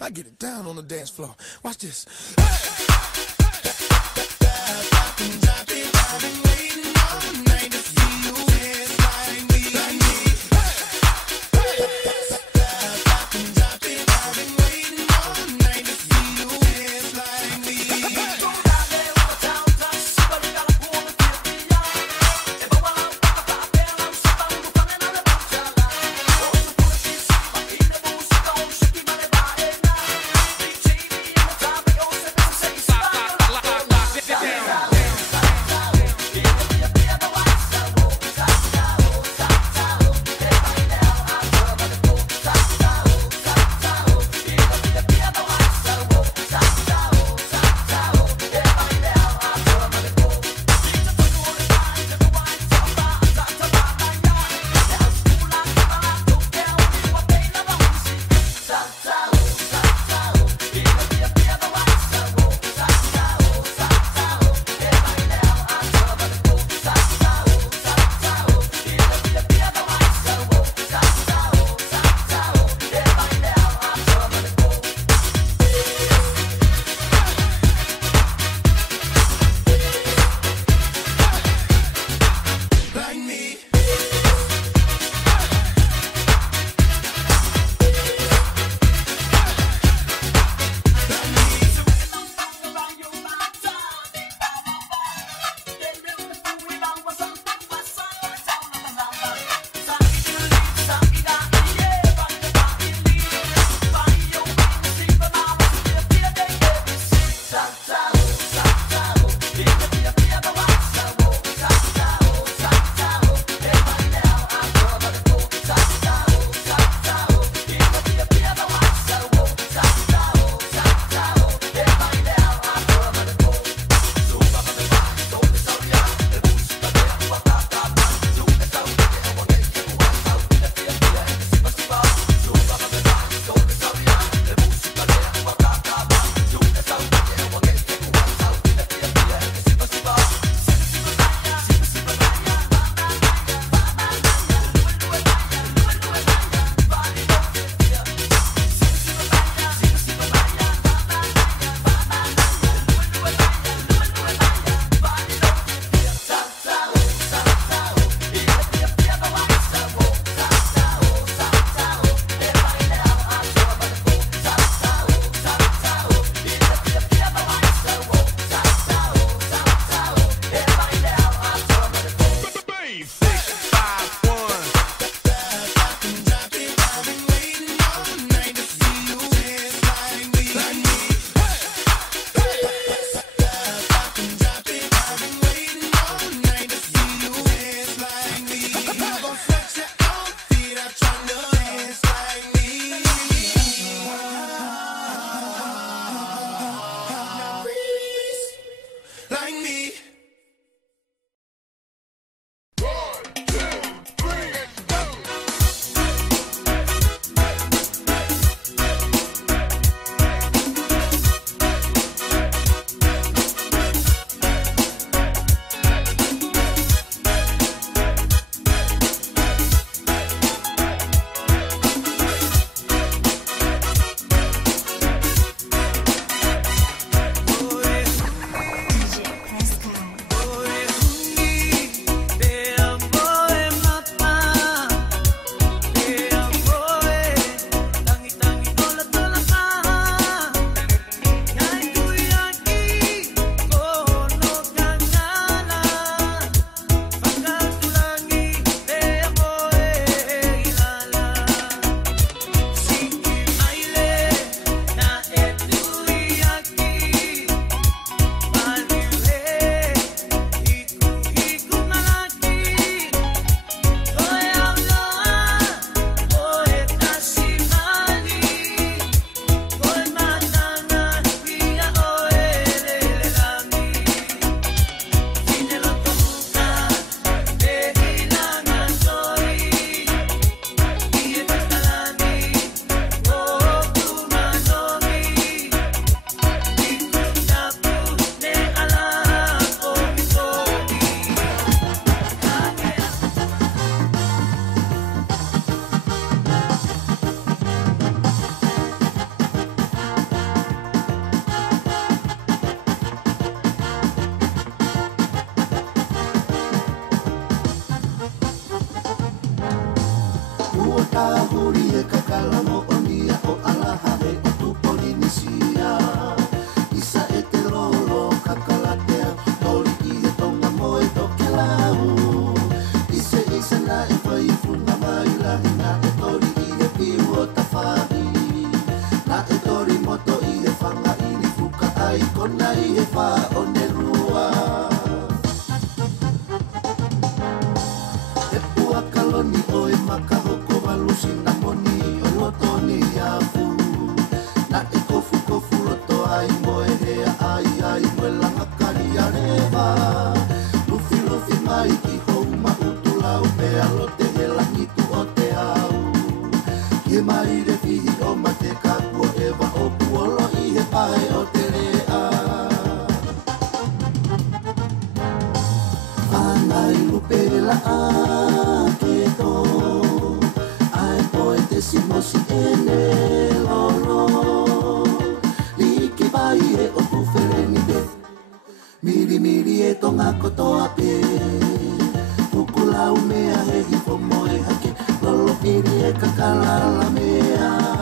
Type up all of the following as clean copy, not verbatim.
I get it down on the dance floor. Watch this. tonga kotoa pe Ukula umea hegi pomoe hake Lolo piri e kakalala mea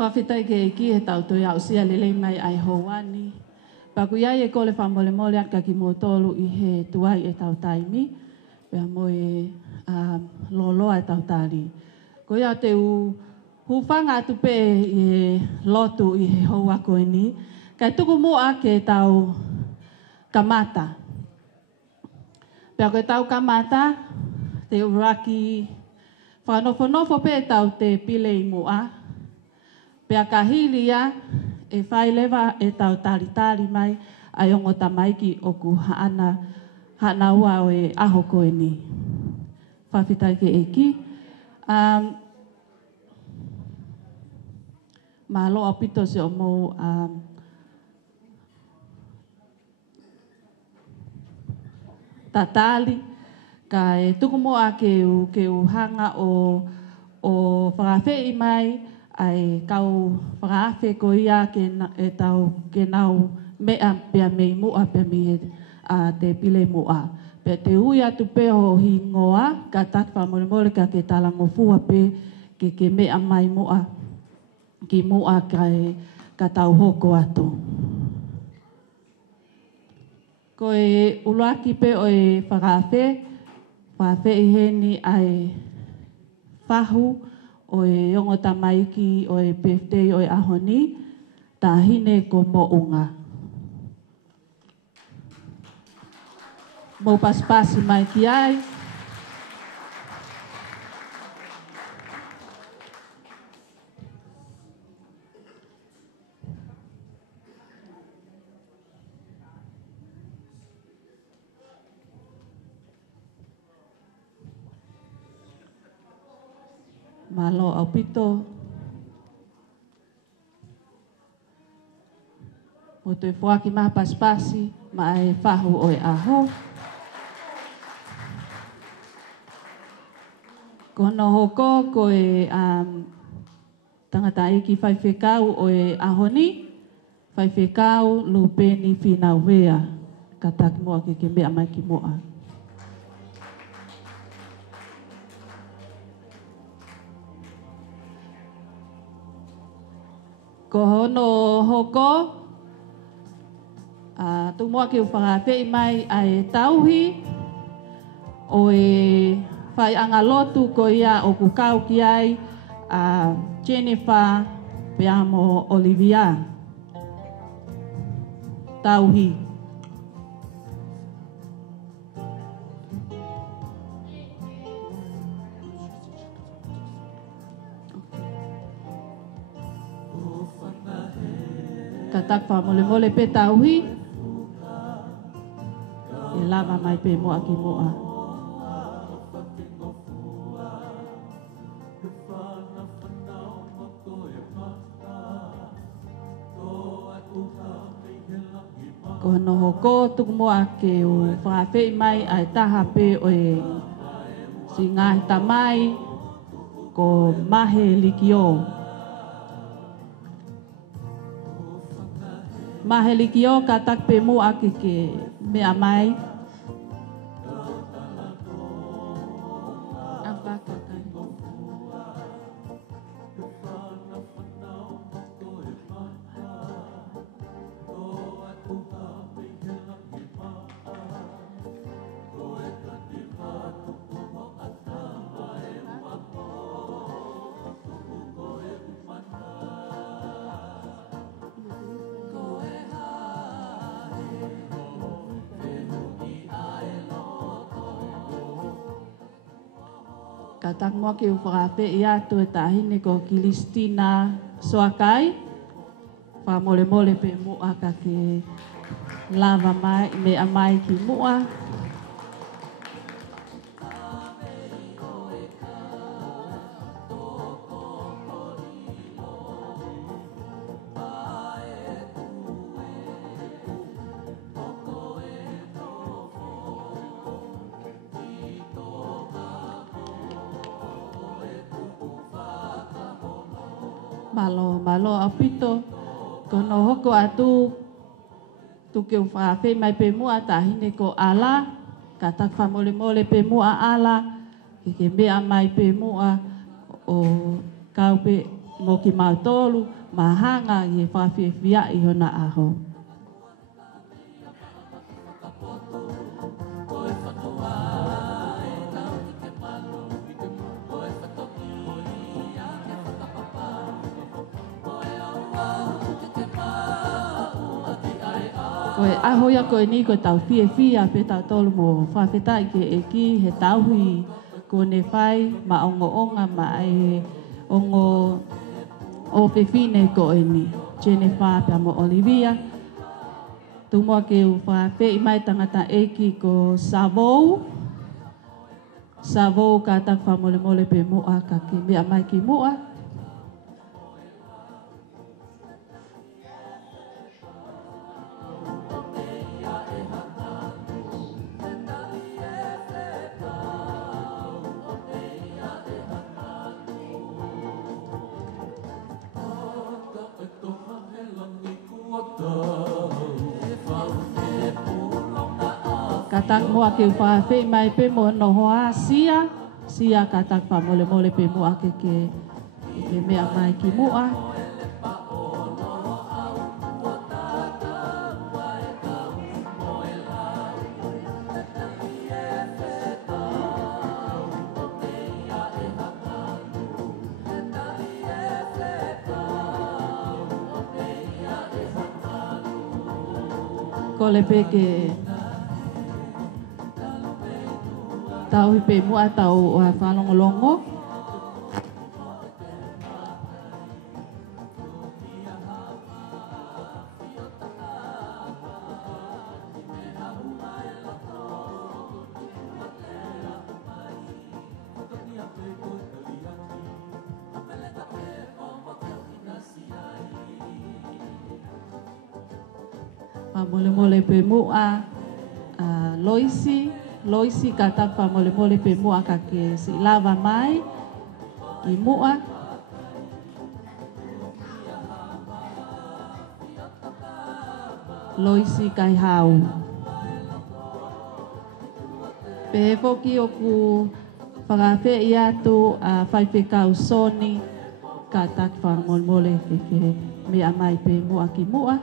Whawhitai ke eki he tau toi au sia lelei mai ai houani. Paku iai e kole whamole mole aka ki mo tolu i he tuai e tau taimi. Pea mo e loloa e tau tali. Ko ia te hufanga atu pe i lotu i he hou ako ini. Kai tuku mua ke tau kamata. Pea koe tau kamata, te uraki whanofo pe tau te pile i mua. Pea ka hilia e whai lewa e tau tali mai ai ongo tamaiki o ku haana ua o e aho koe ni. Whawhitai ke eki. Mahalo o pito se o mou tatali. Ka e tuku moa ke u hanga o whakawhei mai ai kau whakawhe ko ia e tau ke nau mea pia mei mua pia mi te pile mua. Pea te ui atu pe ho hi ngoa ka tatwha mole ka ke talango fua pe ke mea mai mua. Ki mua ka tau hoko atu. Ko e uluaki pe o e whakawhe i heni ai whahu o e ongo tamaiki o e birthday o e ahoni, tahine ko mo'unga. Mo paspasi mai ki ai. Malo au pito. O te whaki maha paspasi, ma e whahu o e aho. Kono hoko ko e tangata iki Fiefa'u o e ahoni. Fiefa'u lupeni Fiema'u wea. Kataki moa ke mea mai ki moa. Ko hono hoko, tu mua ki u whakawhei mai ai tauhi, o e whai anga lotu ko ia o kukau ki ai Jennifer pea mo Olivia. Tauhi. Katak mole pe tauhi. E lava mai pe moa ki moa. Ko no hoko tuku moa ke o whakawhei mai ai taha pe o e si ngahi tamai ko mahe likio. Mahe likio ka tak pe moa ke mea mai. Katak moa ki u whakawhei atu e tahine ko Kilistina Soakai. Whamole mole pe mua ka ke lava mai, mea mai ki mua. Malo apito kono hoko atu tu ke whawhei mai pe mua tahine ko ala katak whamole pe mua ala ke mea mai pe mua o kau pe mo ki mautolu, mahanga i he whawhiawhia i hona aho. Koe ahoia koe ni koe tau fiefia pe tau tolu mo whawhetai ke e ki he tauhi ko ne whai ma ongo onga ma e ongo o whiwhine koe ni. Jennifer pe mo Olivia. Tumua ke u whawhei mai tangata e ki ko Savou. Savou ka tak whamole mole pe mua ka ke mea mai ki mua. Katak mua ke whawhei mai pe mo nohoa sia. Sia katak whamole mole pe mua ke mea mai ki mua. Ko le pe ke tau hi pe mua tau o whalongolongo. Mole mole pe mua Loisi katak pa mole mole pe mua ka ke si lava mai ki mua. Loisi kai hau. Pe foki o ku whakawhe i atu Fai'aho soni katak pa mole mole ke mea mai pe mua ki mua.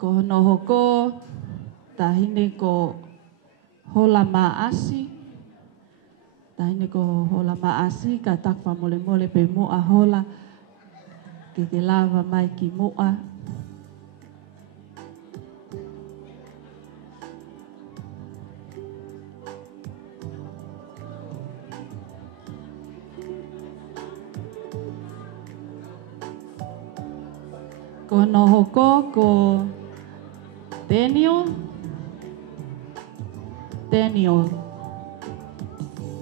Ko hono hoko, tahine ko hola maasi. Tahine ko hola maasi, ka tak whamole mole pe mua hola. Ke lava mai ki mua. Ko hono hoko ko Daniel.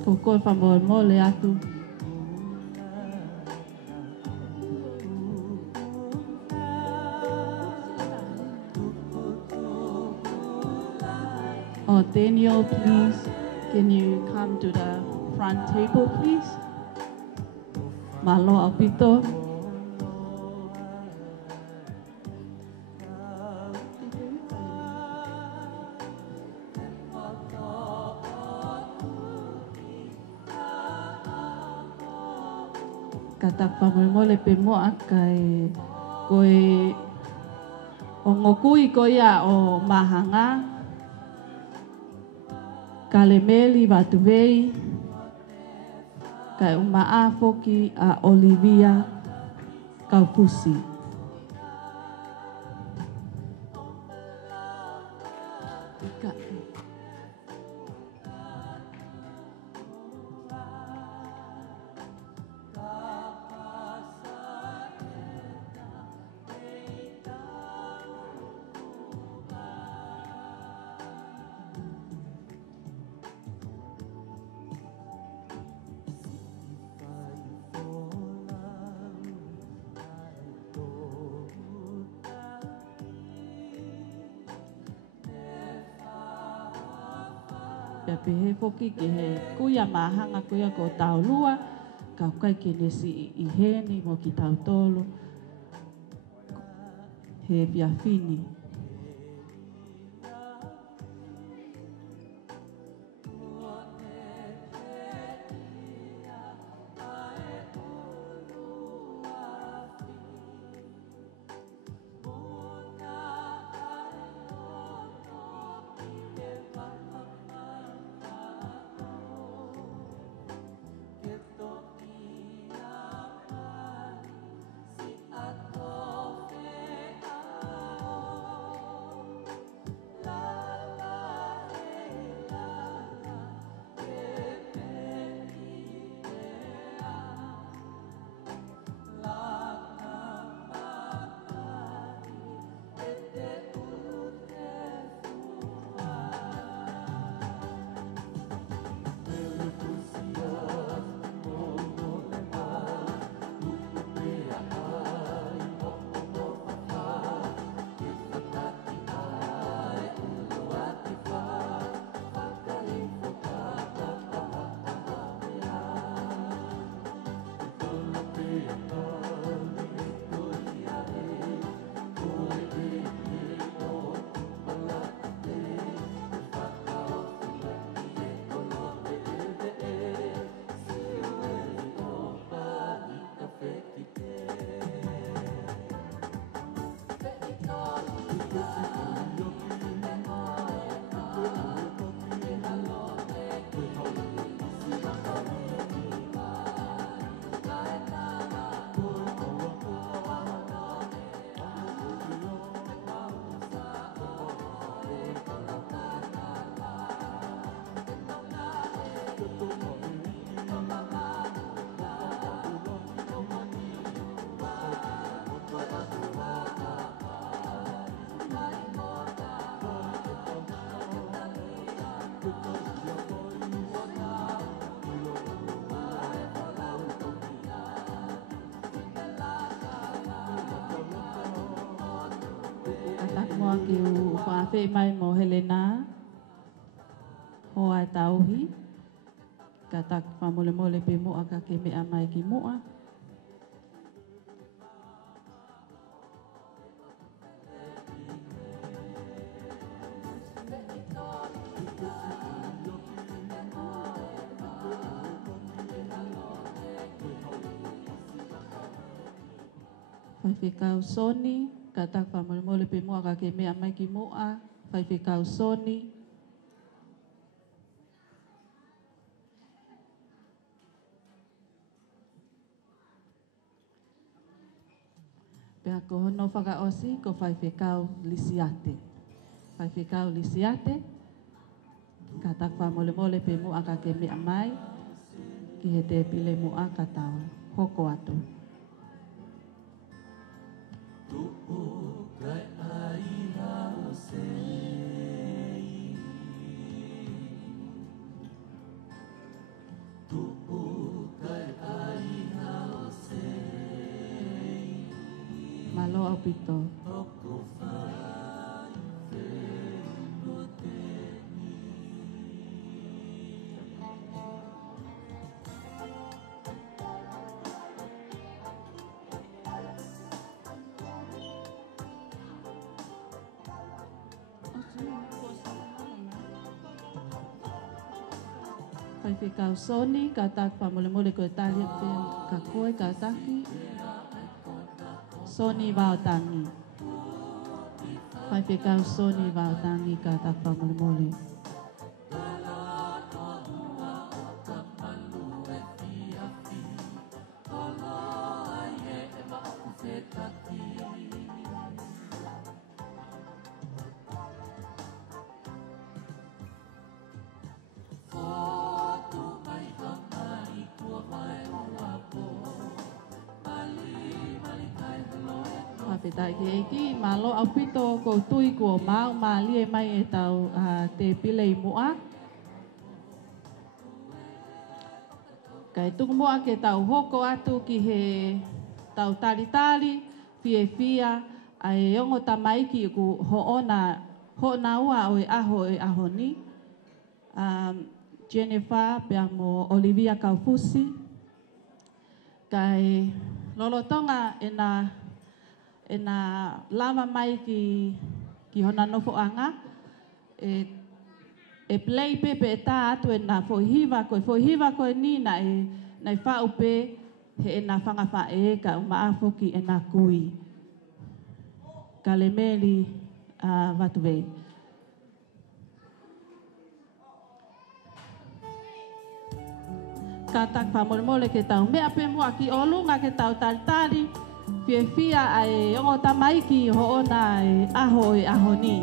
Ko koe whamole mole atu. Oh, Daniel, please, can you come to the front table, please? Malo apito. Katak pamole pe mua kai koe o ngokui ko ia o mahanga kalemeli watuvei kai umaa foki a Olivia Kaufusi. Pea pehe foki ke he kuia mahanga kuia ko tau lua, kau kai ke nesi i heni mo ki tau tolu. he fiafini. Moa ki u whawhi mai mo Helena, ho ai tauhi, ka tak whamole mole pe mua ka ke mea mai ki mua. Whaiwhikau soni, ka tak whamole mole pe mua ka ke mea mai ki mua, whaiwhikau soni. Pea ko hono whakaosi ko whaiwhikau lisiate. Whaiwhikau lisiate, ka tak whamole mole pe mua ka ke mea mai, ki he te pile mua ka tau hoko atu. Malo au pito. Whaiwhikau soni, ka tak whamole mole koe tali ka koe ka taki. Soni wao tangi. Whaiwhikau soni wao tangi ka tak whamole mole. Petai ki eki, malo au pito ko tui ko mau mali e mai e tau te pile i mua. Kai tuku mua ke tau hoko atu ki he tau tali fiefia ai ongo tamaiki ku hoona ua o e aho ni. Jennifer pia mo Olivia Kaufusi. Kai lolotonga e nā lava mai ki hona nofoanga, e play pepe e tā atu e nā fohiva koe ni na e whau pe he e nā whangawha e ka umaafoki e nā kui. Ka le meli watuwei. Ka tak whamole ke tau mea pe mua ki olunga ke tau talitari, fiefia ai ongo tamaiki ho ona e aho ni.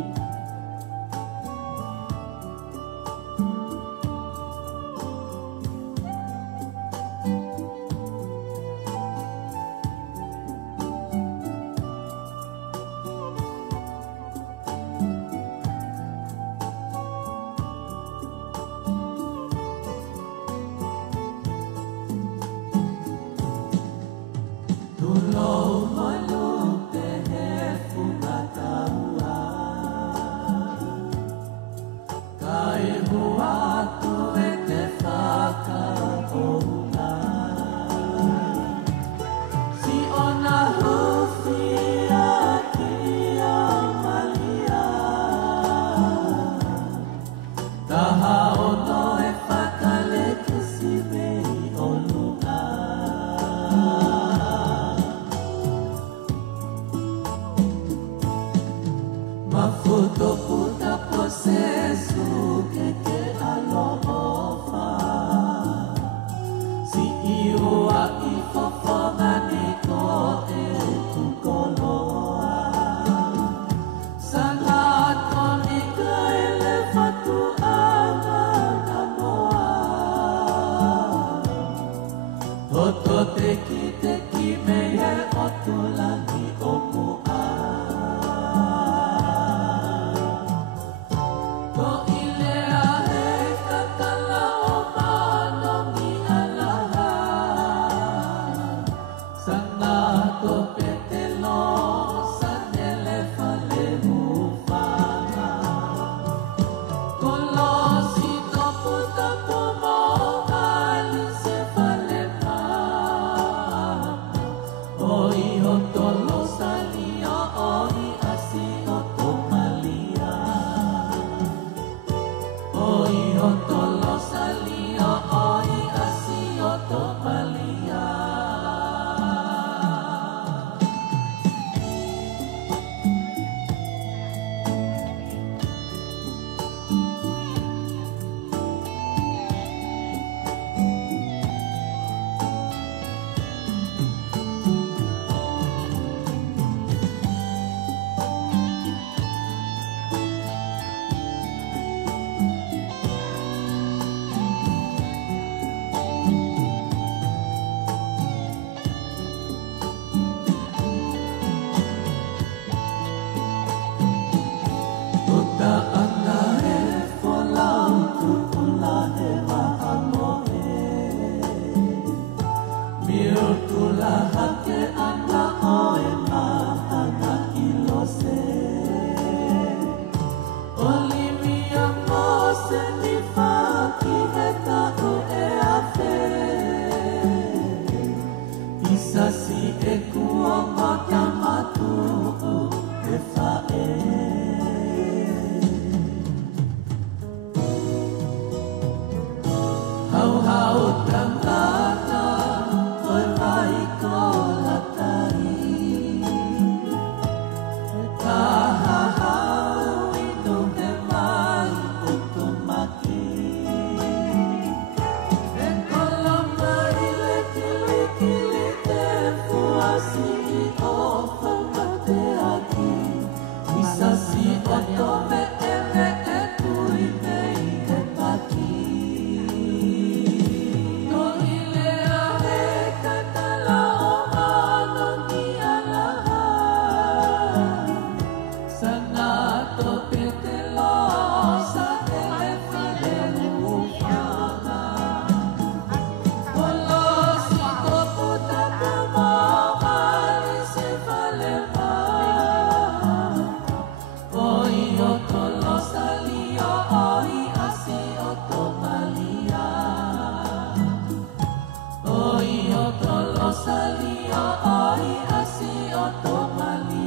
Salio, oi, así, otomalia.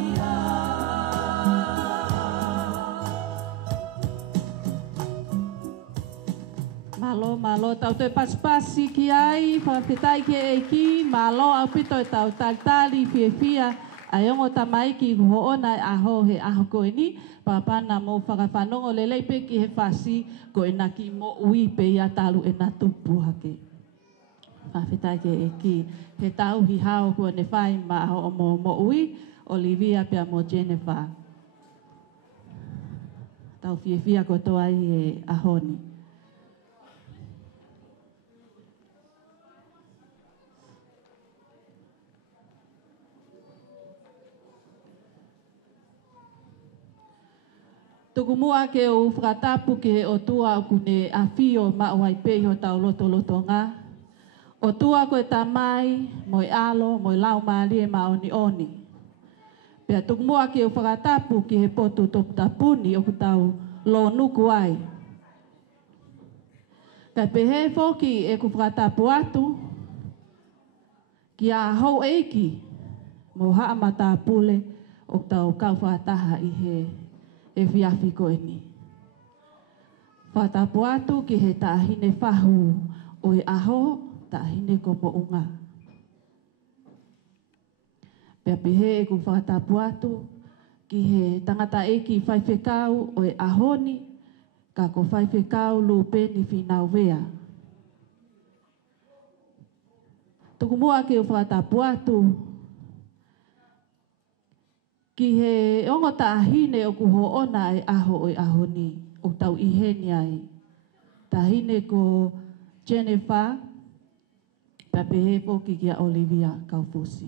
tau te paspasi ki ai, whakawhetai ki e ki, malo au pito e tau talitali, fiefia, ai ongo tamai ki hoona e aho he aho koe ni, papana mo whakawhanongo lelei pe ki he whasi, ko e naki mo ui pe ia talu e nga tupu hake. Whakawhetai ki e ki, he tau hi hao kua ne whai ma aho mo ui, Olivia pia mo Jennifer. Tau fiefia ko toa i e ahoni. Tuku mua ke o whakatapu ke o tua o kune a whio mawai peho tau loto ngā. O tua koe tamai, moi alo, moi lau maali e maoni oni. Pea tuku mua ke o whakatapu ke he potu topu tapuni o kutau lo nuku ai. Kai pehe foki e ku whakatapu atu, ki a hou eiki, mo haa mata pule o tau kau whakataha i he e fiafi koe ni. Whatapu atu ki he tahine whahu o e aho tahine ko mo unga. Pea pihe e ku whatapu atu ki he tangata eki whaiwhekau o e ahoni ka ko whaiwhekau lupeni Fiema'u wea. Tuku mua ke o whatapu atu ki he ongo tahine o ku hoona e aho o e ahoni o tau iheni ai. Tahine ko Jennifer, papehe po ki kia Olivia Kaufusi.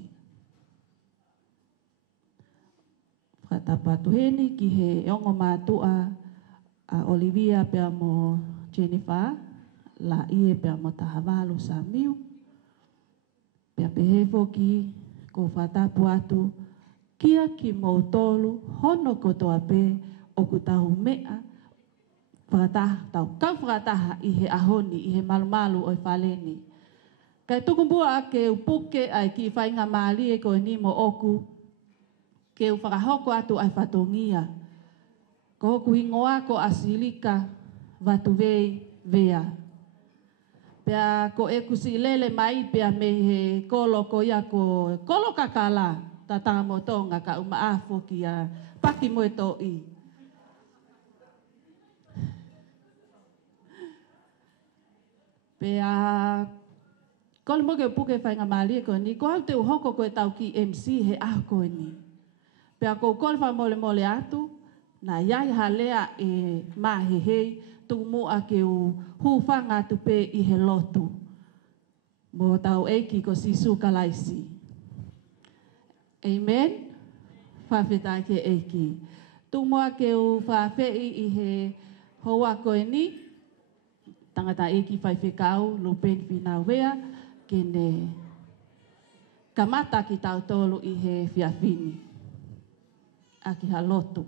Whatapatu heni ki he ongo mātua a Olivia pia mo Jennifer, la ie pia mo tahavalu sa miu. Pia pehe po ki ko whatapu atu kia ki mo tolu hono kotoa pe o ku tahu mea whakataha tau kau whakataha i he ahoni, i he malumalu o i whaleni. Kai tukumbua a ke upuke ai ki whainga maali e koe ni mo oku ke u whakahoko atu ai whatongia. Ko hoku ingoa ko asilika watu vei vea. Pea ko e kusi lele mai pea me he kolo ko ia ko kolo kakala. Tatanga mo tonga ka umaafo ki a paki mo e toi. Pea, kole mo ke puke whainga maali e koe ni, ko au te uhoko koe tau ki MC he aho koe ni. Pea ko kole wha mole mole atu, na iai halea e mahehei, tuku mua ke u hūwhanga atu pe i he lotu. Mo tau eiki ko sisu kalaisi. Amen. Whawhetai ke eiki. Tumua ke u whawhei i he hoa koe ni. Tangata eiki whaiwhekau, lupen Fiema'u wea, kene kamata ki tau tolu i he fiafini. A ki ha lotu.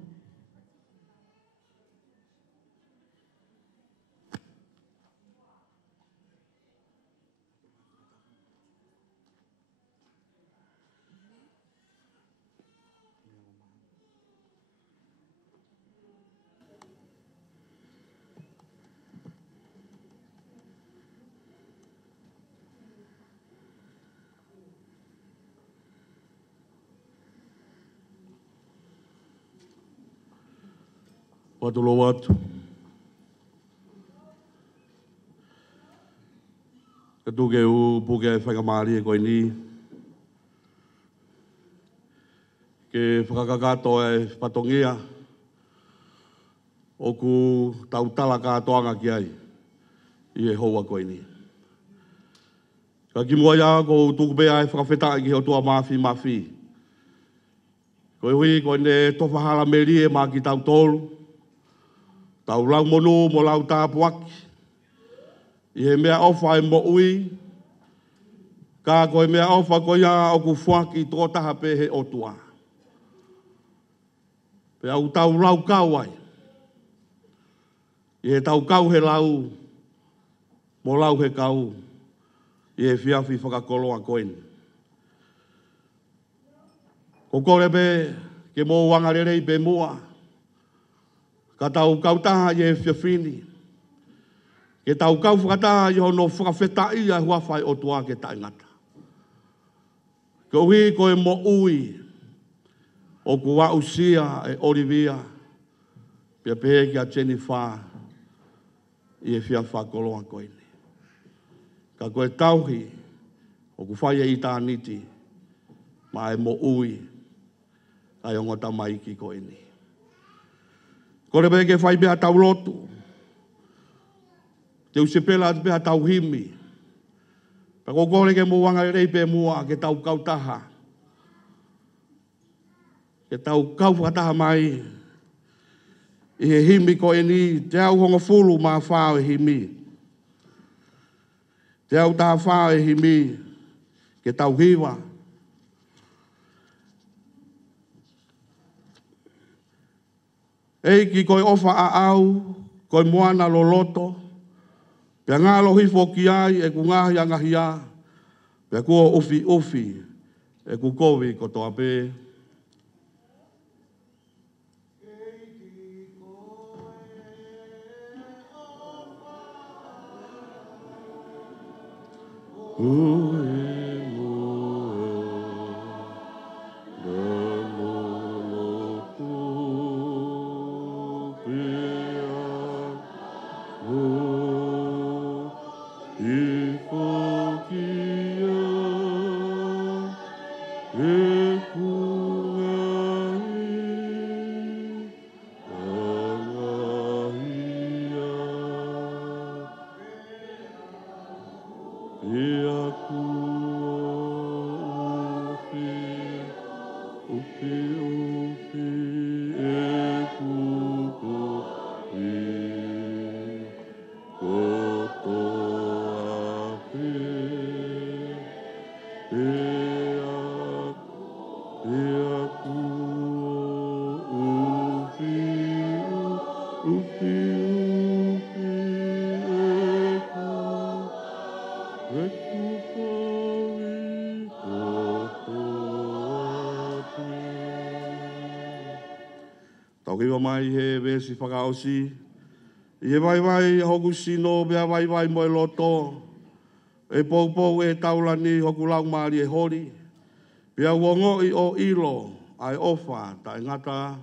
Watulo watu. Katuke u puke whakamari e koe ni. Ke whakakakato e patongia. O ku tautala katoanga ki ai. I e hoa koe ni. Ka ki mua ia ko tuku bea e whakawheta ki ho tua mafi. Koe hui koe ne tofahala meri e mā ki tau tolu. Tau lau monu mo lau tāpuaki. I he mea ofa e mo ui. Ka koe mea ofa koe ia o ku whaki tō taha pe he otua. Pe au tau lau kau ai. I he tau kau he lau. Mo lau he kau. I he fiafi whakakoloa koe ni. Ko kore pe ke mō wangarerei pe mua. Ka tau kautaha i e fiafini. Ke tau kau whakataha i hono whakawhetai a hua whai o tua ke taingata. Ke uhi koe mo ui o kua usia e Olivia pia pehe ki a Jennifer i e fia whakoloa koe ni. Ka koe tauhi o ku whai e i tāniti ma e mo ui ai o ngota mai ki koe ni. Kore pehe ke whai beha tau lotu. Te usepela atu peha tau himi. Pa kore ke muanga rei pe mua ke tau kautaha. Ke tau kau whakataha mai. I he himi ko e ni te au hongo fulu ma whao e himi. Te au taha whao e himi ke tau hiwa. Ei ki koe ofa a au, koe moana loloto. Pea ngā lohi fōki ai e ku ngahi a ngahi a. Pea kua ufi ufi e ku kovi ko toa pē. Tau kiwa mai he vesi whakaosi. I he vai hoku sino bea vai mo e loto. E pou e taulani hoku lau maari e hori. Bea uongo i o ilo ai ofa ta ingata.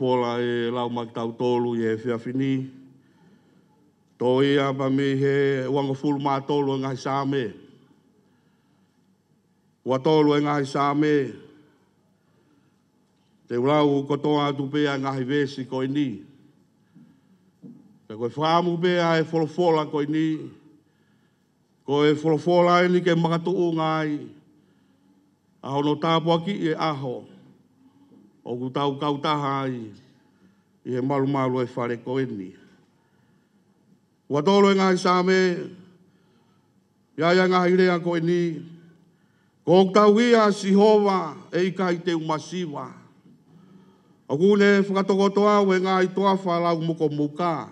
Fola e lau makitau tolu i e whiawhini. Tō ia pa me he uanga fulu mā tolu e ngahi sāme. Ua tolu e ngahi sāme. Te ulau kotoa atu pēa ngahi vesi koe ni. Pe koe whaamu pēa e folofola koe ni. Koe folofola e ni ke makatu u ngai. Aho no tāpua ki e aho. O ku tau kautaha ai i he malu e whare koe ni. Ua tolo e ngahi sāme, ia ngahi rea koe ni, ko tau ia sihova e ika i te umasiwa. O kune whakatokoto au e ngahi toa whalau muko muka.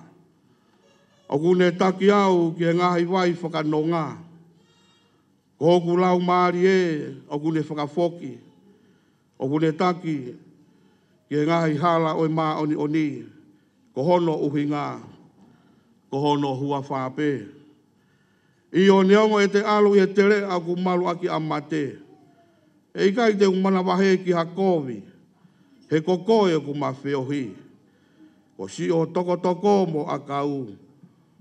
O kune taki au ki ngahi wai whakanonga. Ko ku lau maari e, o kune whakafoki. O kune taki ki ngahi hala o maa oni oni. Ko hono uhinga. Ko hono hua whape. I o neongo e te alo i e tere a ku malu aki amate. E kai te umana wahe ki hakovi. He kokoe ku mawheohi. O si o toko toko mo a kau.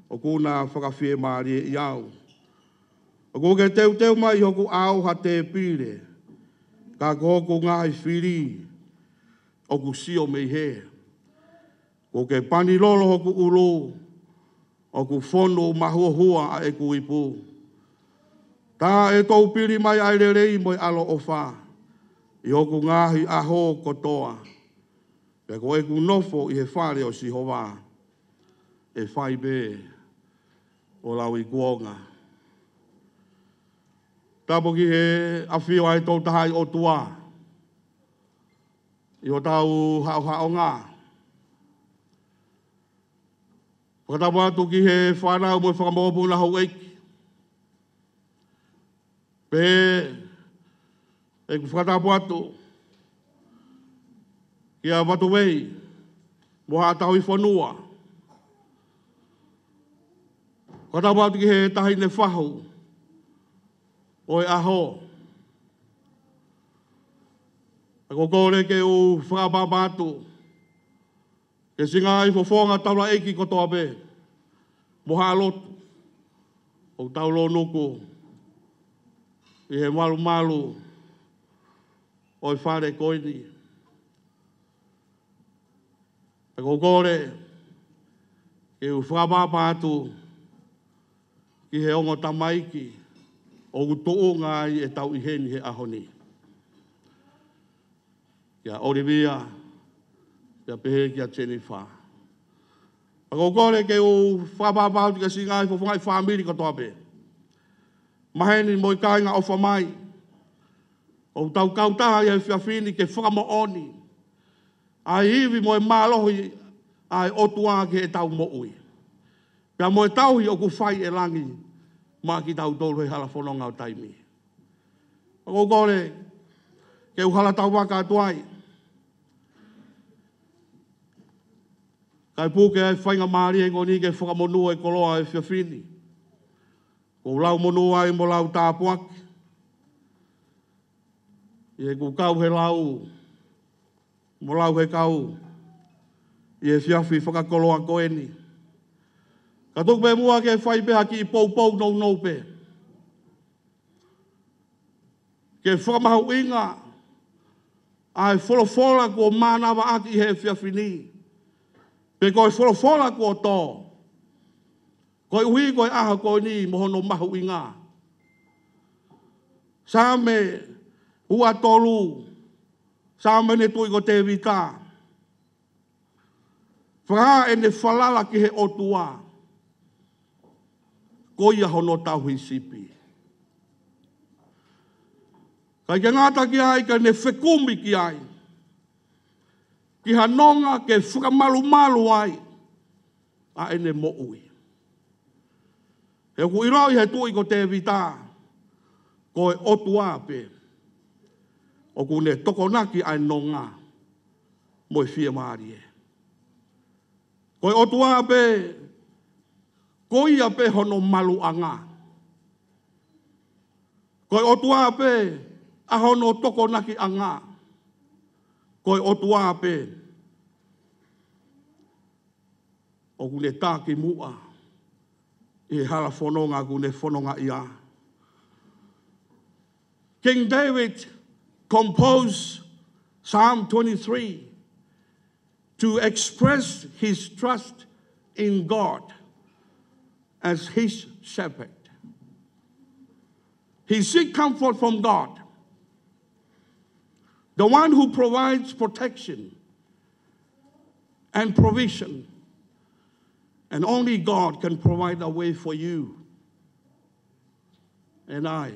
O kuna whakawhie maari i au. O kuke teu mai hoku au ha te pire. Ka koko ngai whiri. O ku sio mei he. Kuke pani lolo hoku ulu. O ku whono mahuahua a e ku ipu. Tā e tau piri mai airerei mo i alo o wha. I hoku ngahi aho kotoa. Pe ko e ku nofo i he whare o si hova. E whai be. O lau i kuonga. Tapo ki he awhio ai tau tahai o tua. I o tau hao ngā. Whakatapu atu ki he whanau mo i whakamopu na hau eiki. Pe e ku whakatapu atu. Ki a watu wei. Mo ha tau i whanua. Whakatapu atu ki he tahi ne whahu. O e aho. Ako kore ke u whakapapatu. Ke singa i whawhonga taula eiki kotoa pe. Moha lotu. O taulo nuku. I he malu malu. O i whare koini. Ako kore. Ke u whakapapatu. Ki he ongo tamaiki. O uto'o ngai e tau i heni he ahoni. Kia Olivia, kia pehe kia Jennifer. Ako kore ke o whapapau tika singai whawhangai whamiri katoa pe. Maheni mo i kāinga o whamai. O tau kautaha i he whiawhini ke whakamooni. Ai hivi mo e mālohi ai otua ke e tau moui. Pea mo e tauhi o ku whai e langi. Mā ki tau tolu he hala whanonga o taimi. Ako kore ke u hala tau waka atuai. Kai pūke ai whainga maari e ngoni ke whakamonua e koloa e whiawhini. Ko lau monua ai mo lau tāpuaki. I e ku kau he lau. Mo lau he kau. I e whiawhi whakakoloa koeni. Ka tuk pe mua ke whai peha ki i pou pou nou pe. Ke whakamahau inga. Ai wholofola ko mānawa aki he whiawhini. Pe koe wholofola ko tō. Koe uhi koe aha koe ni mohono mahu inga. Sāme ua tolu. Sāme ne tui ko te vita. Whaha e ne whalala ki he otua. Ko ia hono tau hi sipi. Kai ke ngata ki ai, ka ne whekumi ki ai. Ki hanonga ke whakamalu malu ai. A ene mo'ui. He ku irau i he tui ko te vita. Ko e otua pe. O ku ne tokonaki ai nonga. Mo e Fiema'u e. Ko e otua pe. Ko ia pe hono malu anga. Ko e otua pe. A hono tokonaki anga. Ko e otua pe. O kune tāki mua. I hala whanonga kune whanonga ia. King David composed Psalm 23 to express his trust in God as his shepherd. He seeks comfort from God, the one who provides protection and provision. And only God can provide a way for you and I.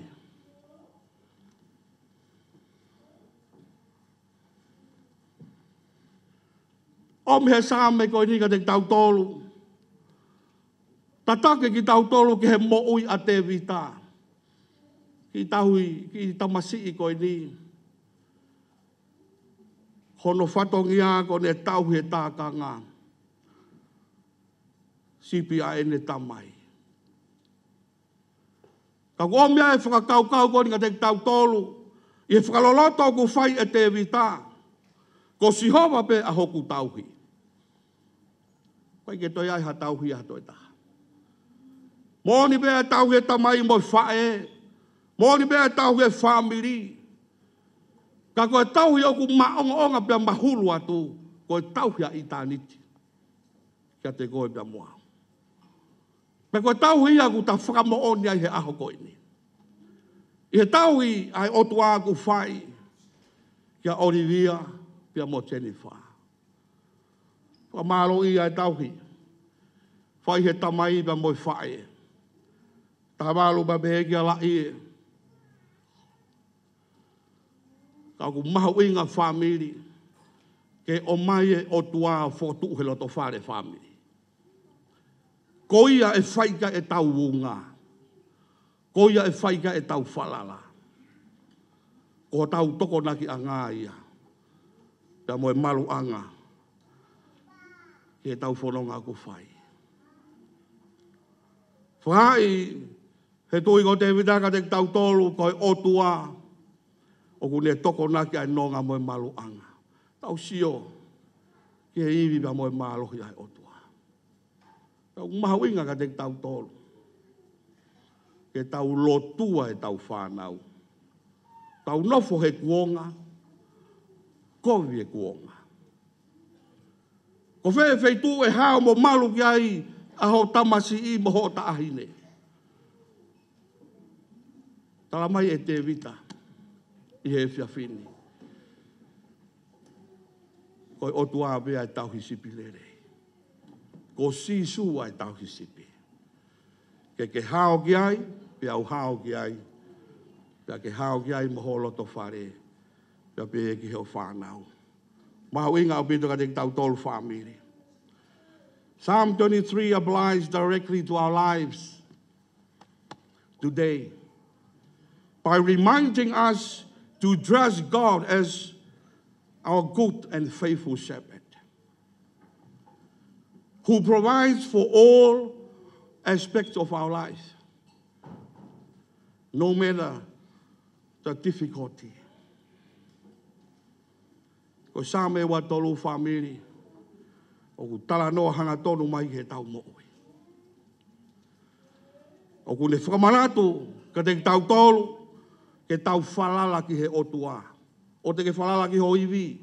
Om he sa me ko ni ka te tau tolu. Tatake ki tau tolu ki he mo'ui a te vita. Ki tamasi i koe ni. Hono whatongia ko ne tau he tākanga. Sipi a ene tamai. Ka ngomia e whakakau ko ni ka te tau tolu. I e whakaloloto ku whai e te vita. Ko si hova pe a hoku tauhi. Pai ke toi ai ha tauhi a toi taha. Mōni bea tauhi e tamai mo whae. Mōni bea tauhi e whamiri. Ka koe tauhi o ku maonga pia mahulu atu. Koe tauhi a itaniti. Kia te koe pia mua. Pe koe tauhi a ku ta whakamooni ai he aho koe ni. I he tauhi ai otua ku whai. Kia Olivia pia mo Jennifer. Ka malo i ai tauhi. Whai he tamai pia mo whae. Ta malo ba behe kia la ie. Ka ku mahu inga whamiri. Ke o mai e otua whotu he loto whare whamiri. Ko ia e whaika e tau wunga. Ko ia e whaika e tau whalala. Ko tau toko naki a ngā ia. Pia mo e malu anga. Ke tau whanonga ku whai. Whai, he tui ko te vidaka te tau tolu ko e otua. O ku ne toko naki ai nonga mo e malu anga. Tau sio. Ke iwi pia mo e malu ai otua. Tau mahu inga ka te tau tolu. Ke tau lotua e tau whanau. Tau nofo he kuonga. Kovi e kuonga. Ko whee tu e hao mo malu ki ai aho tamasi i mo ho ta ahine. Tala mai e te vita. I he whiawhini. Koi otua bea e tau hisipi lere. Ko sisu ai tau hisipi. Ke hao ki ai, pia au hao ki ai. Pia ke hao ki ai moho loto whare. Pia pia ki heo whanau. Mahu inga au pito ka te tau tolu whamiri. Psalm 23 applies directly to our lives today by reminding us to trust God as our good and faithful shepherd, who provides for all aspects of our life, no matter the difficulty. Ko sa me wa tolu family, o ku tala no hanga tonu mai he tau mo'oi. O ku ne whakamanatu ka te tau tolu, ke tau whalala ki he otua. O te ke whalala ki ho iwi.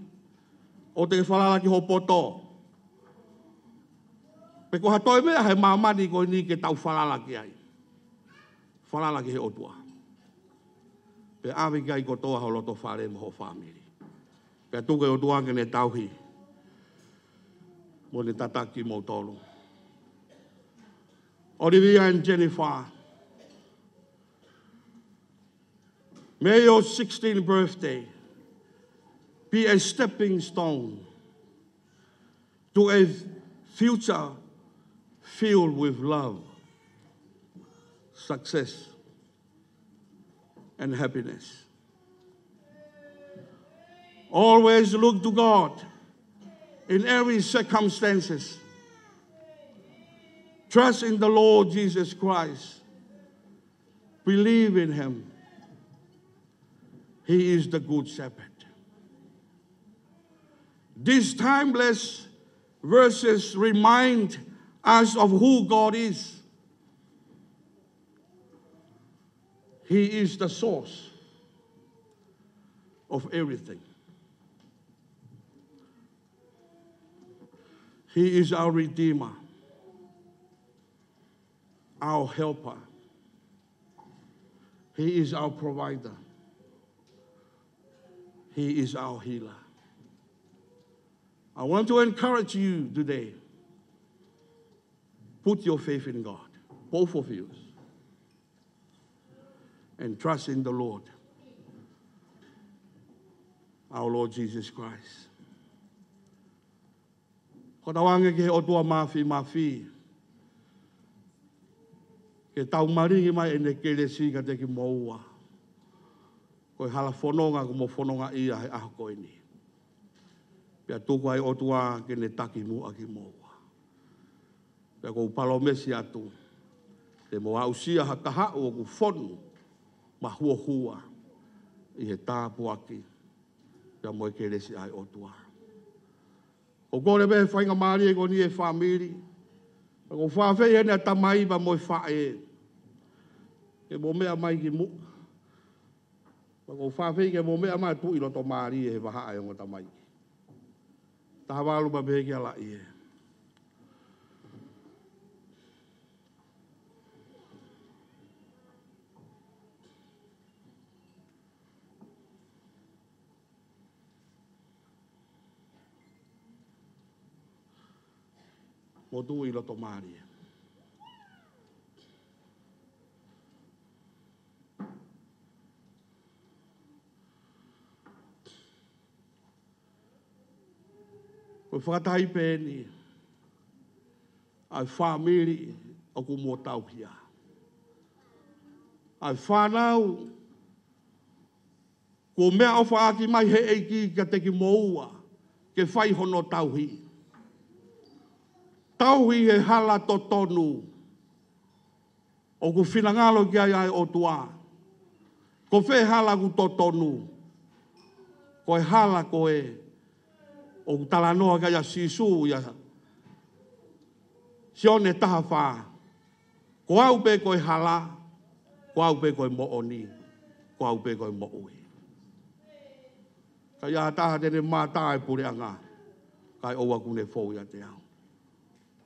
O te ke whalala ki ho poto. Pe ko hatoi mea he mamani ko ni ke tau whalala ki ai. Whalala ki he otua. Pe awi kai ko toa ho loto whare mo ho family. Pe tuke otua ke ne tauhi. Mo ne tataki mo tolu. Olivia and Jennifer. May your 16th birthday be a stepping stone to a future filled with love, success, and happiness. Always look to God in every circumstances. Trust in the Lord Jesus Christ. Believe in him. He is the good shepherd. These timeless verses remind us of who God is. He is the source of everything. He is our Redeemer, our helper. He is our provider. He is our healer. I want to encourage you today. Put your faith in God, both of you, and trust in the Lord, our Lord Jesus Christ. Katawange ke o tua mafi. Ke tau maringi mai ene kelesi ka te ki moua. Koe hala whanonga ko mo whanonga ia he aho koe ni. Pea tuku ai otua ke ne taki mua ki moua. Pea kou palomesi atu. Te mo ausia hakahau o ku whonu. Ma hua hua. I he tāpu aki. Pea mo e kelesi ai otua. O kore be whainga maari e ko ni e whamiri. Ko whawhei hene a tamai ba mo e whae. Ke mo mea mai ki mu. Ko whawhei ke mo mea mai tu i roto maari e he waha ai o tamai. Taha walu ba behe ki ala i e. Mo tu i roto maari e. Koe whakatahi pēni, ai whamiri o ku mō tauhia. Ai whanau, ko mea o whaaki mai he eiki ka te ki moua, ke whai hono tauhi. Tauhi he hala to tonu, o ku whinangalo ki ai o tua. Ko whe hala ku to tonu, ko e hala ko e, o talanoa ka ia sisu ia sione taha wha. Ko au pe koe hala, ko au pe koe mooni, ko au pe koe moui. Ka ia taha tene mātā e pure anga, kai oua kune fōu ia te au.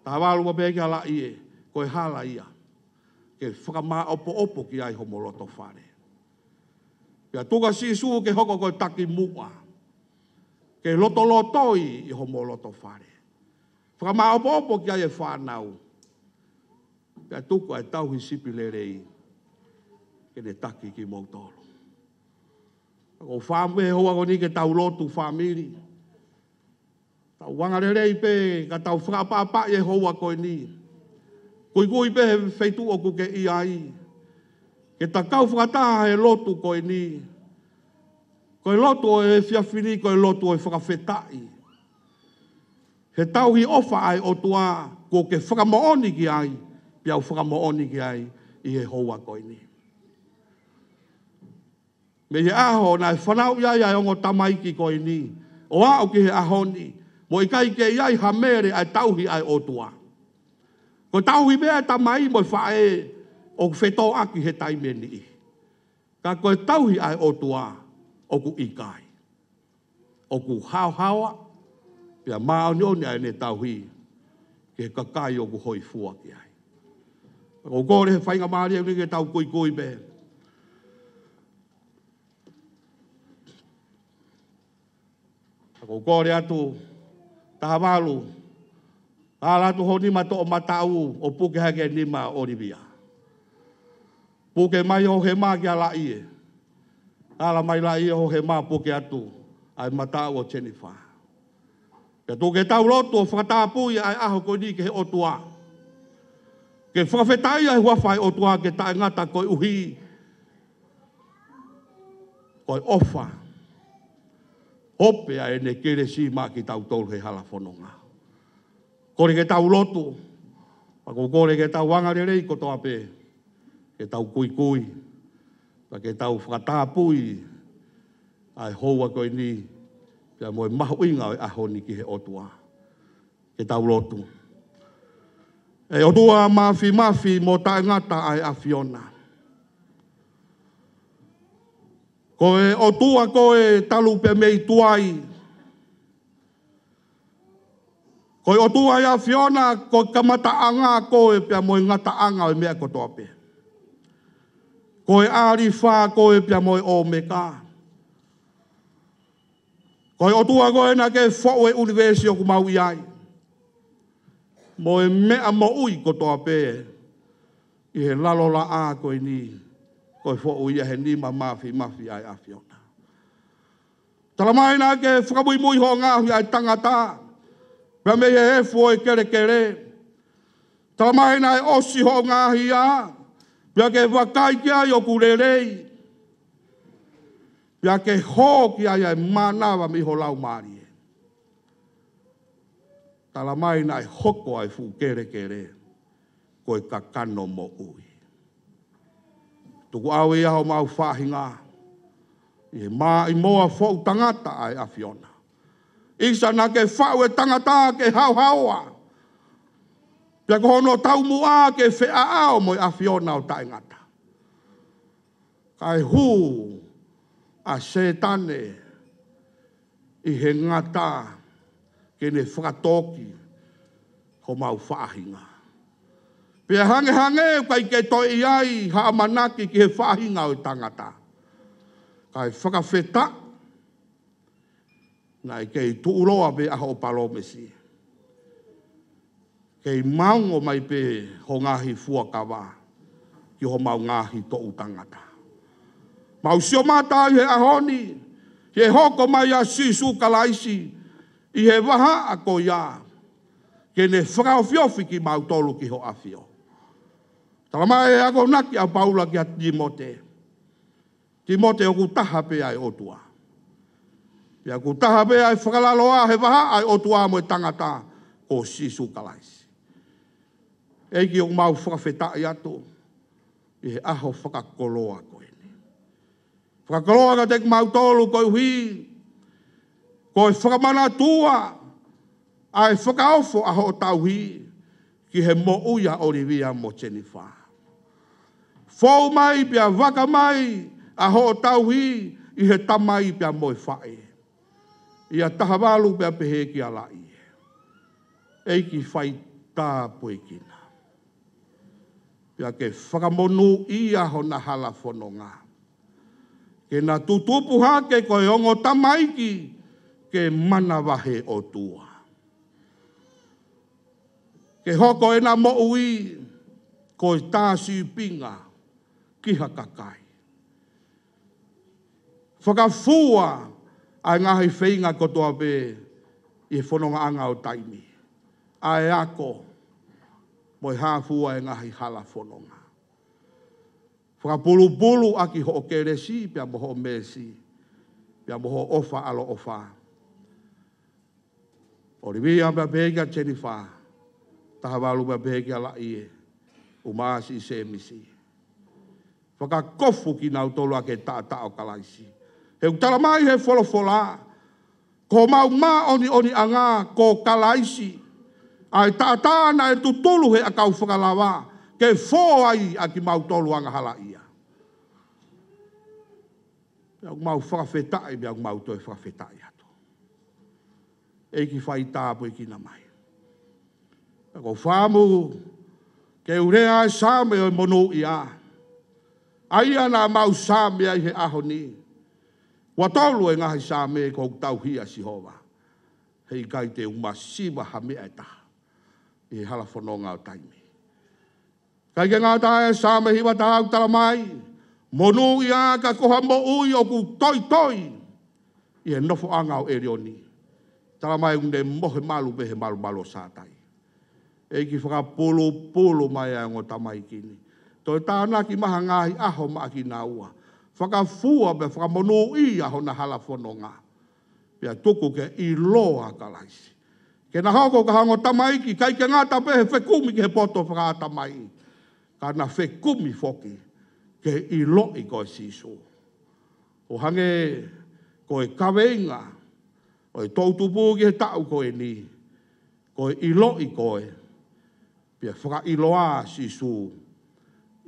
Taha wālua pe kia la ie, koe hala ia, ke whakamā opo ki ai homoloto whare. Ia tuka sisu ke hoko koe taki mua, ke loto-lotoi i homo loto whare. Whakamā opo ki ai e whanau. Pea tuku ai tauhi sipi lerei. Ke ne taki ki mautoro. Ko whamwe hoa ko ni ke tau lotu whamiri. Tau wanga lerei pe ka tau whakapapa e hoa koe ni. Kui pe he feitu oku ke iai. Ke ta kau whakataha he lotu koe ni. Koe lotu o e fiafini, koe lotu o e whakawhetai. He tauhi ofa ai o tua, ko ke whakamooni ki ai, piau whakamooni ki ai, i he hoa koe ni. Me he aho, na e whanau iai ai ongo tamai ki koe ni, o ao ki he aho ni, mo i kai ke iai hamere ai tauhi ai o tua. Ko tauhi mea tamai mo i whae, o whetō aki he taimeni i. Ka koe tauhi ai o tua, o ku ikai. O ku hao-hawa, pia maoni oni ai ne tauhi, ke kakai o ku hoi fua ki ai. O kore he whainga maari au ni ke tau kui be. O kore atu, taha walu, alatu ho nima to o matau, o puke hake nima Olivia. Puke mai o he maa ki ala ie. Ala mai la ia ho he maa puke atu, ai matau o Jennifer. Pea tō ke tau lotu o whakatapui ai aho koe ni ke he otua. Ke whakawhetai ai huawhai otua ke tae ngata koe uhi. Koe ofa. Hope ai ne kere si maa ki tau tolu he hala whanonga. Kore ke tau lotu. Pako kore ke tau wangarerei kotoa pe. Ke tau kui. Pa ke tau whakatapui ai hoa koe ni. Pea moe mahu inga e aho ni ki he otua. Ke tau lotu. E otua mafi mo tae ngata ai a Fiona. Koe otua koe talu pe mei tuai. Koe otua ia Fiona koe kamata anga koe pea moe ngata anga o mea kotoa pe. Koe ari wha koe pia moe o meka. Koe otua koe na ke whaue universi o kumau iai. Moe mea mo ui kotoa pe. I he lalola a koe ni. Koe whau ia he nima mafi ai a Fiona. Talamai na ke whakamui mui ho ngāhui ai tangata. Pea me he fo e kere. Talamai na e osi ho ngāhi a. Pia ke wakai kia i o kurerei. Pia ke ho kia i manawa mi ho lau maari. Tala mai nai hoko ai fu kere kere. Koe ka kano mo ui. Tuku au ia ho mau whahinga. I maa i moa fau tangata ai a Fiona. Isa na ke whau e tangata ke hau haua. Pia ko hono tau mua ke Fai'aho mo a Fiona o taingata. Kai hu a setane i he ngata ke ne whakatoki ho mau whahinga. Pia hange kai ke toi iai ha manaki ki he whahinga o tangata. Kai whakawheta nai kei tuuroa pe aho palomesi. Kei maungo mai pe ho ngahi fuakawa ki ho mau ngahi to utangata. Mau sio mata i he ahoni, he hoko mai a sisu kalaisi, i he waha a ko ia, ke ne whakao fiofi ki mau tolu ki ho afio. Talamai e ako naki a paula ki a Timote. Timote o kutaha pe ai otua. Ia kutaha pe ai whakalaloa he waha ai otua mo e tangata ko sisu kalaisi. Eiki o mau whakawheta i ato, i he aho whakakoloa koe. Whakakoloa ka tek mau tolu koe hui, koe whakamana tua, ai whakaofo aho o tau hui, ki he mo uia Olivia mo Jennifer. Fou mai pia waka mai, aho o tau hui, i he tamai pia moe whae. Ia tahawalu pia pehe ki alai. Eiki whai tā poekina. Pia ke whakamonu ia ho na hala whanonga. Ke na tutupu hake koe ongo tamaiki ke mana wahe o tua. Ke hoko e na mo ui koe tāsi pinga ki hakakai. Whakafua ai ngahi whainga kotoa pe i he whanonga anga o taimi. Ai ako moi hāfua e ngahi hala whanonga. Whakapulu-pulu aki ho o keresi, pia moho mesi, pia moho ofa alo ofa. Olivia pia peheka Jennifer, tahawalu pia peheka la ie, umasi se misi. Whakakofu ki nau tolu ake ta o kalaisi. He utala mai he wholofola, ko mau ma oni anga ko kalaisi, ai na e tutulu he akau whakalawa, ke fō ai a ki mau tolu anga hala ia. Pia mau whakawhetai, pia mau toi whakawhetai ato. Eiki whai tāpui ki na mai. Ko whamu, ke urea e sāme o mono ia. Aia nā mau sāme ai he ahoni. Wa tolu e ngahi sāme ko tau hia si hova. Hei kai te umasiwa hamea e taha. I hala whanonga o taimi. Kai ke ngā tae sāme hiwa tāu tala mai, monu ia ka koha mo ui o ku toi. I he nofo anga o erioni. Tala mai unde mohe malu pe he malu sātai. Eiki whakapulu mai a ngota mai kini. Toi tāna ki maha ngahi aho maa ki nā ua. Whakafua me whakamonu ia ho na hala whanonga. Pia tuku ke i loa kalaisi. Ke na hoko ka hango tamaiki, kai ke ngata pe he whekumi ke he poto whakaata mai. Ka na whekumi foki, ke i loi koe siso. O hange koe kaweinga, koe tautupu ki he tau koe ni, koe i loi koe, pia whaka i loa siso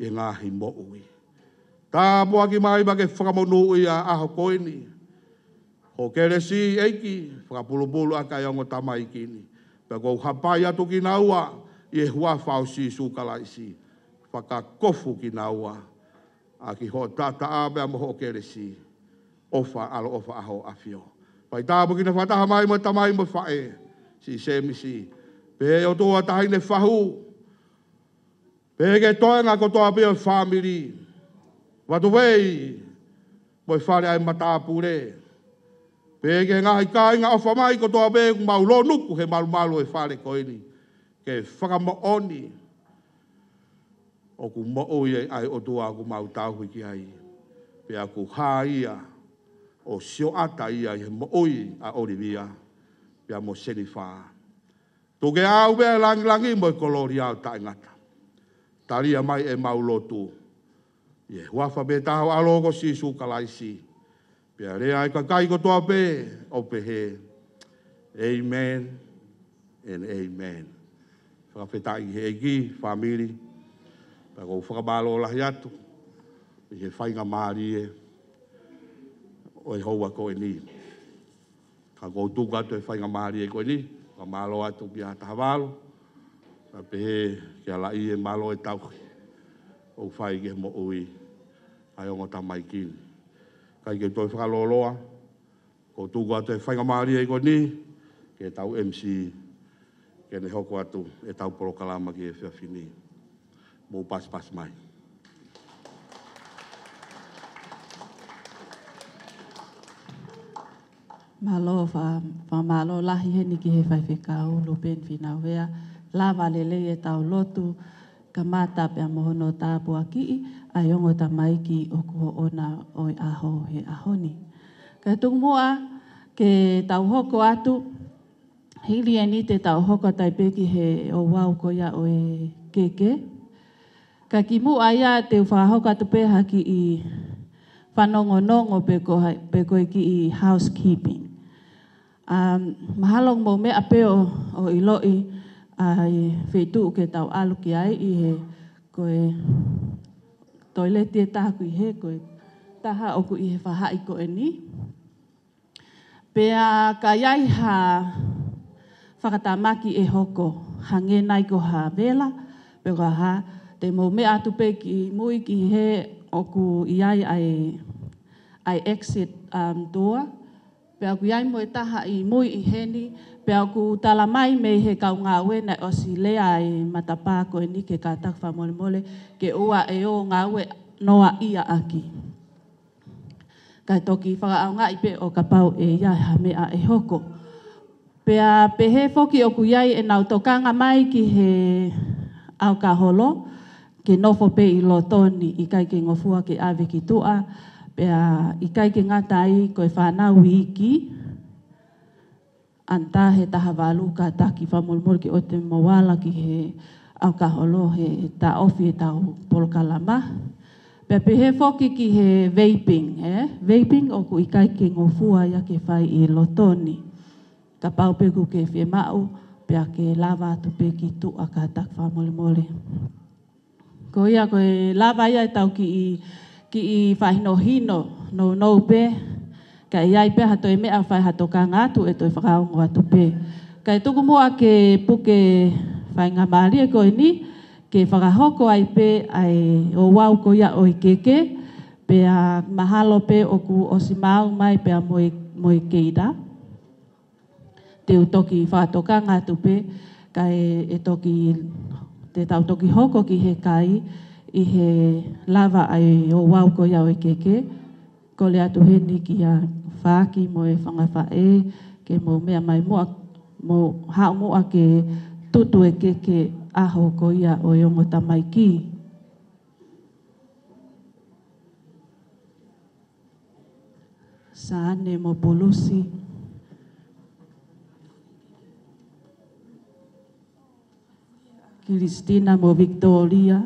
i ngahi mo ui. Tā mua ki mai ba ke whakamonu ia aho koe ni, ho kere si eiki, whakapulu a kai ongo tamai kini. Pea kou hapai atu ki naua, i e hua whao si sukalaisi. Whakakofu ki naua, a ki ho tata a mea moho kere si. Ofa alo ofa aho afio. Pai tāpu ki na whataha mai mo tamai mo whae, si semisi. Pe o toa tahine whahu. Pe ke toenga ko toa peo family. Watu wei, mo whare ai matapure. Pege ngahi kai ngā ofa mai ko toa bēku mau lo nuku he malu e whare koe ni. Ke whakamaoni. O ku mo'o i ai o tua ku mautau ki ai. Pea ku haia o sio ata ia i mo'o i a Olivia. Pea mo senifa. Toke au bea langi mo i kolori au ta ingata. Taria mai e maulotu. Ie huafa be taho alogo si su kalaisi. Pea rea i kakai ko toa pe o pehe. Amen and amen. Whakawhetai he eki, family. Pea kou whakabalo lahi atu. I he whainga maari e. O e houa koe ni. Ka kou tuka atu e whainga maari e koe ni. Ka malo atu ki a tahawalo. Pea pehe kia lai e malo e tau. O whai ke mo ui. Ai ongo ta mai kini. Kai ke toi whakaloloa. Kou tuka atu e whainga maari e koe ni. Ke tau MC. Ke ne hoko atu e tau porokalama ki e whiawhini. Mō pas mai. Malo fa malo lahi he ni ki he Fiema'u lo ben fina wea. Lava lele e tau lotu. Ka mata pe mohono tāpua ki. Aiongo ta maiki o kuho ona o i aho he ahoni. Ka tung mua ke tau hoko atu. Hili e ni te tau hoko tai peki he o wau ko ia o e keke. Ka ki mua ia te whahoka tu peha ki i whanongonongo peko ki i housekeeping. Mahalong mo mea peo o iloi ai whetu ke tau alu ki ai i he koe toileti e taha kui he koe taha o ku i he whahai ko e ni. Pea ka iai ha whakatamaki e hoko hange nai ko ha vela peo ka ha te mo mea atu pe ki mui ki he o ku iai ai exit door. Pea ku iai mo e taha i mui i heni. Pea ku tala mai me he kau ngā ue na o si lea i matapā ko e ni ke kātak wha mole mole ke ua e o ngā ue noa ia aki. Kai toki whaka au ngā i pe o ka pau e iai ha mea e hoko. Pea pehe foki o ku iai e nau tokanga mai ki he au ka holo. Ke nofo pe i lo toni i kai ke ngofua ke ave ki tua. Pea i kai ke ngatai koe whanau wiki. Anta he taha walu ka taki whamolmol ki o te mawala ki he au ka holo he ta ofi e tau polokalama. Pea pehe foki ki he vaping. Vaping o ku i kai ke ngofua ia ke whai i lo toni. Ka pau peku ke Fiema'u. Pea ke lava atu pe ki tua ka tak whamolmole. Ko ia koe lava ia e tau ki i whahino no pe. Ka iai pe hato e mea whai hato ka ngātu e toi whakaongo atu pe. Ka e tuku mua ke puke whai ngā maari e koe ni. Ke whakahoko ai pe ai o wau ko ia o i keke. Pea mahalo pe o ku o si mau mai pea moi keida. Te utoki whatoka ngātu pe. Ka e toki te tau toki hoko ki he kai i he lava ai o wau ko ia o i keke. Ko le atu heni ki a whaki mo e whangawhae ke mo mea mai mua mo hao mua ke tutu e keke aho ko ia o i ongo tamai ki. Saane mo polusi. Kristina mo Victoria.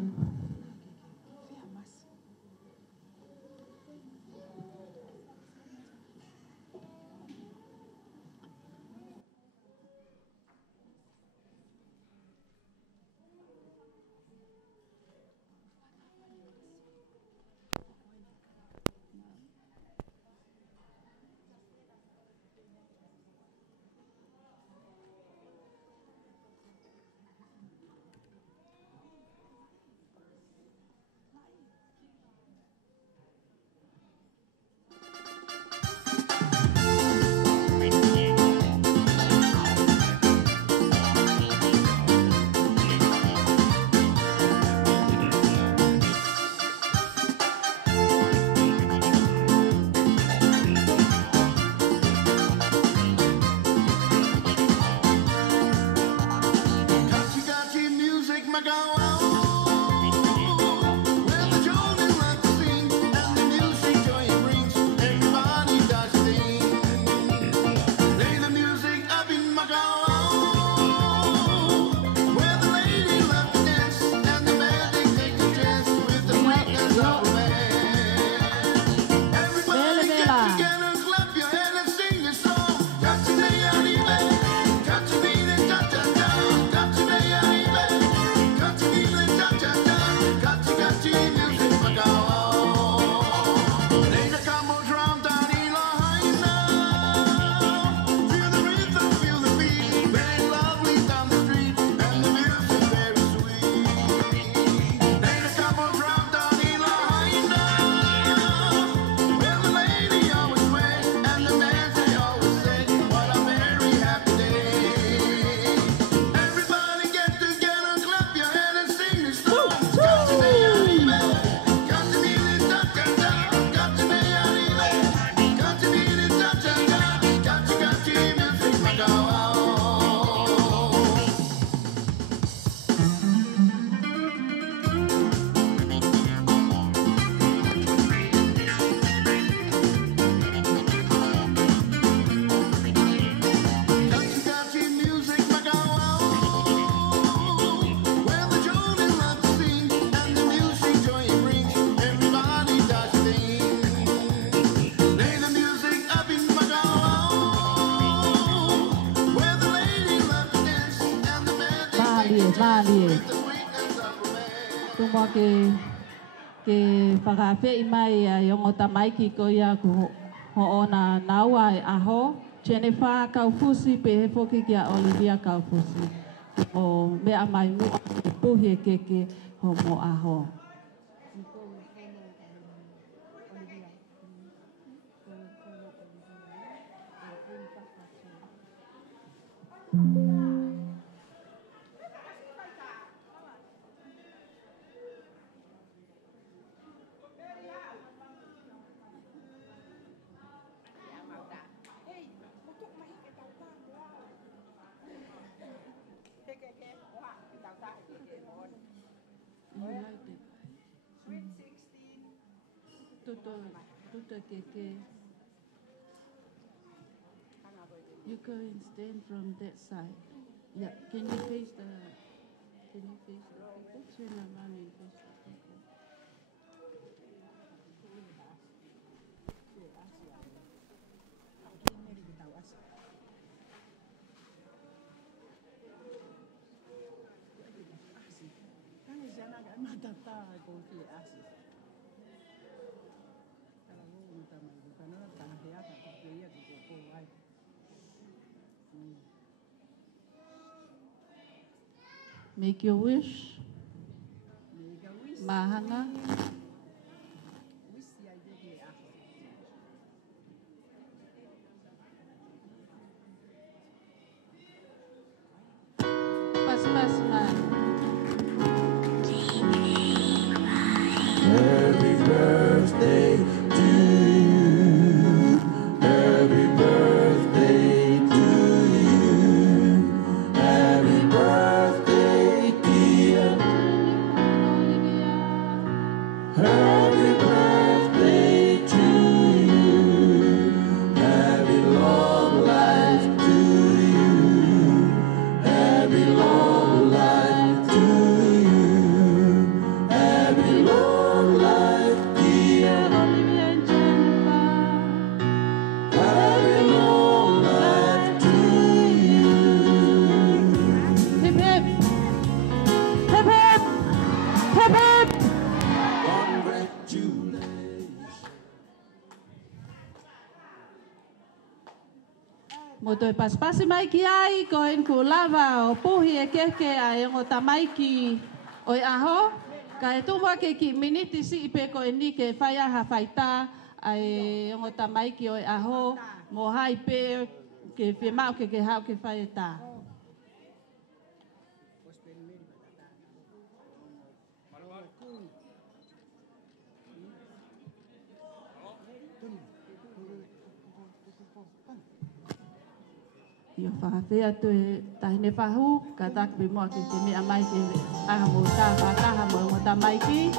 Lali. Tuma ke whakawhi mai yung o tamaiki ko ia ko ho'ona naua e aho. Jennifer Kaufusi pe he foki ki a Olivia Kaufusi. O mea mai mua ke puhi e keke ho mo aho. You go and stand from that side. Yeah, can you face the people? Turn around and face the people. Make your wish. Mahanga. Happy birthday to you. Happy birthday to you. Happy birthday, dear. Happy birthday to you. Happy long life to you. Happy long life to you. Happy long life, dear. Olivia and Jennifer. Happy long life to you. Hip hip. Hip hip. Hip hip. Congratulations. Moto e paspasi mai ki ai ko en ku lava o puhi e keke ai o tamaiki o i aho. Ka e tuwa ke ki miniti si ipe ko e ni ke Fai'aho faita ai o tamaiki o i aho. Mo hai pe ke Fiema'u ke hau ke faita. Io whakawhea tu e tahine whahu, ka tak bimoa ke mea mai ke aha mo tā whakaha mo o tamaiki.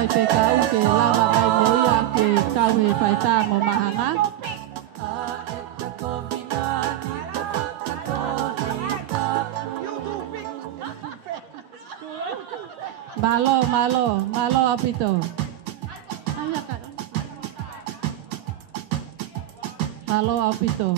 whai pe kau ke lava mai moia ke kau he whai tā mo mahanga. Malo apito. Malo apito.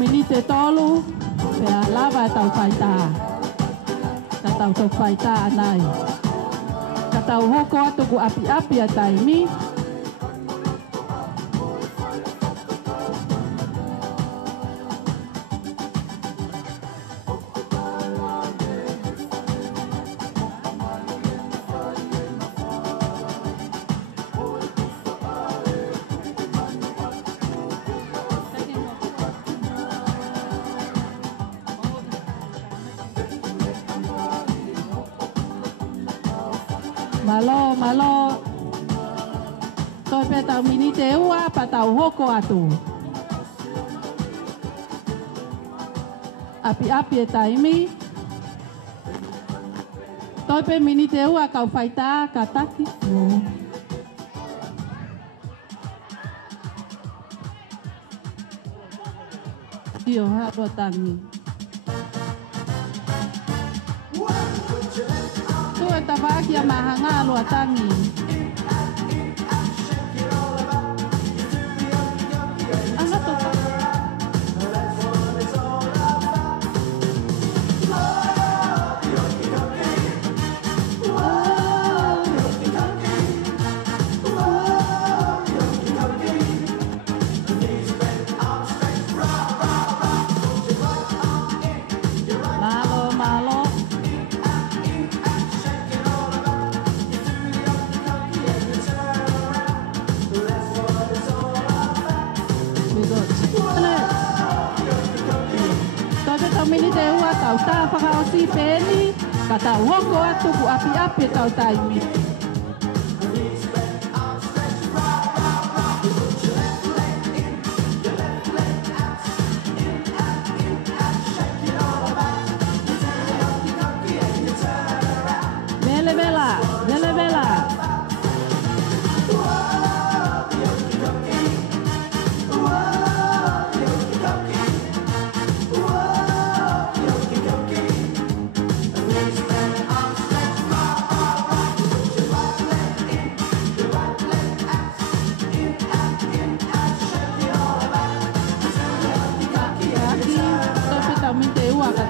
Minite tolu, pea lava tau whaita. Ka tau tau whaita anai. Ka tau hoko atu ku api-api a taimi. Malo. Toi pe tau minite ua pa tau hoko atu. Api-api e taimi. Toi pe minite ua kau whaita ka taki. Tio haro tangi. Tawaki a mahanga lua tangi. Tau tā whakaosi pēni, ka tau hoko atu ku api-api tau taimi. Vele vela.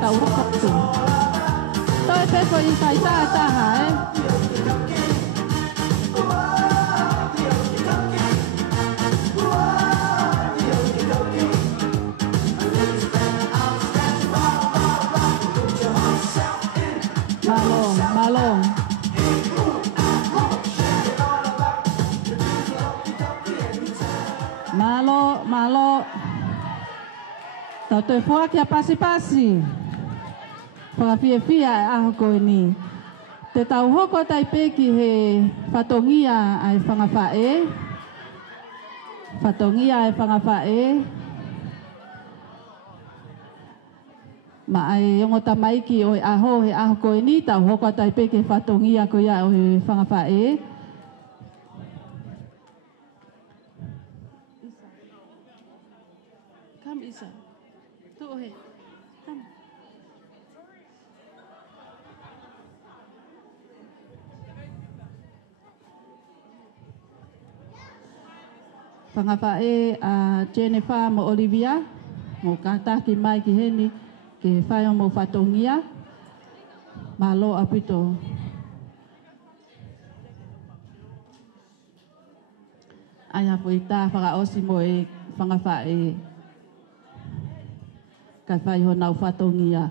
Tau hoko tu. Toi peko I whaita taha, Malong. malo. Tau te fua kia pasi. Fiefia aho koe ni. Te tau hoko taipe ki he whatongia ai whangawhae. Whatongia ai whangawhae. Ma ai ongo tamaiki o aho he aho koe ni. Tau hoko taipe ki whatongia koe ia o he whangawhae. Come Isa. Tu ohe. Come. Whangawhae a Jennifer mo Olivia, mo kātaki mai ki heni, ke Fai'aho mo whatongia, malo apito. Ai hapo i tā whakaosi mo e whangawhae, kai Fai'aho nau whatongia.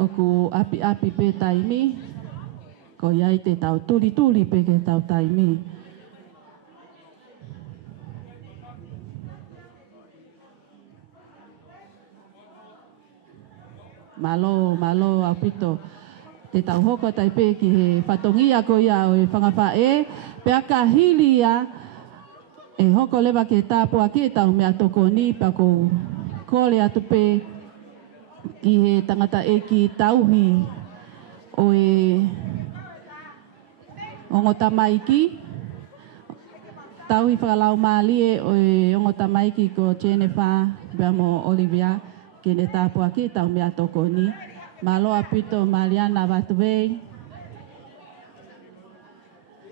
Oku api pe taimi, ko iai te tau tuli pe ke tau taimi. Malo apito. Te tau hoko taipe ki he whatongia ko ia o e whangawhae, pe aka hili ia, e hoko lewa ke tāpua ke tau mea toko ni, pa ko kore atu pe, ki he tangata e ki tauhi o e ongo tamaiki. Tauhi whakalau maalie o e ongo tamaiki ko Jennifer mo Olivia ki ne tāpua ki tau mea toko ni. Malo apito Mariana Vatwei.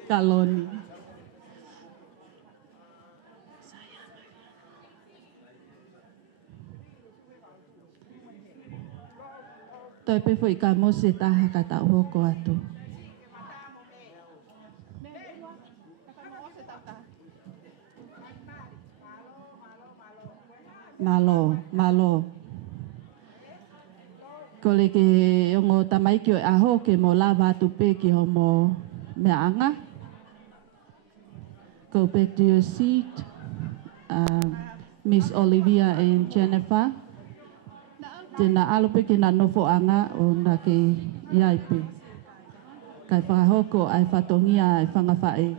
Kaloni. Toi pe foi ka mose taha ka tau hoko atu. Malo. Kole ke ongo tamaiki o aho ke mo lava atu pe ki ho mo meanga. Go back to your seat. Miss Olivia and Jennifer. Tēnā alupe ke nā nofo anga o nā ke iaipe. Kai whakahoko ai whatongia ai whangawhae.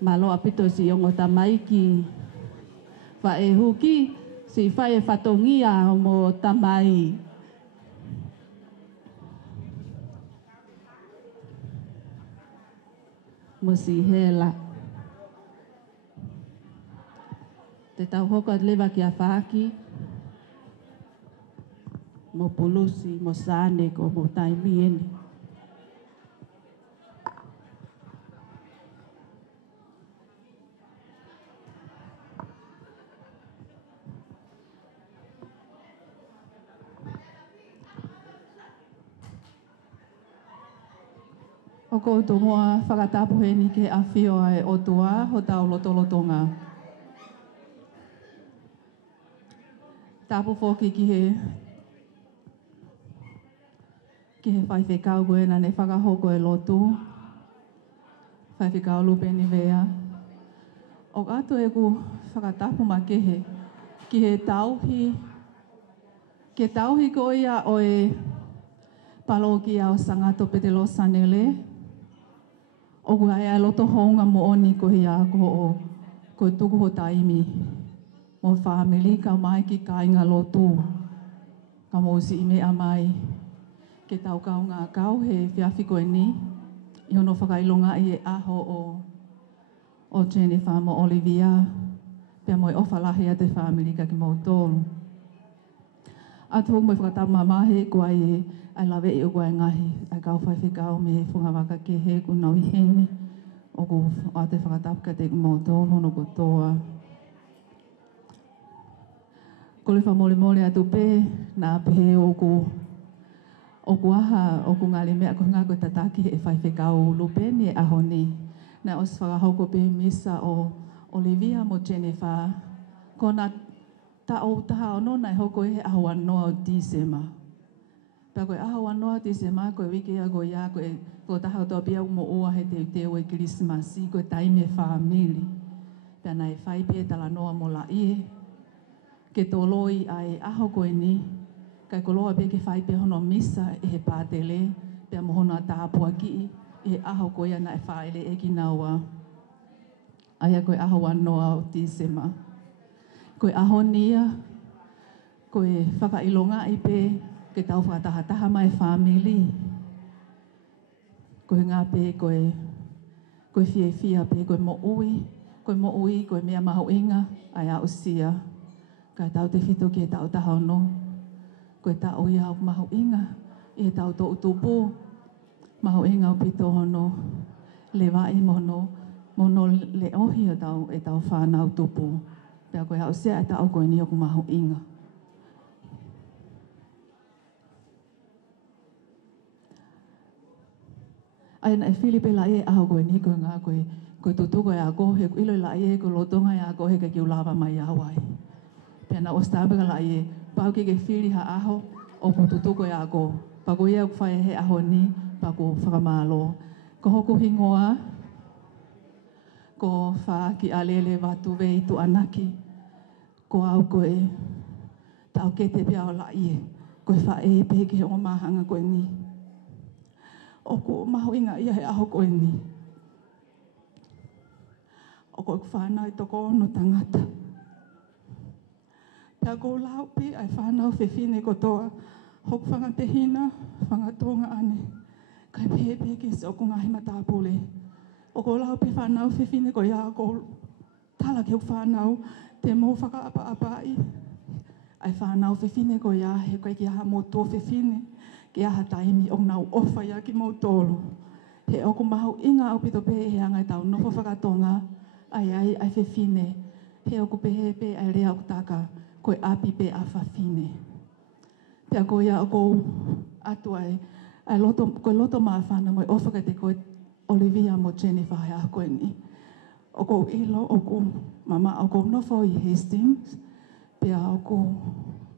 Malo apito si ongo tamaiki. Whae huki si whae whatongia o mo tamai. Mo si hela. Te tau hoko lewa ki a whaaki. Mo pulusi, mo sane, ko mo taimi eni. O koutou moa whakatapuheni ke awhio ai o tua, ho tau lotolotonga. Tapu whoki ki he whaiwhekau koe na ne whakahoko e lotu. Whaiwhekau lupe ni vea. O kato e ku whakatapu ma kehe. Ki he tauhi. Ke tauhi ko ia o e palo ki au sangato pe te lo sanele. O ku ai loto honga mo oni ko hia ko tuku ho taimi. Mo family ka mai ki ka inga lotu. Ka mo si ime amai. Ke tau kau ngā kau he whiawhi koe ni. I hono whakailonga i e aho o Jennifer mo Olivia. Pea mo e ofalahi a te family ka ki mau tōru. Atu mo e whakatapu mamahe kua i ai lawe i o kua ngahi. Ai kau whaiwhi kau me whungawaka ke he ku nau i heni. O ku a te whakatapu ka te ki mau tōru hono ko toa. Ko le whamole atu pe nā pehe o ku aha, o ku ngāli mea ko ngā koe tataki e whaiwhi kau lupe ni e aho ni. Nā os whakahoko pe misa o Olivia mo Jennifer. Ko nā ta o taha ono nai hoko he aho anoa o tisema. Pea koe aho anoa tisema koe wiki a koe ia koe ko taha o toa pia umo ua he te teo e Christmasi koe taime e whaamili. Pea nai whai pia tala noa mo la ie. Ke toloi ai aho koe ni. Kai koloa pe ke whai pia hono misa e he pātele. Pea mohona tāpua ki e aho koe ana e whaile e ki naua. Aia koe aho anoa o tisema. Koe aho nia, koe whakailonga i pe, ke tau whakatahataha mai whamili. Koe ngā pe, koe fiefia pe, koe mo ui, koe mea maho inga, ai au sia. Kai tau te whito ki e tau taha ono. Koe tau i au maho inga, e tau tō utupu, maho inga o pito hono, le wai mono le ohi e tau whanau tupu. Pea koe hau sea e tau koe ni oku maho inga. Ai na e Filipe la e aho koe ni koe ngā koe tutu koe a kohe, ilo la e ko lotonga e a kohe ka kiu lava mai awai. Pea na o stabega la e, pau ke Fili ha aho, o ko tutu koe a ko. Pa koe ia whae he aho ni, pa ko whakamalo. Ko hoku hingoa, ko wha ki alele watu wei tu anaki. Ko au koe, tau ke te pia o la ie, koe wha e peke o mahanga koe ni. O ko maho inga ia he aho koe ni. O ko whanau i toko ono tangata. Pea ko lau pi ai whanau whewhine kotoa, hok whangatehina, whangatonga ane. Kai peke se o ko ngahi matapule. O ko lau pi whanau whewhine ko ia ko tala ke whanau, te mō whakaapa-apai. Ai whanau whewhine ko ia he koe ki aha mō tō whewhine, ki aha taimi o nau ofa ia ki mō tōlu. He o ko mahu inga au pito pe he angai tau nofo whakatonga, ai whewhine. He o ko pehe pe ai rea o taka, koe api pe a whawhine. Pea ko ia o ko atu ai koe loto maa whana moi ofa ka te koe Olivia mo Jennifer hea koe ni. O ko ilo, o ko mama, o ko nofo i Hastings, pea o ko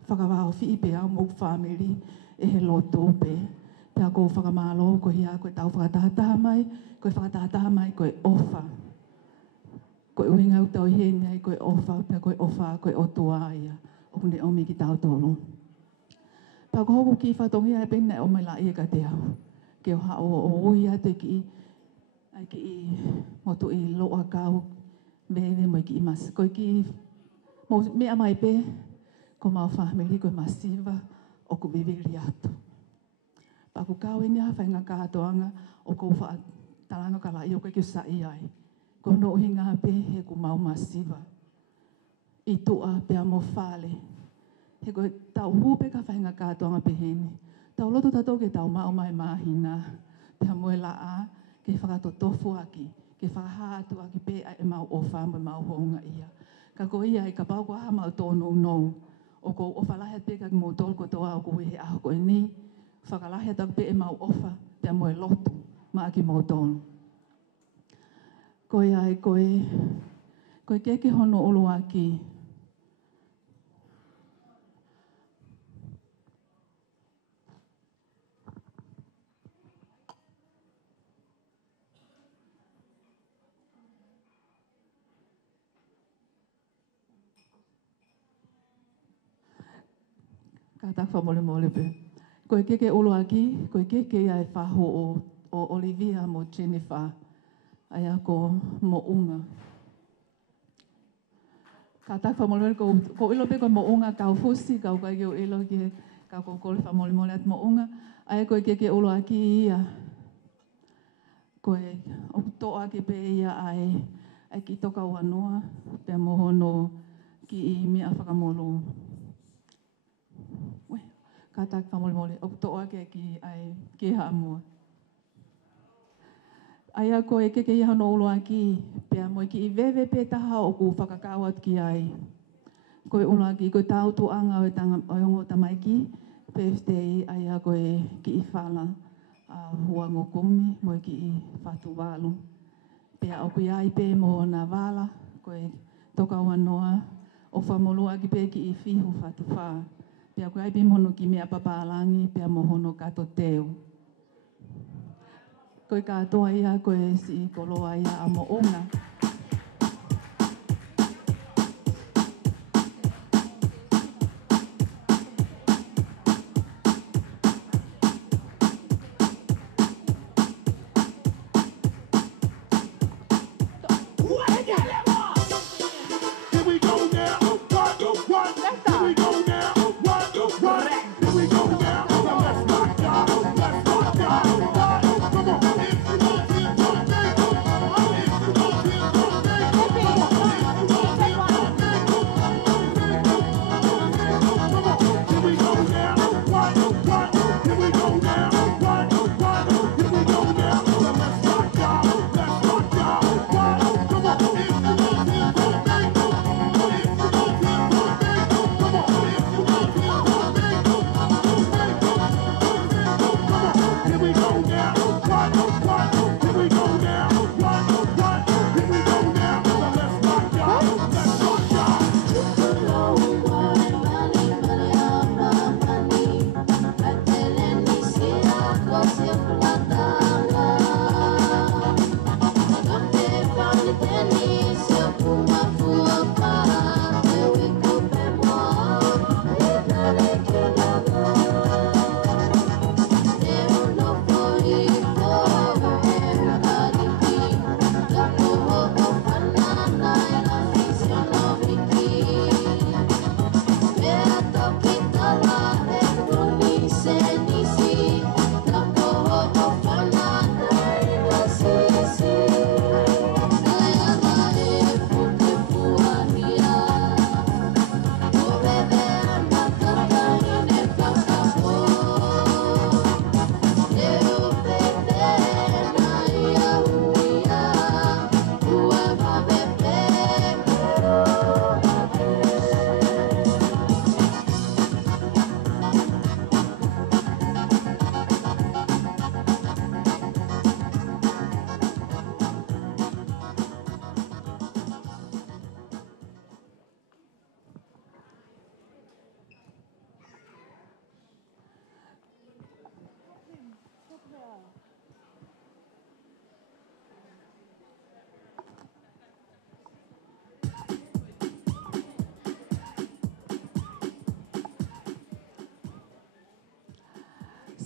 whakawao whi pe au mō family e he loto pe. Pea ko whakamalo, ko hia, koe tau whakatahataha mai, koe ofa. Koe uinga utau he nei, koe ofa, koe otua ia. O kune omi ki tau tolu. Pea ko hoku ki whatongi ai pene o mai la ia ka te au. Ke o hao o uia te ki ai ki i motu i loa kau vewe mo ki i mas. Koe ki mea mai pe, ko mau whamiri koe masiva o ku viviri atu. Pa ku kau ini ha whainga Katoanga o ko wha talanga ka lai o koe ki sai ai. Ko no hinga pe he ku mau masiva. I tua pea mo whale. He koe tau hupe ka whainga Katoanga pe hene. Tau loto tato ke tau mau mai mahina. Pea moe la a ke whakatotofu aki. Ke whakahatu aki pe e mau ofa mo mau honga ia. Ka ko ia e ka pau ko aha mau tōnu nou. O ko ofa lahe pe ka mo tōl ko toa o ko he aho koe ni. Whakalahe tak pe e mau ofa. Pea moe lotu ma aki mo tōnu. Ko ia e koe keke hono ulu aki. Ka takwa mole pe. Koe keke ulu aki, koe keke ia e whaho o Olivia mo Jennifer. Ai ako mo unga. Ka takwa mole ko ilo pe koe mo unga Kaufusi, kau kai o ilo ki kau ko kole wha mole at mo unga. Ai koe keke ulu aki ia. Koe o toa ki pe ia ai ki toka wanoa. Pea mohono ki i mea whakamolu. Ka mole, o toa ke ki ai ke ha mua. Ai a koe keke iha no ulo aki, pea moe ki i vewe pe taha o ku whakakawat ki ai. Koe ulo aki, koe tau tuanga o ongo tamaiki, birthday ai a koe ki i whala huango kumi, moe ki i whatu walu. Pea o kui ai pe mo na wala, koe toka wanoa, o whamolua ki pe ki I whihu whatuwha. Pea koe ai pe mono ki mea papalangi, pea mohono kato teo. Koe katoa ia, koe si koloa ia a mo onga.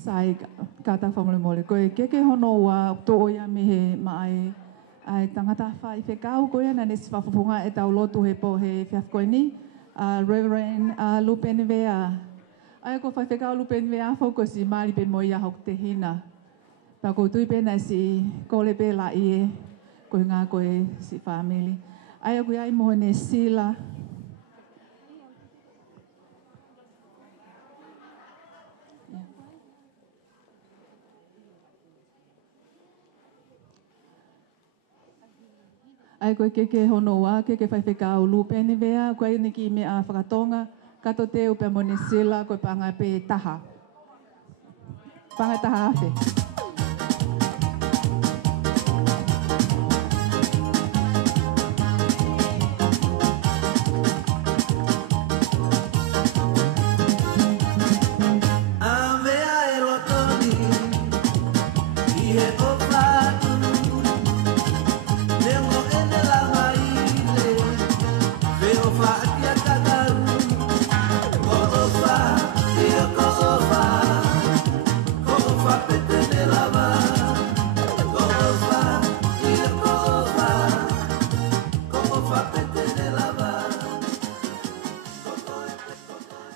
Sai kata whamole mole koe keke hono ua to oia me he mai ai tangata Fiema'u koe na nesi whafafunga e tau lotu he po he whiafkoini Reverend Lupenvea ai ko Fiema'u Lupenvea fokusi mali pe moia hok te hina pa ko tui pe na si kole pe la ie ko ngā koe si family ai ko ai mo ne sila ai koe keke hono wā, keke Fiema'u lupene vea, koe niki me a whakatonga, kato teo pe mone sila, koe panga pe taha. Panga taha awhe.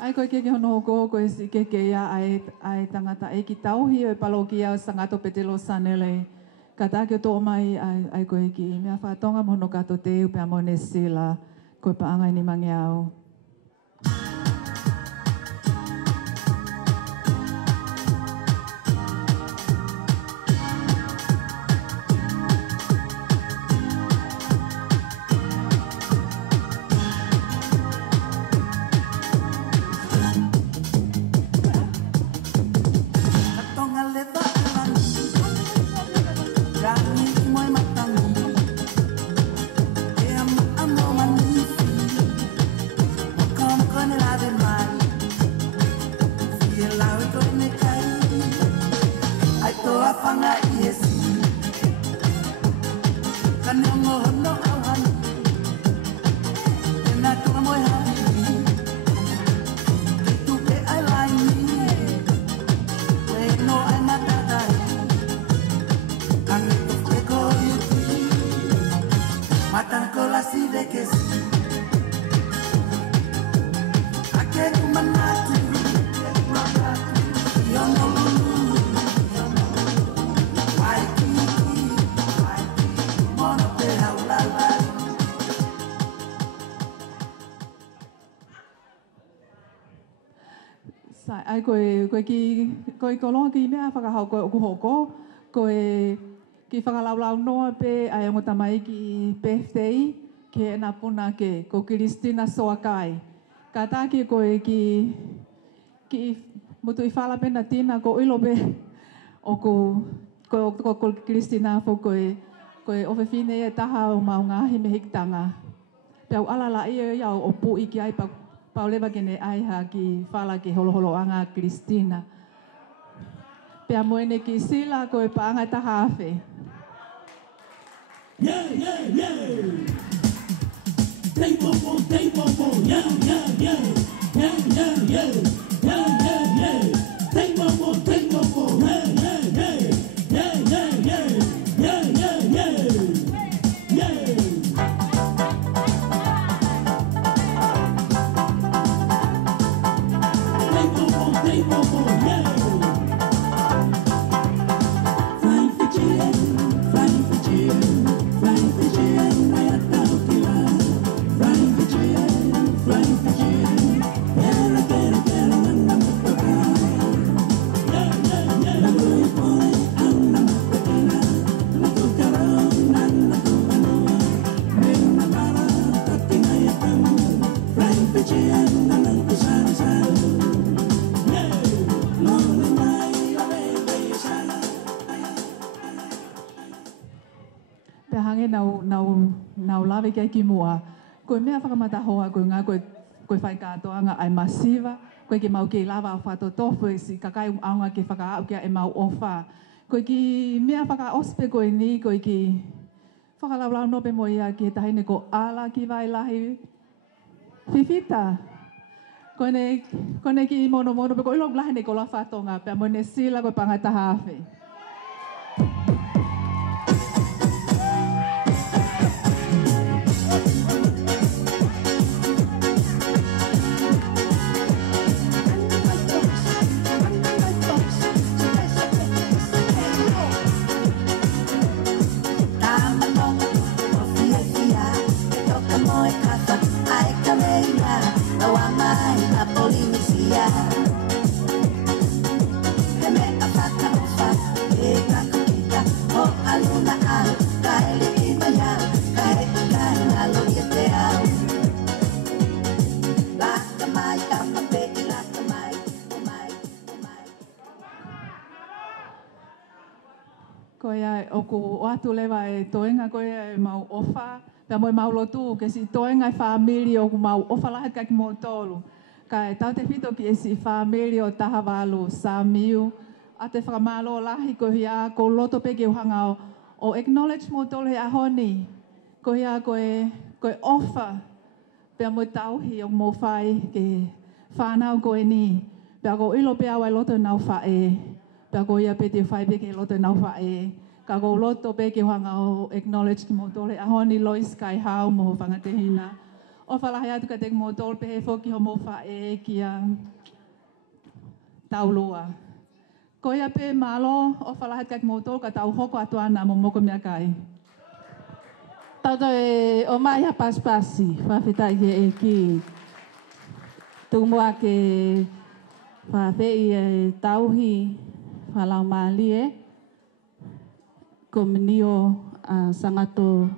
Ai koe keke hono hoko koe si keke ia ai tangata e ki tauhi e paloki au sangato petelo sanele. Ka tāke tō mai ai koe ki mea whātonga mono kato te upe a mone sila koe paangai ni mangi au. ai koe kolonga ki mea whakahau koe oku hoko, koe ki whakalaulau noa pe ai ngota mai ki birthday, ke ena puna ke ko Kristina Soakai. Ka tāki koe ki mutu I whala pena tina ko ilo pe ko Kristina fo koe ofe fine e taha o maunga he me hiktanga. Pe au alala ia au opu iki ai Paulewa kene ai ha ki whala ki holoholo anga Kristina. Pea moene ki sila koe paanga taha awhe. Yeah, yeah, yeah. Day bobo, yeah, yeah, yeah. Yeah, yeah, yeah. Yeah, yeah, yeah. Day bobo, yeah, yeah, yeah. Yeah, yeah, yeah. Yeah, yeah, yeah. Yeah. Day bobo, yeah. Flying for chill, flying for chill. Flying for chill, I at the Okila. Flying for chill, flying for chill. Yeah, I better, I'm not the guy. Yeah, yeah, yeah. I'm going for it, I'm not the guy. I'm going around, I'm not the guy. Maybe my brother, cutting my thumb. Flying for chill, I'm not the side. Yeah, long night, I'm a Pea hange nau lawe kia ki mua. Koe mea whakamata hoa koe ngā koe whai katoanga ai masiva. Koe ki mau ki lawa o whato tofu e si kakai aunga ki whakaau kia e mau ofa. Koe ki mea whakaospe koe ni koe ki whakalaulau nope mo ia ki he tahine ko ala ki vai lahi fifita. Kone ki mono pe ko ilong lahi ne ko la whatonga. Pea moene sila koe pangata hawhi. Oku o atu lewa e toenga koe e mau ofa, pea moe mau lotu, ke si toenga e whaamili o ku mau ofa lahat kaki mo tolu. Ka e tau te whito ki e si whaamili o taha walu Samiu, a te whakamalo lahi ko hia ko loto peke uhanga o acknowledge mo tolu he ahoni, ko hia koe ofa, pea moe tauhi o mo whai ke whanau koe ni, pea ko ilo pea wai loto nau whae, pea ko hia pete whai peke loto nau whae, ka ko loto peke hanga o acknowledge ki mo tole ahoni Lois kai hau mo whangatehina. O whalahi atu ka te mo tole pehe whoki ho mo whae ki a taulua. Ko ia pe malo o whalahi atu ka mo tole ka tau hoko atu ana mo moko mea kai. Tauto e o mai ha paspasi, whawhitai e ki tumua ke whawhei e tauhi whalau mali e. Ko menio sangato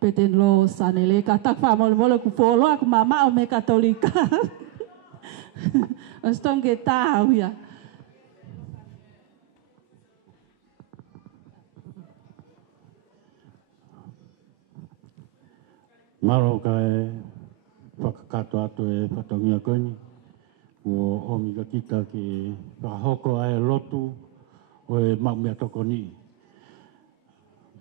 peten lo sanele kata fa mole ku polo aku mama o me katolika. Ostong ke tau ya. Maro kai whakakato atu e whatongia koini. Ua omiga kita ki whakahoko ai lotu o e mau mea toko ni.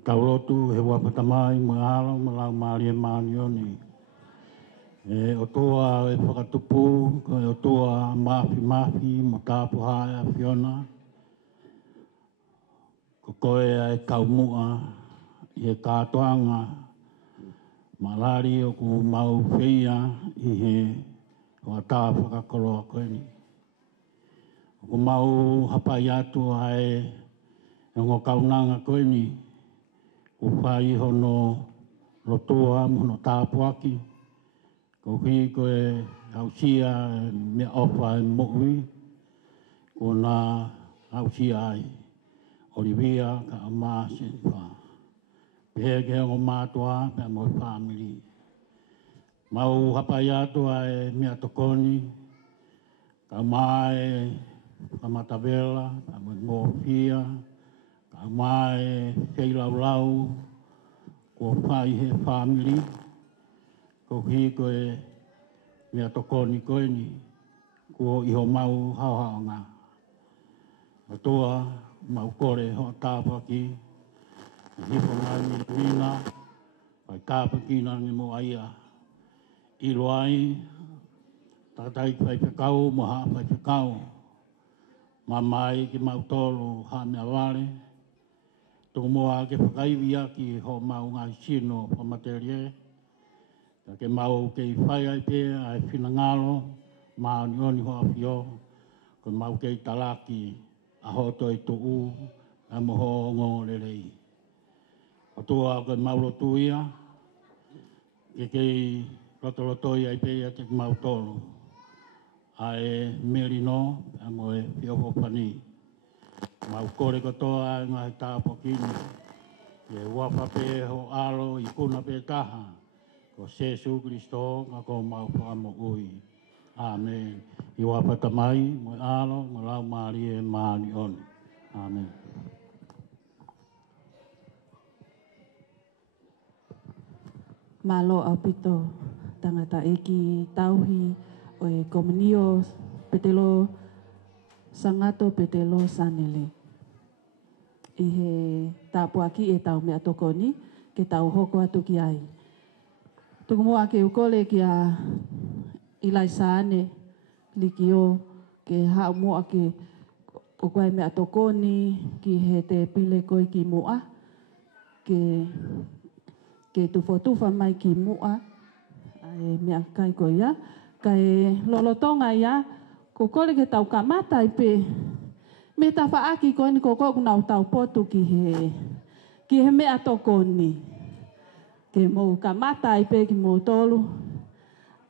Kaulotu he wapatamai mo alo mo lau maria maanioni. E o toa e whakatupu, ko e o toa mafi mo tāpu hae a Fiona. Ko koe ai kaumua i he Katoanga. Malari o ku mau whia i he o tā whakakoloa koe ni. O ku mau hapai atu ai e ngō kaunanga koe ni. Ko Fai'aho no lotoa mo no tāpu aki. Ko hui koe hokosia me ofa e mo'ui. Ko nā hokosia ai Olivia ka amasi wha. Pehe ke o mātua pe mo family. Mau hapai atu ai mea tokoni. Ka mai ka matavela, ka mo ngofia. Ka mai kei lau ko whai he family. Ko hi koe mea tokoni koe ni, ko iho mau hauhaonga. Atua mau kore ho tāpaki, hipo ngai ni pina, pai tāpaki nangi mo aia. Ilo ai, tatai pai whekau, mo haa pai whekau. Mamai ki mau tolu haa mea wale. Tō moa ke whakaiwi aki ho mau ngai sino pa materie. Ke mau ke whai ai pē ai whina ngalo, maa ni oni hoa whio, ko mau ke talaki a hoto i tuu, a moho ngō lelei. O tua ko mau lotu ia, ke kei rotolotoi ai pē a te mau tolu. Ai merino, a mo e whioho pani. Mau kore katoa ai ngai tāpokini, ke wapa pē ho alo i kuna pē taha. Ko Jesu Kristo nga ko mau whamo ui. Amen. I wapatamai, mo alo, mo lau marie maani oni. Amen. Malo au pito tangata eki tauhi o e komunio petelo sangato petelo sanele. I he tāpuaki e tau mea tokoni, ke tau hoko atu ki ai. Tuku mua ke ukole ki a ilai saane, liki o ke hao mua ke o koe mea tokoni, ki he te pile koe ki mua, ke tufa mai ki mua, ai mea kai koe ia, kai lolotonga ia, ko kole ke tau kamata i pe, me ta whaaki koe ni koko kunau tau potu ki he mea tokoni. Ke mou ka mata i pe ki mou tolu.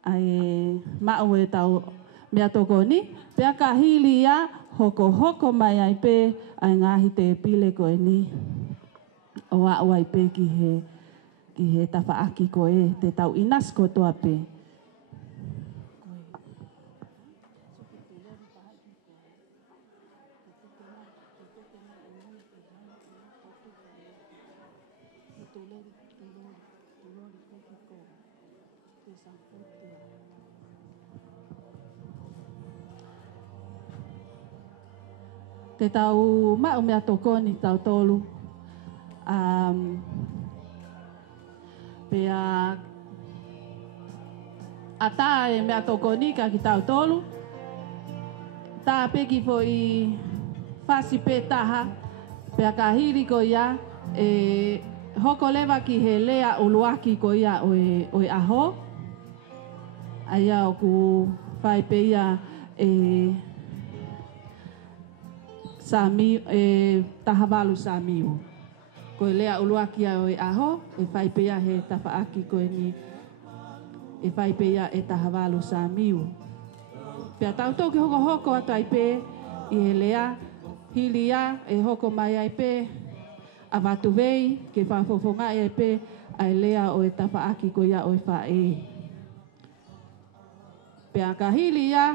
Ai ma'u e tau mea tokoni. Pea ka hili ia hoko mai ai pe ai ngahi te pile koe ni. O a'u ai pe ki he tawhaaki koe te tau inas kotoa pe. Te tau ma'u mea tokoni tau tolu. Pea ata e mea tokoni ka ki tau tolu. Tā peki fo i whasi pe taha. Pea ka hiri ko ia e hoko lewa ki he lea uluaki ko ia o e aho. Aia o ku whai pe ia tahavalu Samiu. Ko lea uluaki o e aho, e whai pe ia he tawhaaki ko ni, e whai pe ia e tahavalu Samiu. Pea tautou ki hoko atu ai pe, i he lea, hili ia, e hoko mai ai pe, a watu vei, ke whafofonga ai pe, ai lea o e tawhaaki ko ia o e whae. Pea ka hili ia,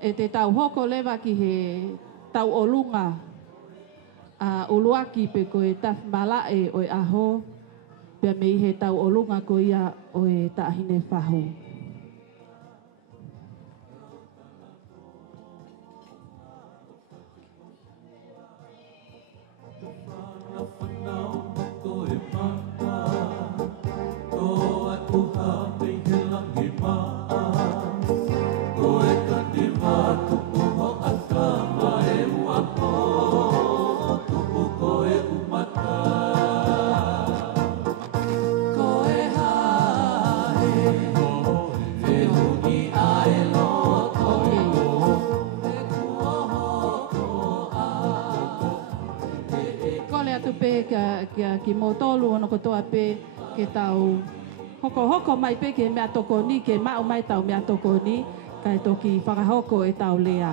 e te tau hoko lewa ki he tau olunga a uluaki pe ko e taf malae o e aho, pea me i he tau olunga ko ia o e tahine whahu. pe ki motolu ono kotoa pe ke tau hoko mai pe ke mea toko ni ke ma'u mai tau mea toko ni kai toki whakahoko e tau lea.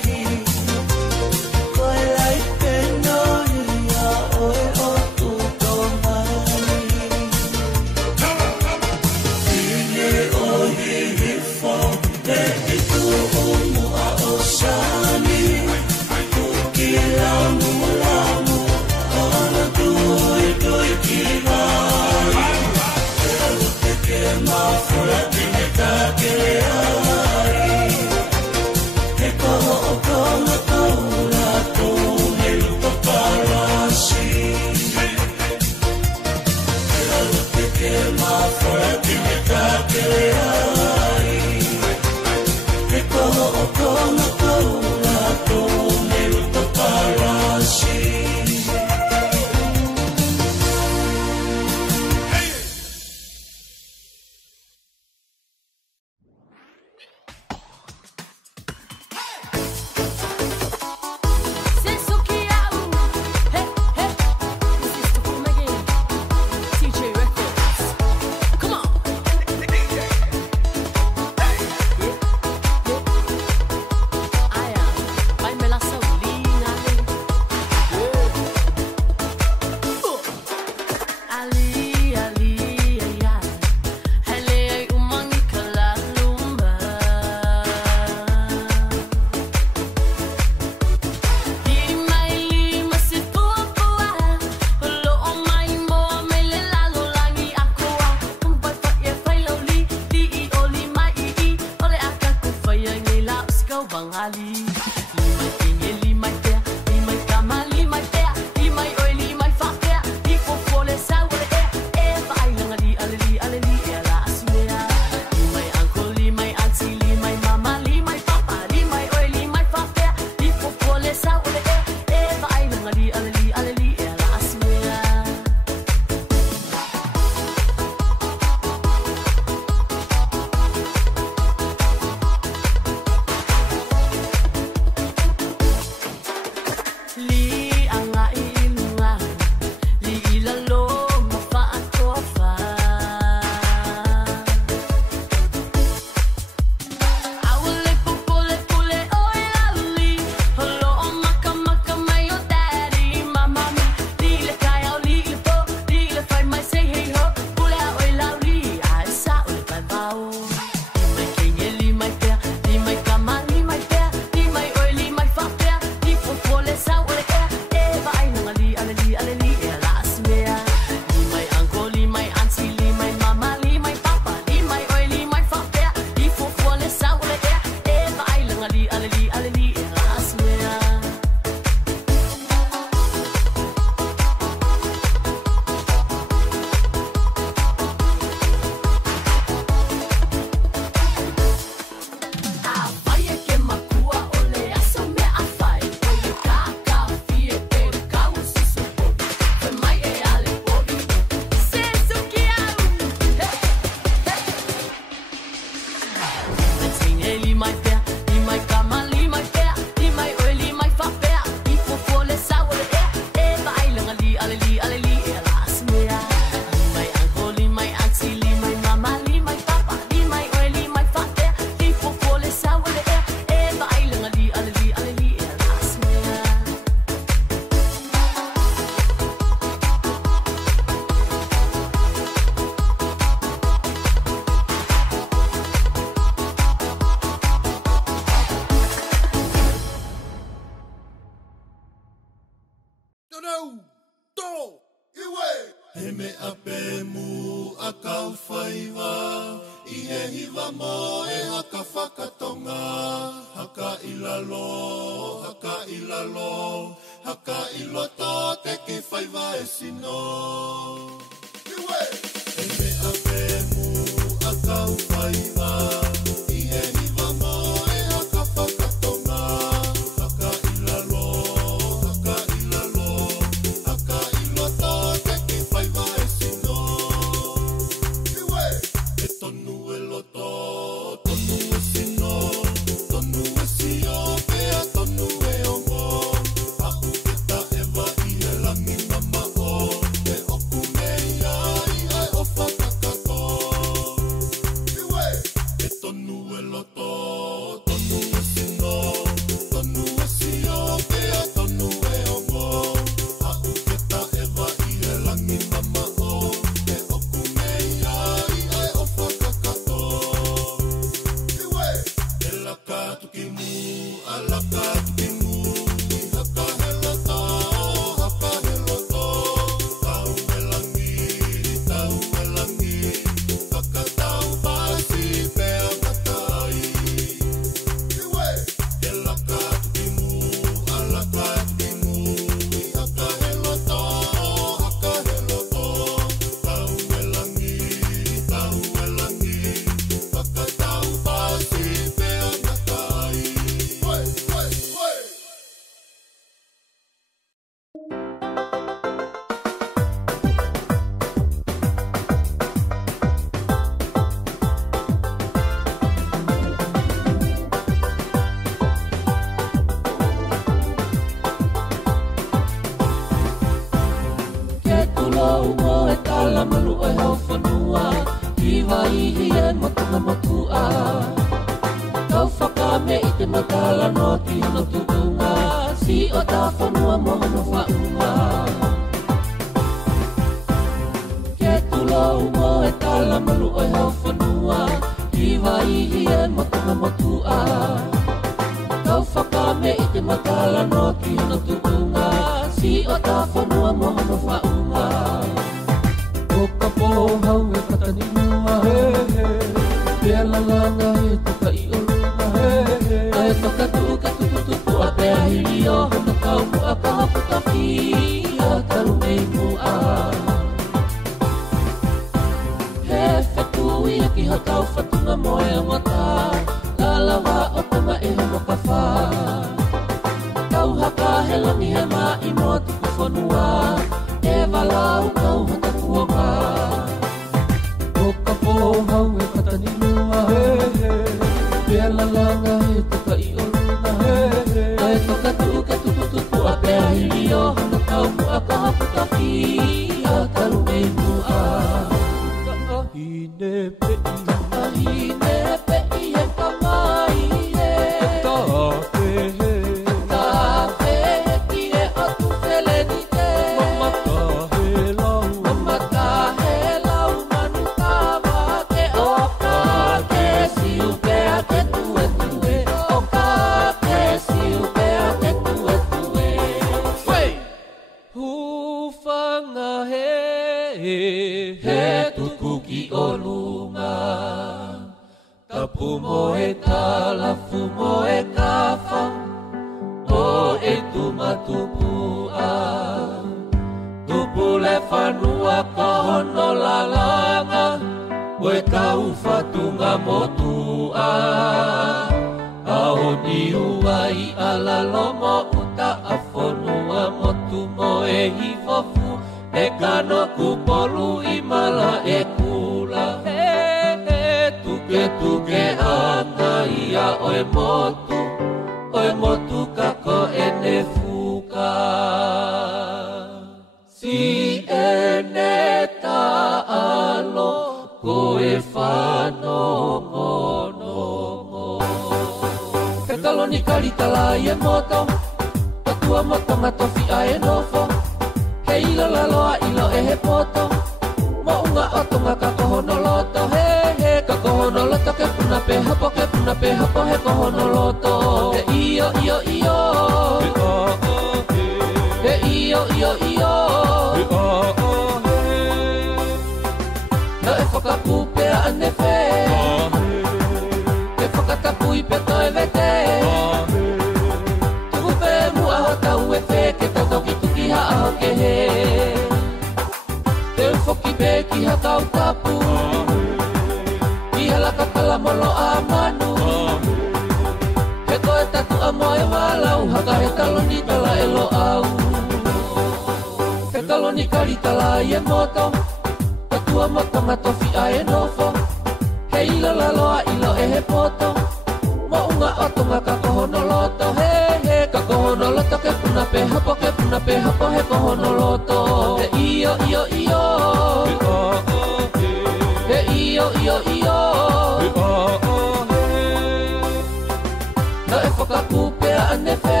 ane fe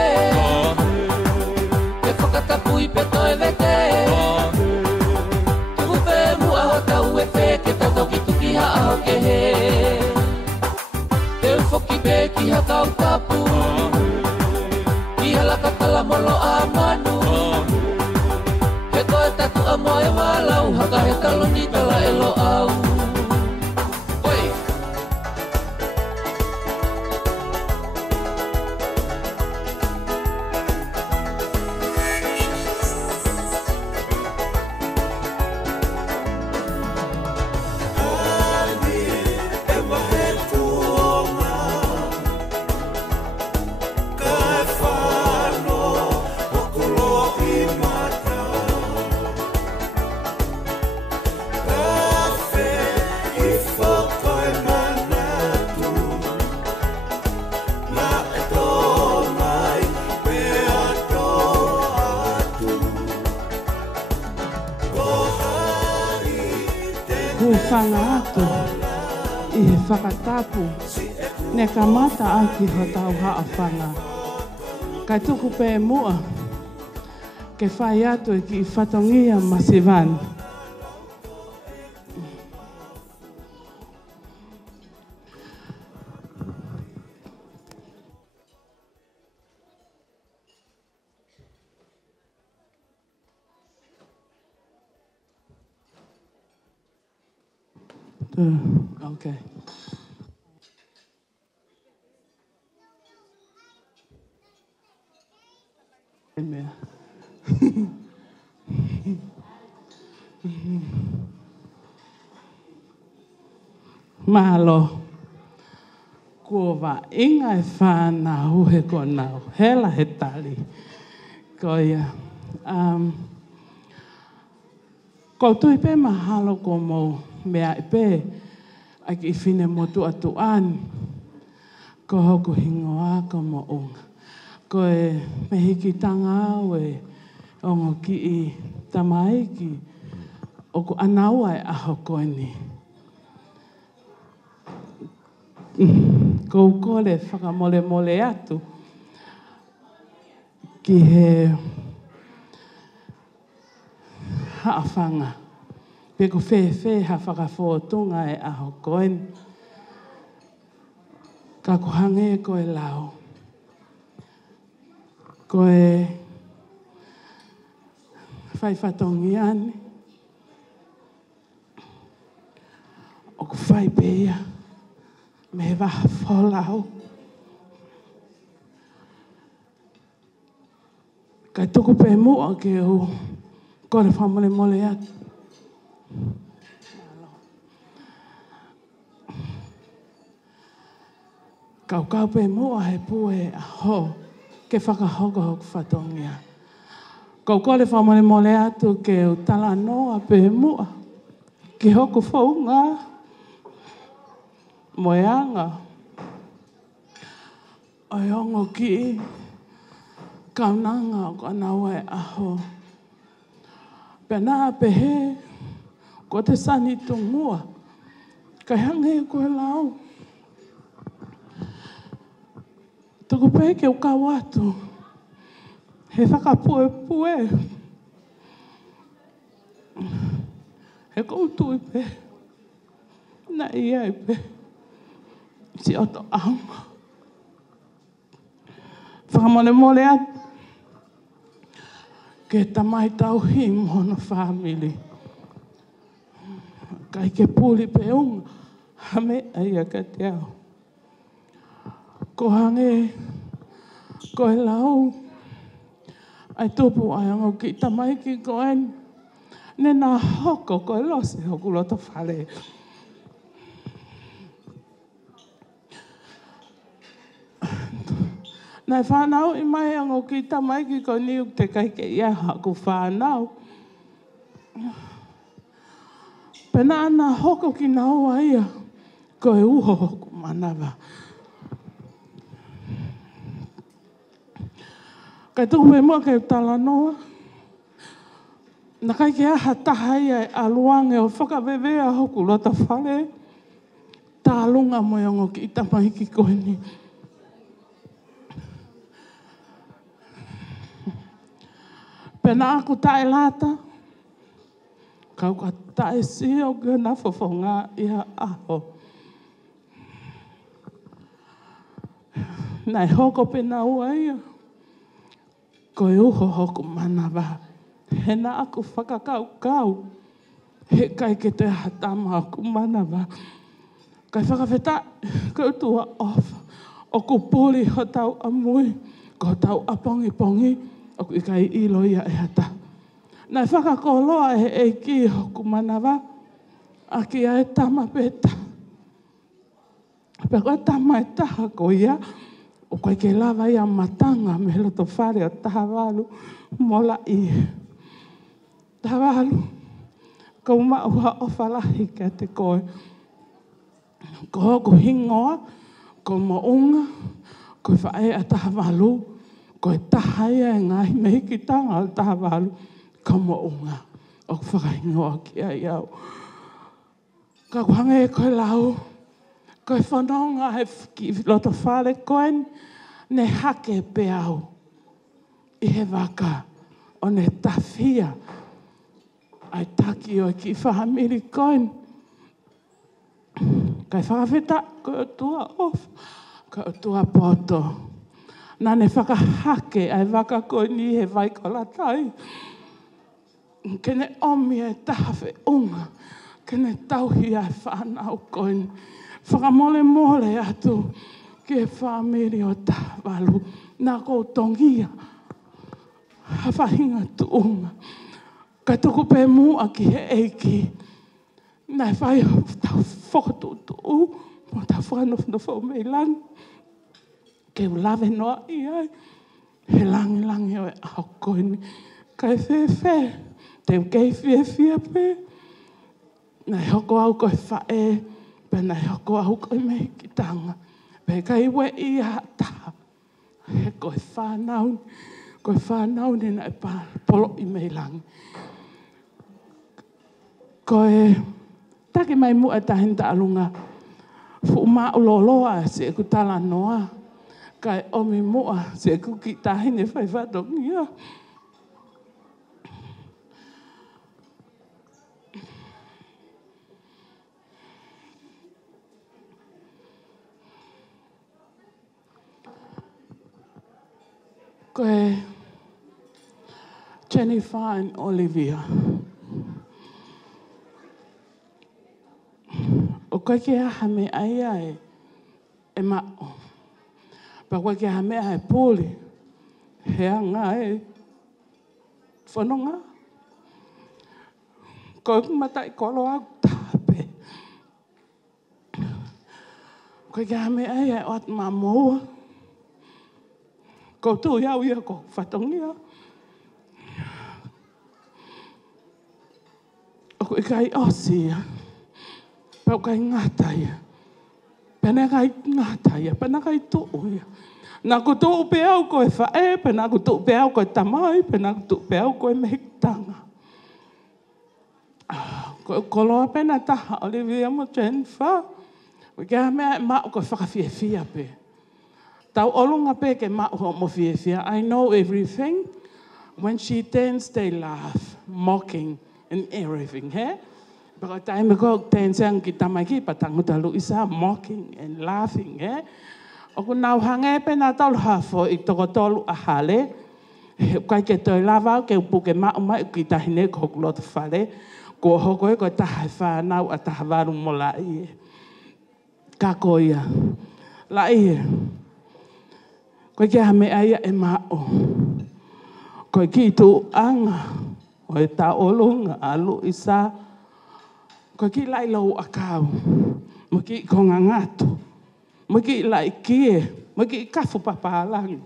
e whakatapui pe toi vete tuku pe mua ho tau e fe ke tatoki tuki ha aho ke he te ufoki pe ki ha kau tapu ki halaka tala molo a manu he koe tatu a moe walau haka he talo ni tala elo au Whangātu I he whakatapu ne ka mata aki ho tau haa whanga. Kai tuku pē mua ke whai atu ki I whatongia masivan. Okay. Amen. Mahalo. Kua wa inga e whānau he konau. Hela he tali. Ko ia. Ko tui pe mahalo ko mo mea e pe. Ai ki whine motu atu an. Ko hoku hingoa ko mo unga. Ko e mehiki tanga au e ongo ki I tamaiki. O ko anaua e aho koe ni. Ko kore whakamole mole atu. Ki he haawhanga. Pe ko whewhe ha whakawhotunga e aho koe ni. Ka kuhange koe lau. Koe whai whatongi ane. O ku whai pēia. Me waha wholau. Kai tuku pē mua ke u. Kore whamole mole atu. Kau kau pē mua he pue aho. Ke whakahoko hoku whatongia. Kau kore whamole mole atu ke u tala noa pē mua. Ke hoku whaunga. Moeanga. Ai ongo ki. Kaunanga o ka naua e aho. Pena pehe. Ko te sani tungua. Kai hange koe lau. Tuku pe ke o ka watu. He whakapue pue. He koutu I pe. Na ia I pe. Si oto aunga. Whakamone mole atu. Ke tamai tau hi mono family. Kai ke puli pe unga. Hame aia ka te au. Ko hange. Koe lau. Ai tupu ai ango ki tamai ki koen. Ne nā hoko koe lose hoku loto whare. Nai whanau I mai ango ki tamai ki ko niuk te kai ke ia haku whanau. Pena ana hoko ki nau aia. Ko e uho hoku manawa. Kai tuku me mua kei tala noa. Na kai ke aha taha ia e aluange o whakawewea hoku lota whare. Tā lunga mo ango ki tamai ki koe ni. Pena aku tae lata. Kau ka tae sio gana fofonga ia aho. Nai hoko pena ua ia. Koe uho hoko mana wa. Hena aku whakakau. He kai ke te hatama aku mana wa. Kai whakawheta, kau tua ofa. O ku puli ho tau amui. Ko tau apongi. O ku ikai ilo ia e hata. Nai whakakoloa e ki hoku mana wa. Aki a e tama peta. Peko tama e taha ko ia. O koe ke lava ia matanga me loto whare o taha walu. Mola i. Taha walu. Kau maua o whalahi ka te koe. Ko hoku hingoa. Ko mounga. Ko whae a taha walu. Ko taha ia e ngahi me hiki tanga o taha walu. Ko mounga. O whakahingoa ki a iau. Ka kuhanga e koe lau. Koe whanonga he ki loto whare koen. Ne hake pe au. I he waka. O ne tawhia. Ai taki o ki whahamiri koen. Kai whakawheta, koe o tua off. Koe o tua poto. Nā ne whakahake ai waka koe ni he waikola tai. Kene omi e tahawhe unga. Kene tauhi ai whanau koen. Whakamole atu. Ki e whamiri o tawalu. Nā kou tongia. Hawhahinga tu unga. Kai tuku pe mua ki he eiki. Nai whai tau whokotutu. Mo tau whanofnofo mei lang. Ke ulawe noa i ai. He langi o e au koini. Kai whewhe. Te ukei fiefia pe. Nai hoko au koe whae. Pe nai hoko au koe mei ki tanga. Pe kai we i hata. He koe whanau. Koe whanau ni nai pa polo i mei langi. Koe take mai mua tahinta alunga. Fiema'u loloa se ku tala noa. Kai omi mua se ku ki tahine whai whatongia. Koe Jennifer and Olivia. O koe ke aha me aia e ma'o. Pa koe ke aha me aha e pūli. He anga e whanonga. Koe kumata i kolo au tāpe. Koe ke aha me aia e oat mamoua. Ko tu iau ia ko whatongia. O koe kai osia. Pau kai ngātaia. Pena kai ngātaia. Pena kai tuuia. Nā ko tuu pe au koe whae. Pena ko tuu pe au koe tamai. Pena ko tuu pe au koe mehitanga. Koe koloa pena taha. Olivia mo Jennifer. Koe kia mea mao koe whakafiefia pe. Tau olunga pe ke mao mo fiefia. I know everything. When she dance, they laugh. Mocking and everything. He? Pero taime ko tensang kita mai ki patanguta lu isa mocking and laughing, O ku nau hange pe na tau hafo I toko tolu ahale. Kai ke toi lava ke upu ke mau mai ki tahine ko kulot fale. Ko hoko e ko taha whanau a taha waru mo lai. Ka koia. Lai. Koe ke hame aia e mao. Koe ki tu anga. O e ta olunga alu isa. Ko ki lai lau akau. Mo ki konga ngatu. Mo ki lai kie. Mo ki kafu papalang.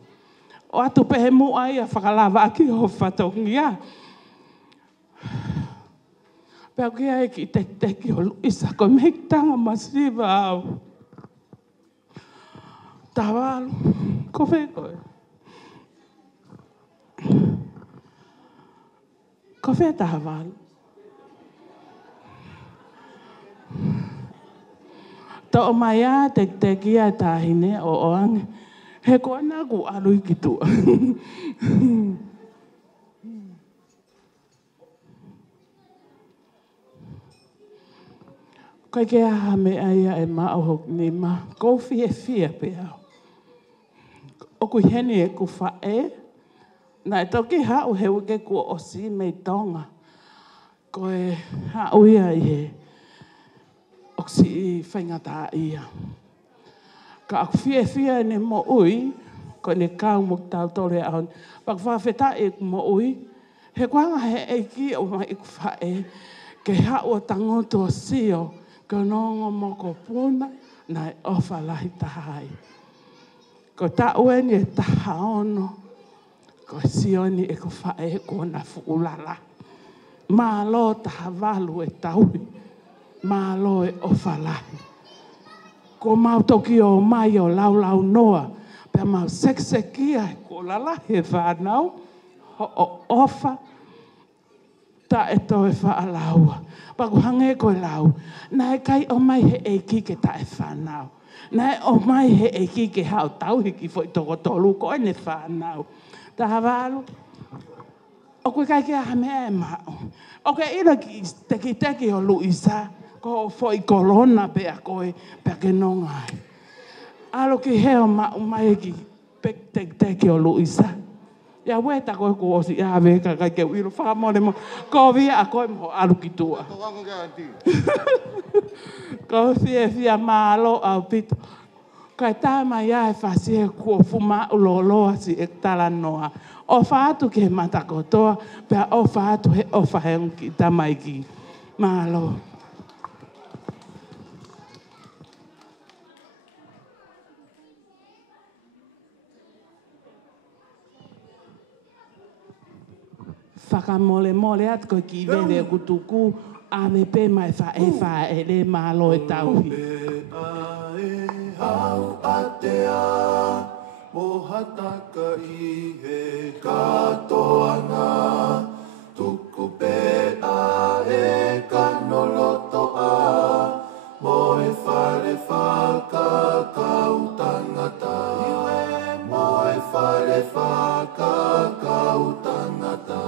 O atu pehe mua ia whakalava aki ho whatongia. Pea ki ai ki teki o luisa ko meitanga masiva au. Tawalu. Ko whekoe. Ko whe tawalu. Tō mai a te kia tāhine o oange. He koe nā ku alui ki tua. Kai ke aha me aia e mao hok ni ma. Ko fiefia pe au. O ku heni e ku whae. Na e toki hau heu ke ku o si mei tonga. Ko e hau ia i he. O si i whaingata ia. Ka aku fiefia ne mo ui. Ko ne kau mo tau tore aon. Pak whawheta e ku mo ui. He kuanga he eiki o mai i ku whae. Ke hau o tangoto o sio. Ko nongo mo ko puna. Na e ofa lahi tahai. Ko ta ueni e taha ono. Ko sioni e ko whae ko na fuulala. Mā lo taha walu e taui. Mā lo e ofa lahi. Ko mau toki o mai o lau noa. Pea mau seksekia e ko lalahi e whanau. Ho o ofa. Ta e to e whaalaua. Paku hange koe lau. Na e kai o mai he eiki ke ta e whanau. Na e o mai he eiki ke hao tauhiki fo i toko tolu ko e ne whanau. Ta hawalu. O koe kai kia hamea e mao. O koe ina ki teki o Luisa. Ko fo i korona pea koe pea ke nongai. Alo ki heo mao mai ki teki o Luisa. Ia weta koe ko osi awe ka kai ke wiro whamore mo. Ko via a koe mo alu ki tua. Ko fia malo au pito. Kai tāma ia e whasia kua Fiema'u loloa si e tala noa. O whaatu ke matakotoa, pea o whaatu he o whahengu ki tamai ki. Malo. Whakamole atu koe ki vere kutuku, a me pe mai whae le malo e tauhi. Hau atea, mohataka i he katoanga. Tuku pe a e kanoloto a, mo e whare whakakau tangata. Mo e whare whakakau tangata.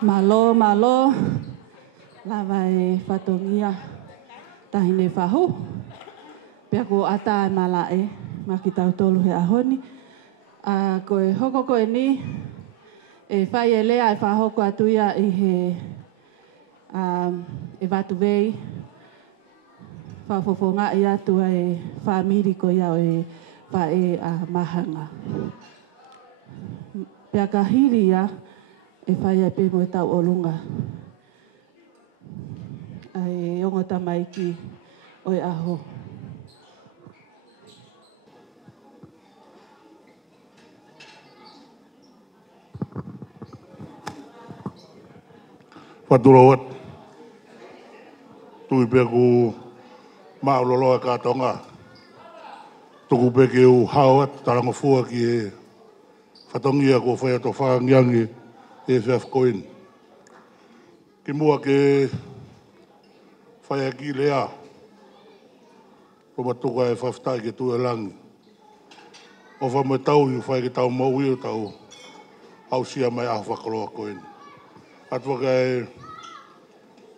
Malo, malo. Lava e whatongia. Tahine whahu. Pea ko ata e malae. Maki tau tolu he ahoni. Koe hoko koe ni. E whai e lea e whahoko atuia i he e watu vei. Whafofonga i atua e whamiri ko iau e whae mahanga. Pea ka hiri ia e whai e pe mo e tau olunga. E ongo tamaiki o e aho. Whaturowat. Tui pe ku maulolo e Katoanga'i. Tuku pe ke u hawat tarangofua ki e whatongia ko whai ato whangiangi e whiafkoin. Ki mua ke whai aki lea. Roma tuka e whaftai ke tu e langi. O wha mai tau i whai ke tau mau i o tau. Au sia mai aho whakaloa koin. Atua ka e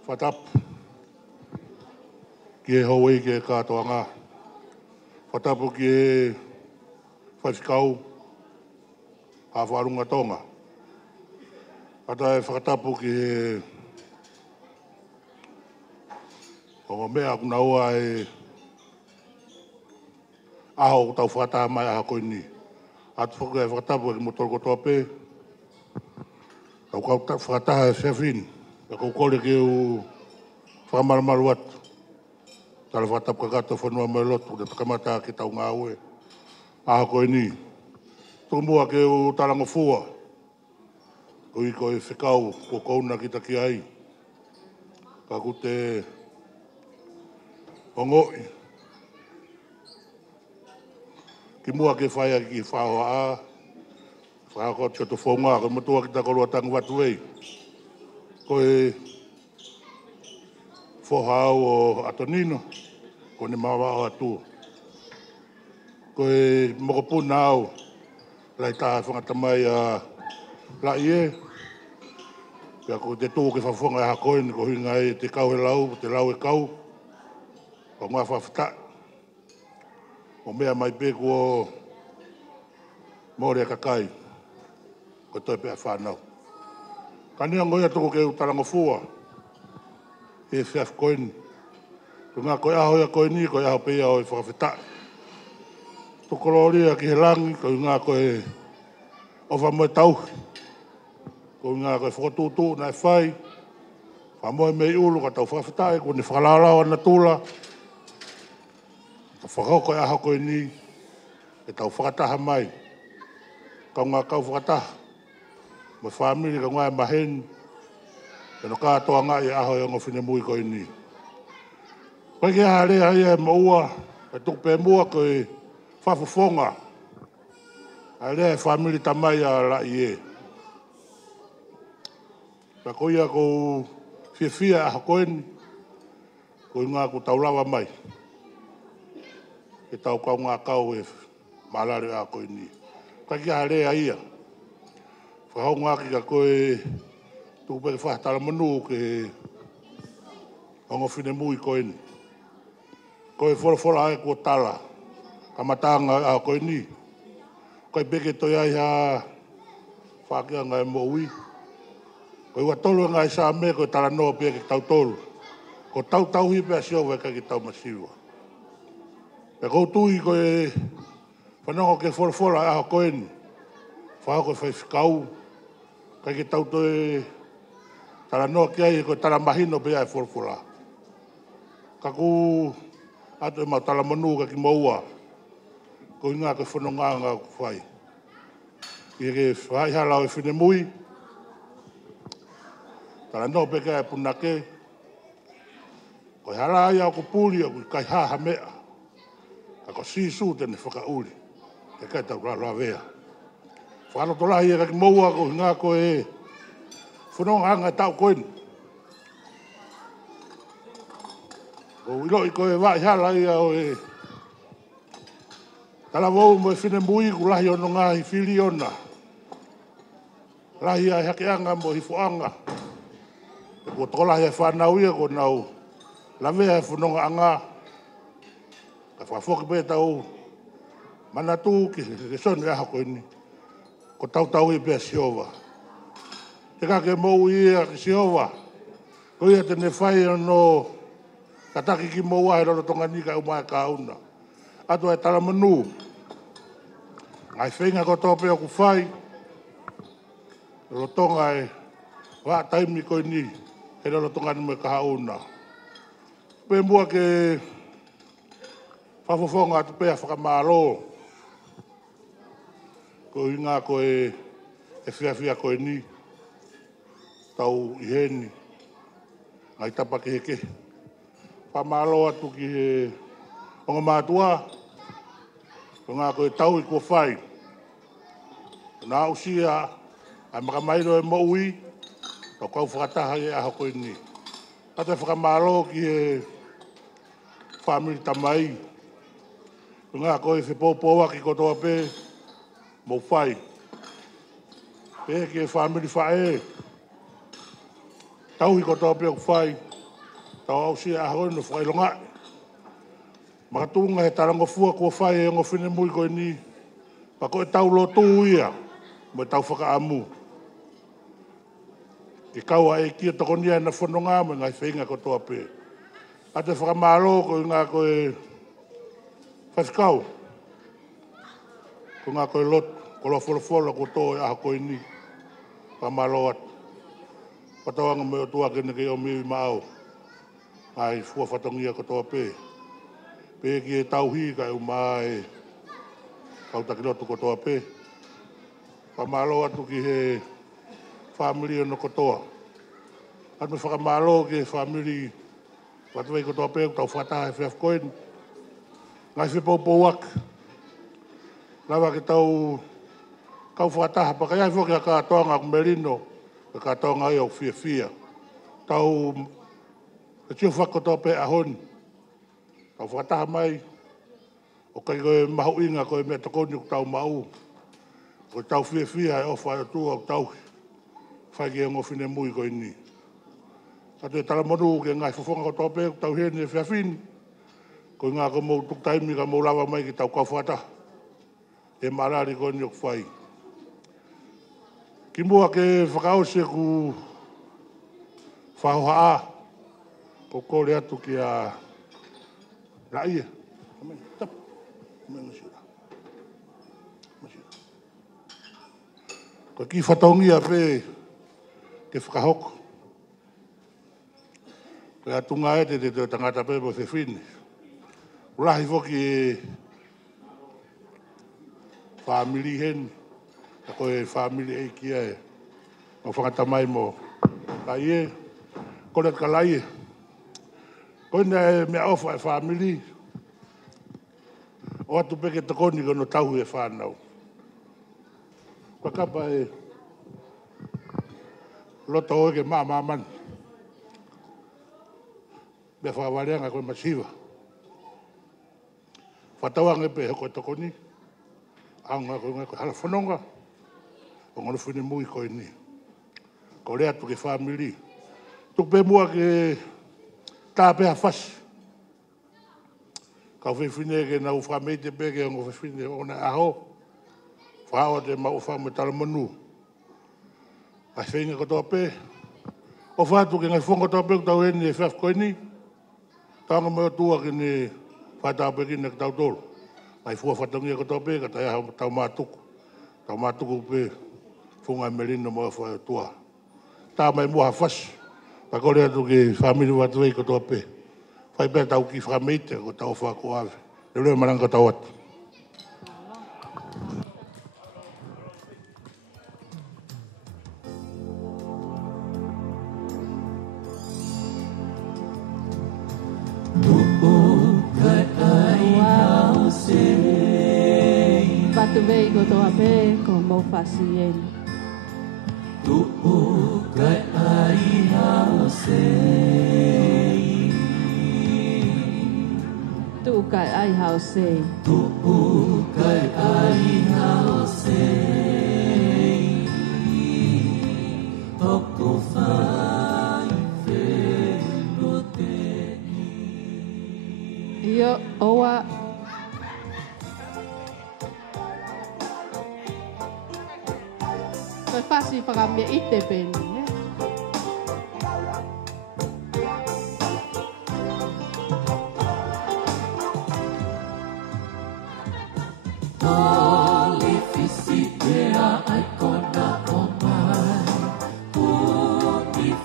whatap. Ki e hauei ke Katoanga'i. Whatapu ki e whaifikau. A wharunga tonga. Ata e whakatapu ki e o mea kuna ua e aho tau whakataha mai aha koe ni. Atu whaka e whakatapu e motor kotoa pe. Tau whakataha e sefin. E kou kore ke u whakamaramaru atu. Tala whakatapu ka kato whanua mai lotu. Te takamata ki tau ngā ue. Aha koe ni. Tukumua ke u tarangofua. Ui ko e whikau ko kouna ki taki ai. Ka ku te ongoi. Ki mua ke whaia ki Fai'aho a. Whaako tio to whaunga ko matua ki takorua tangu watu wei. Ko e whohau o atonino. Ko ne mawa o atu. Ko e mokopuna au. Lai taha whangatamai a la ie. Pea ko te tō ke whawhonga e hakoin, ko hinga e te kau he lau, te lau e kau. Ko ngā whawhita. O mea mai pe ko mōre a kakai. Ko toi pea whanau. Kania ngoia toko ke utarangofua. E whiaf koin. Ko ngā koe aho ia koe ni, koe aho pea o e whawhita. Tokororia ki he langi, ko ngā koe o whamoe tauhi. Ko ngā koe whakatūtū na e whai. Whamoe mei ulu ka tau whawhitai, ko ni whakalalawa na tūla. Ka whakau koe aho koe ni, e tau whakataha mai. Kau ngā kau whakataha. Mai whamiri ka ngā e mahen. E no Katoanga'i e aho e ngofine mui koe ni. Koe ke aha rea ia e maua, e tukupe mua koe whafufonga. A rea e whamiri tamai a la ie. Ka koe ia kou fiefia a hakoeni, koe ngā ku taulawa mai. E tau kau ngā kau e malare a koe ni. Ka kia rea ia. Whahau ngā ki ka koe tukupe ke whahatara manu ke ongofine mui koe ni. Koe whora ai kua tala. Ka matanga a koe ni. Koe beke toi ai ha whakia ngai mo ui. Koe ua tolu ngai sa me koe tala noa pia ki tau tolu. Ko tau tau hi pia sio weka ki tau masiwa. E kou tui koe whanongo ke whora a koe ni. Whahau koe whaifikau. Kai ki tau toi tala noa ki ai koe tala mahino pia e whora. Kaku ato e mau tala manu ka ki maua. Ko inga ke whanonga ngā whai. I ke whai halau e whine mui. Tala no peka e punake. Ko hala ai au ko puli au kai haha mea. Ako sisu tene whakauri. Ke kai tau rā vea. Whano tolahi e kaki maua ko inga ko e whanonga ngā tau koen. Ko ilo i ko e wai hala ai au e tala wau mo e whine mui ku lahi ono ngā hi whili ona. Lahi ai hake anga mo hi fuanga. Ko tola he whanau ia ko nau. Lawe he whanonga anga. Ka whafoki pe tau. Mana tū ki soni aha koe ni. Ko tau i pia siova. Te ka ke mou ia ki siova. Ko ia te ne whai no kataki ki mou ahe roro tonga ni ka umai ka una. Atu e tala manu. Ngai whenga ko tō peo ku whai. Roro tonga e wā taimi koe ni. He roro tonga ni me ka hauna. Pe mua ke whafofonga atu pea whakamālo. Ko inga koe e whiawhia koe ni. Tau i heni. Ngai tapa ke heke. Whamālo atu ki he onga mātua. Ko ngā koe tau i kua whai. Nā usia ai makamairo e moui. Tau kau whakataha e aho koe ni. Ata whakamālo ki he whamiri tamai. Ko ngā koe whipōpōwa ki kotoa pē. Mo whai. Pē ki e whamiri whae. Tau i kotoa pē o whai. Tau au si aho no whailonga. Makatunga he tarango fua kua whai e ngo whine mui koe ni. Pa koe tau lo tū ia. Mo tau whakaamu. Ke kaua e kia tokonia na whanonga mo ngai whenga kotoa pē. A te whakamālo ko ngā koe whaskau. Ko ngā koe lot, ko lo wholofola ko tō e aha koe ni. Whakamālo atu. Patawanga me o tua kene ke o Fiema'u. Ai fua whatongia kotoa pē. Pē ki e tauhi ka e umā e kautakirotu kotoa pē. Whakamālo atu ki he whamiri o no kotoa. Atu me whakamālo ki he whamiri watuwei kotoa pē tau whataha e whiaf koen. Ngai whipau ak. Lawa ki tau kau whataha pa kai whoki a Katoanga'i merino. Ka Katoanga'i au fiefia. Tau e tio whakotoa pē ahon. Tau whataha mai. O kai koe mahu inga koe mea tokoni ku tau mau. Ko tau fiefia e ofa e tua o tau. Whai ki e ngofine mui koe ni. Atu e tala monu ke ngai whafonga kotoa pē ku tau hene e whiafini. Ko ngā ko mou tuk taimi ka mou lawa mai ki tau kau whataha. E marari koe ni o whai. Ki mua ke whakaose ku whahoha a. Ko kore atu ki a raia. Tap. Ko ki whatongia pē ke whakahoko. Ko atu ngā e te tangata pē mo whiwhine. Ulahi whoki e whamiri hen. A koe whamiri e kia e. Mo whangatamai mo. Ka ie. Kore ka lai e. Koe ne mea ofa e whamiri. O atu peke te koni kono tahu e whanau. Pakapa e lota oe ke maa man. Mea whawareanga koe masiva. Whatawanga pe hoko e tokoni. Aunga koe ngai koe hala whanonga. O ngono whine mui koe ni. Ko rea tu ke whamiri. Tuk pe mua ke tāpea whasi. Kau whiwhine ke nau whameite pe ke ngo whiwhine o na aho. Whaoa te mau whamu tala manu. Ai whenga kotoa pe. O whātu ke ngai whonga toa pe kutau heni e whiaf koe ni. Tanga mea tua ke ne whātau pe kine kutau tolu. Ai fua whatangia kotoa pe ka tai aha tau mātuku. Tau mātuku pe whunga merino moa whae tua. Tā mai mua hawhasi. Pa kore atu ke whamiri watuwei kotoa pe. Whai pēr tau ki whameite ko tau whako ave. Reo maranga tau atu. Watuwei kotoa pē ko mo whasieni. Kai ai hao sei. Kai ai hao sei. Kai ai hao sei. Hoko whai Ia oa Koe whasi whakamea I te peni, ne?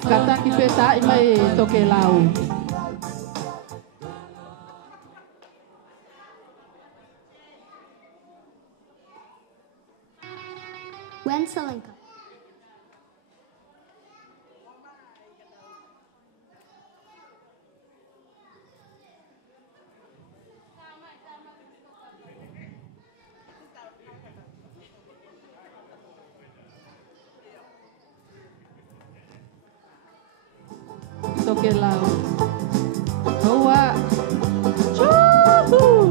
Kataki peta I mai toke lau. When Salenka. Toke lau. Hoa. Chuhu!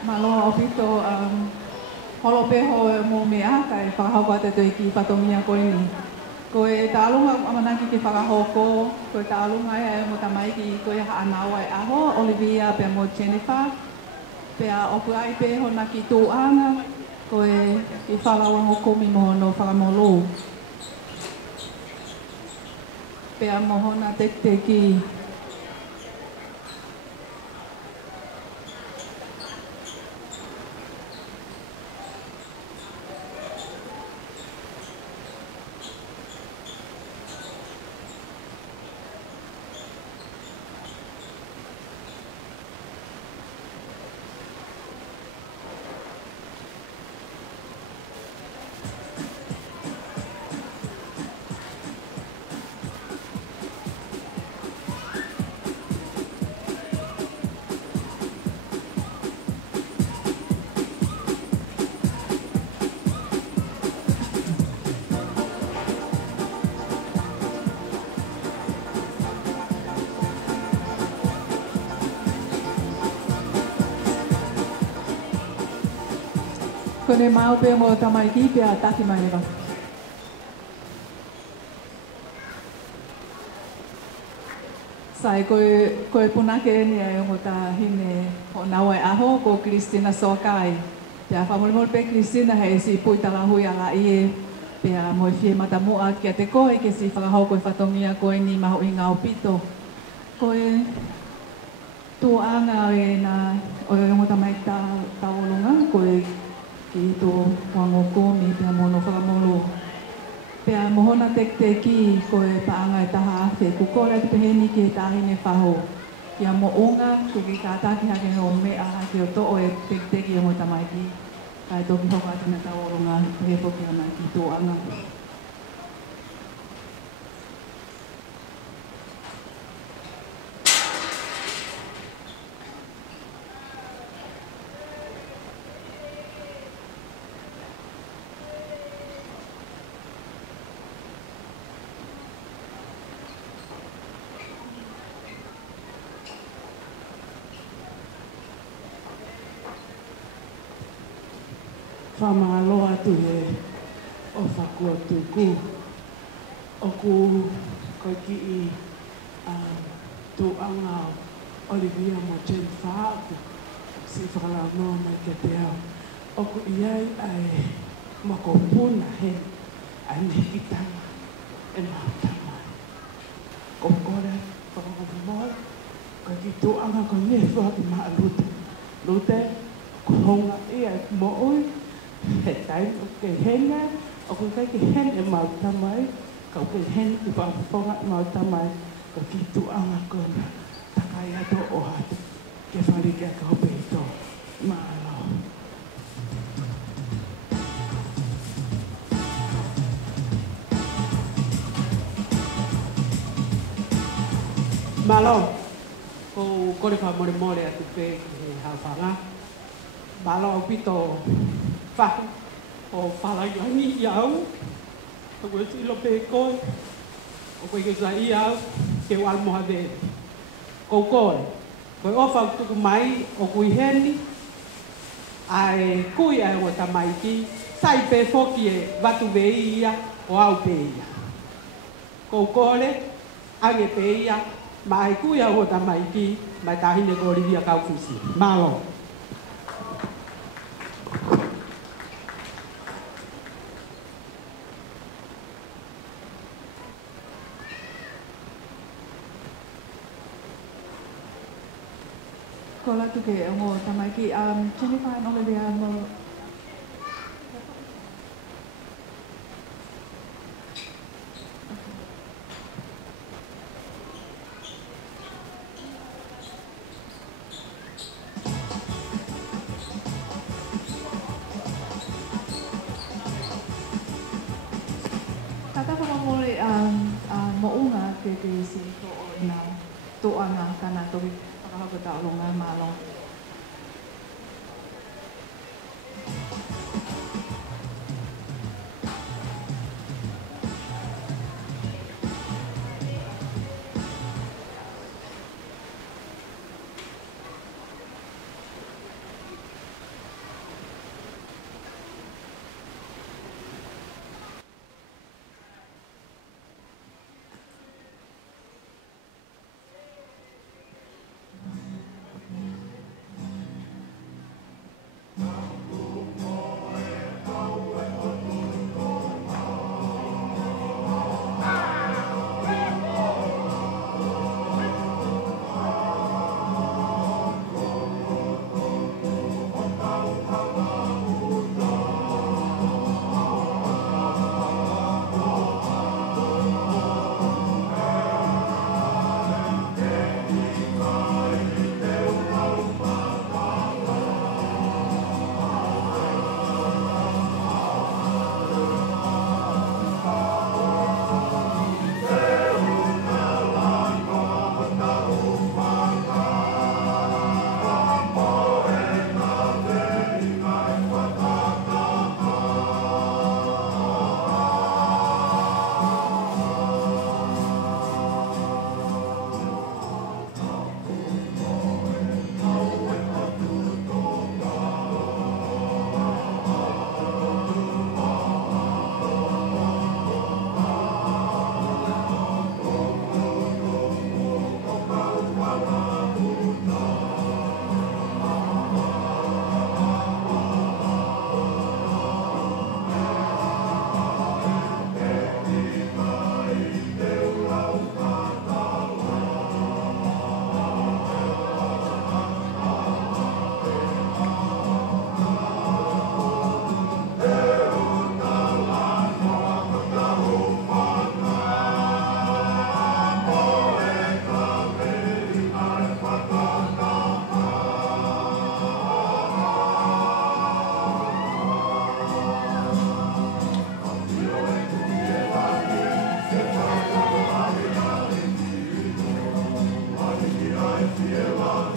Malo opito holo peho mo mea kai whakahau te tui ki patongia koe ni. Koe tālunga amanaki ki whakahoko, koe tālunga e mo tamai ki koe haanau ai aho, Olivia pe mo Jennifer, pea oku ai peho na ki tūanga, koe ki whalawa hoko mi mo no whakamolo. Pea mohona te ki kone mau pe mo tamai ki pe ataki mai leva. Sai koe punake ni ai mo ta hine o nawai aho ko Kristina Sokai. Pea whamolmol pe Kristina hei si puitala hui ala ie. Pea mo fie matamua kia te koe ke si whakahau koe whatongia koe ni maho i ngau pito. Koe tuanga e na o mo tamai taolunga koe ki tō wangoko mi pia mono whakamolo. Pea mohona te ki koe paanga e taha awhe, ku kore atu peheni ki e tahine whaho. Kia mo onga, ku ki kātaki hake no mea hake o tō e te ki e mo tamai ki. Kai toki hoka atu me taoronga, he poki ana ki tō anga. Whamaloa atu e o whakua tuku. Oku koe ki i tūanga Olivia mo Jennifer si whakalau noa mai ke te au. Oku iai ai mako puna he ai nekitanga e mautama. Ko kore whakamomoa koe ki tūanga koe nie whaki maa lute. Lute ko honga ia e mo oi. He tai o ke hena, o ke kai ke hen e mautamai, ka o ke hen i whaafonga i mautamai, ka ki tuanga kona, takai ato o hatu, ke whari kia ka hope i tō, maalo. Malo, ko kore wha more more atu pe ki hawhanga, malo au pito, whaku o whalaiwangi i au, o koe silo pe koe, o koe ke sa i au, ke walmoha veri. Kou koe, koe ofa tuku mai o kui heni, ai kui ai o tamai ki, sai pe foki e watu vei ia o au pe ia. Kou kore, ange pe ia, ma ai kui ai o tamai ki, mai tahine ko Olivia Kaufusi. Malo. Ko la tu ke o tamai ki Jennifer and Olivia mo Tata ko mole mo unga ke si ko na to ana kana to ka ta longa malong. Fiema'u.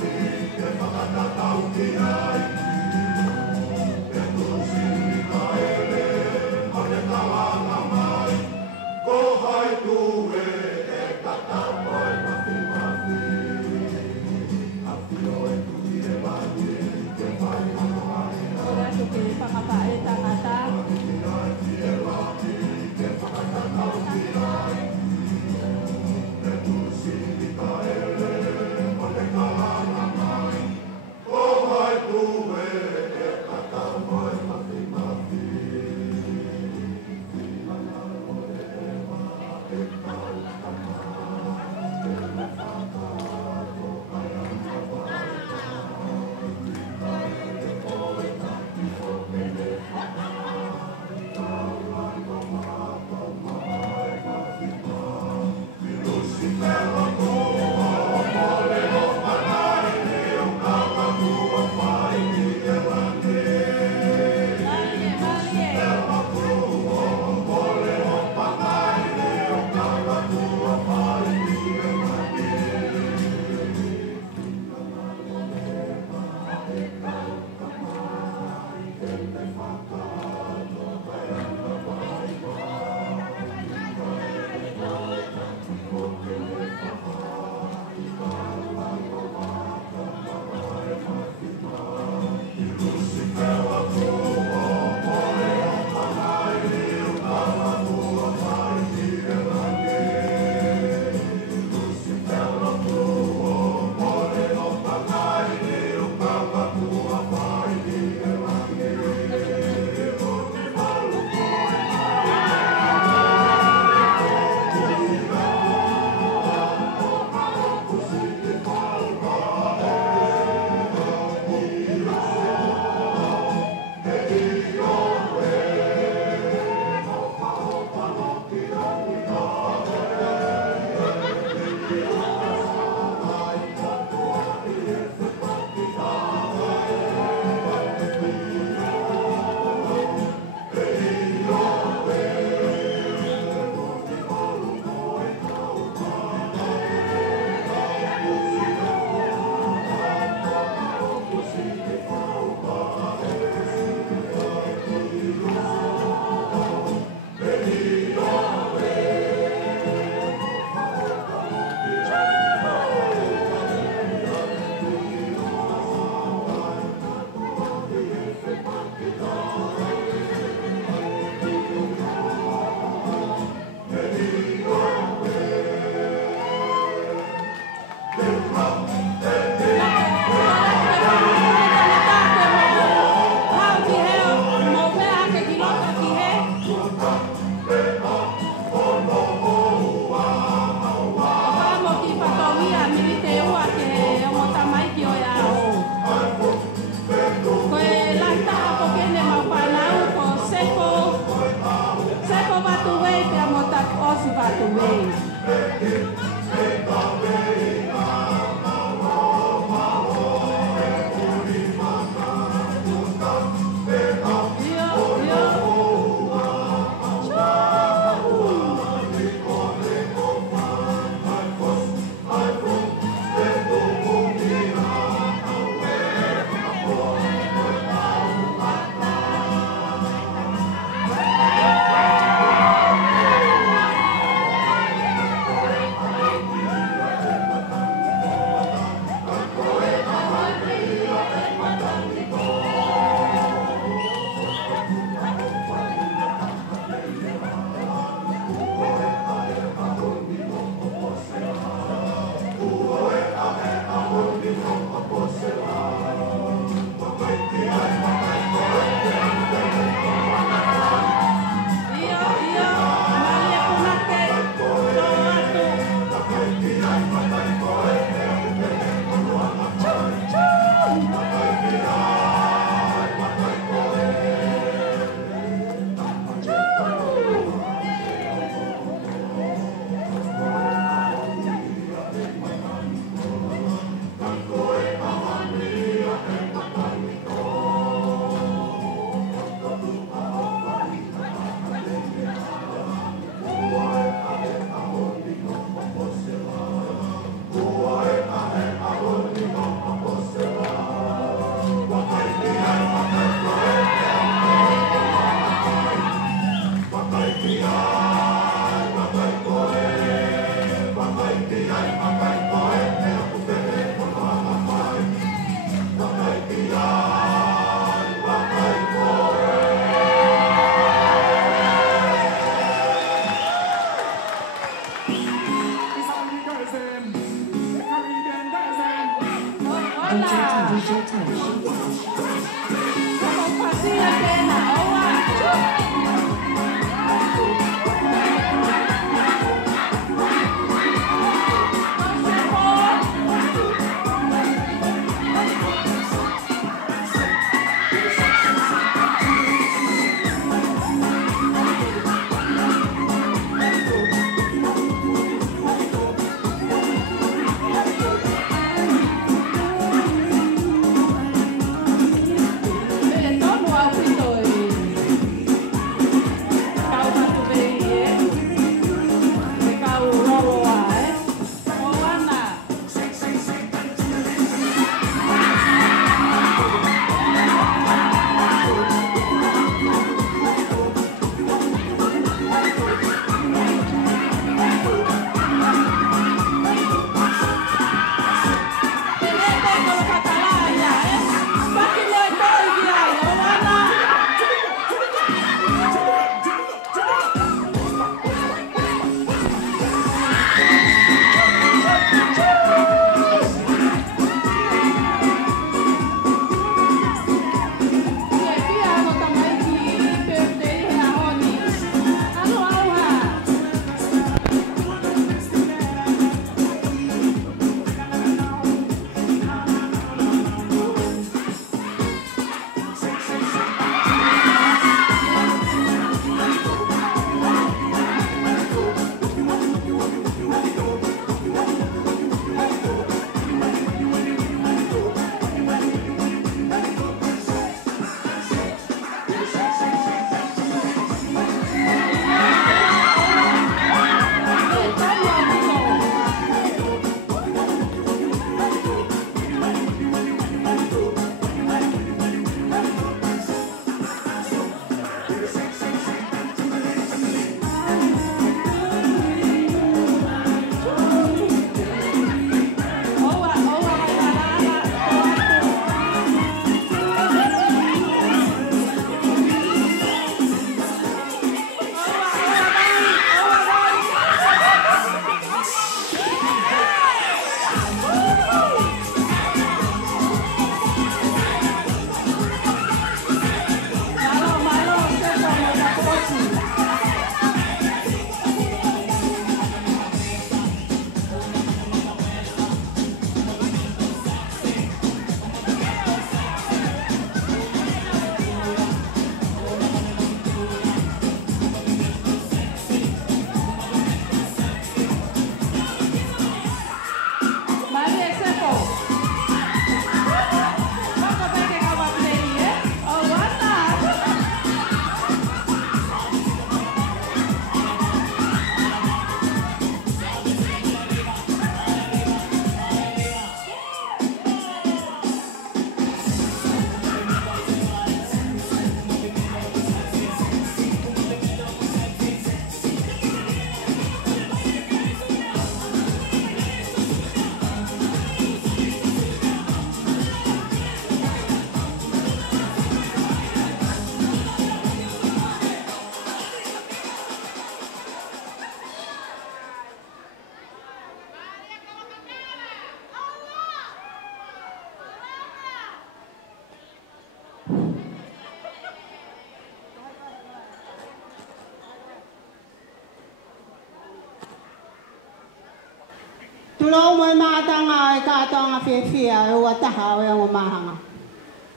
Tulau mai matanga e Katoanga'i fiefia e ua taha o e mahanga.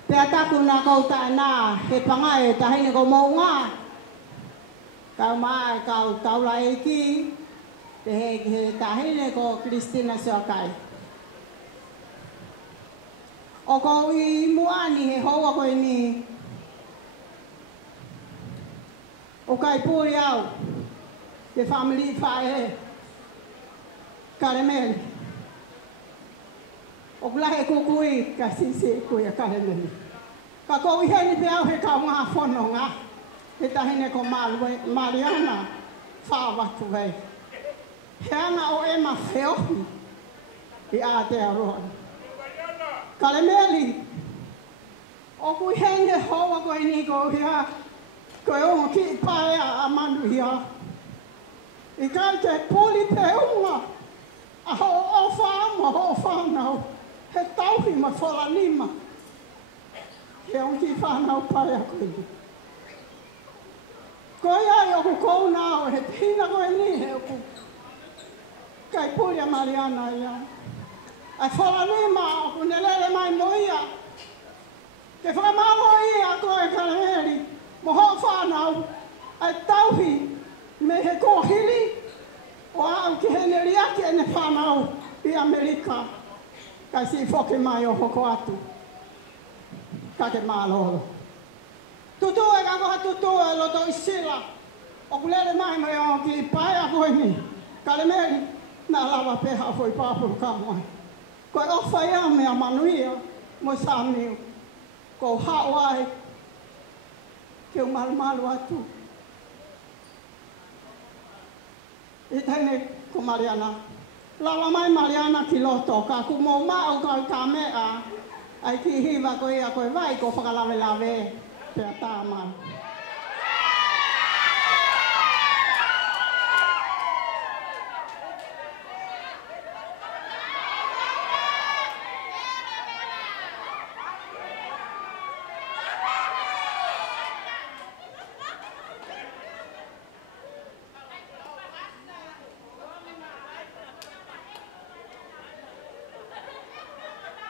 Pea taku na kouta na he panga e tahine ko maunga. Kau mai kau taula eki te he tahine ko Kristina Soakai. O ko I muani he hoa koe ni. O kai puri au te family Fai'aho. Karamel. O blahe kukui ka sisi kuya karamel. Ka ko I heni pe au he ka ngā whanonga. He tahine ko Mariana whāwatu wei. He anga o e ma whiohi I Aotearoa. Karameli. O kui henge hoa koe ni ko hia. Koe ongo ki pae a manu hia. I kai te puli pe unga. A ho o whāma ho whānau. he tauhi ma whora lima. He onki whanau pai a koe ni. Koe ai oku kou nao, he pina koe ni he oku. Kai puria Mariana ia. Ai whora lima oku nelele mai moia. Ke whakamalo ia koe karameri. Moho whanau. Ai tauhi me he kōhiri. O au ki he neri ake e ne whanau i Amerika. Kai si whoke mai o hoko atu. Ka ke mālolo. Tutu e kakoha tutu e loto i sila. O kulele mai mai o ki pai a koe ni. Ka le meri na lawa peha hoi pāpuru ka mai. Koe o whaia mea manuia mo sāmiu. Ko hao ai. Ke o malu atu. I tene ko Mariana. Lawa mai Mariana ki loto. Ka ku mō mao ka mea. Ai ki hiwa ko ia koe vai ko whakalawe pia tāmai.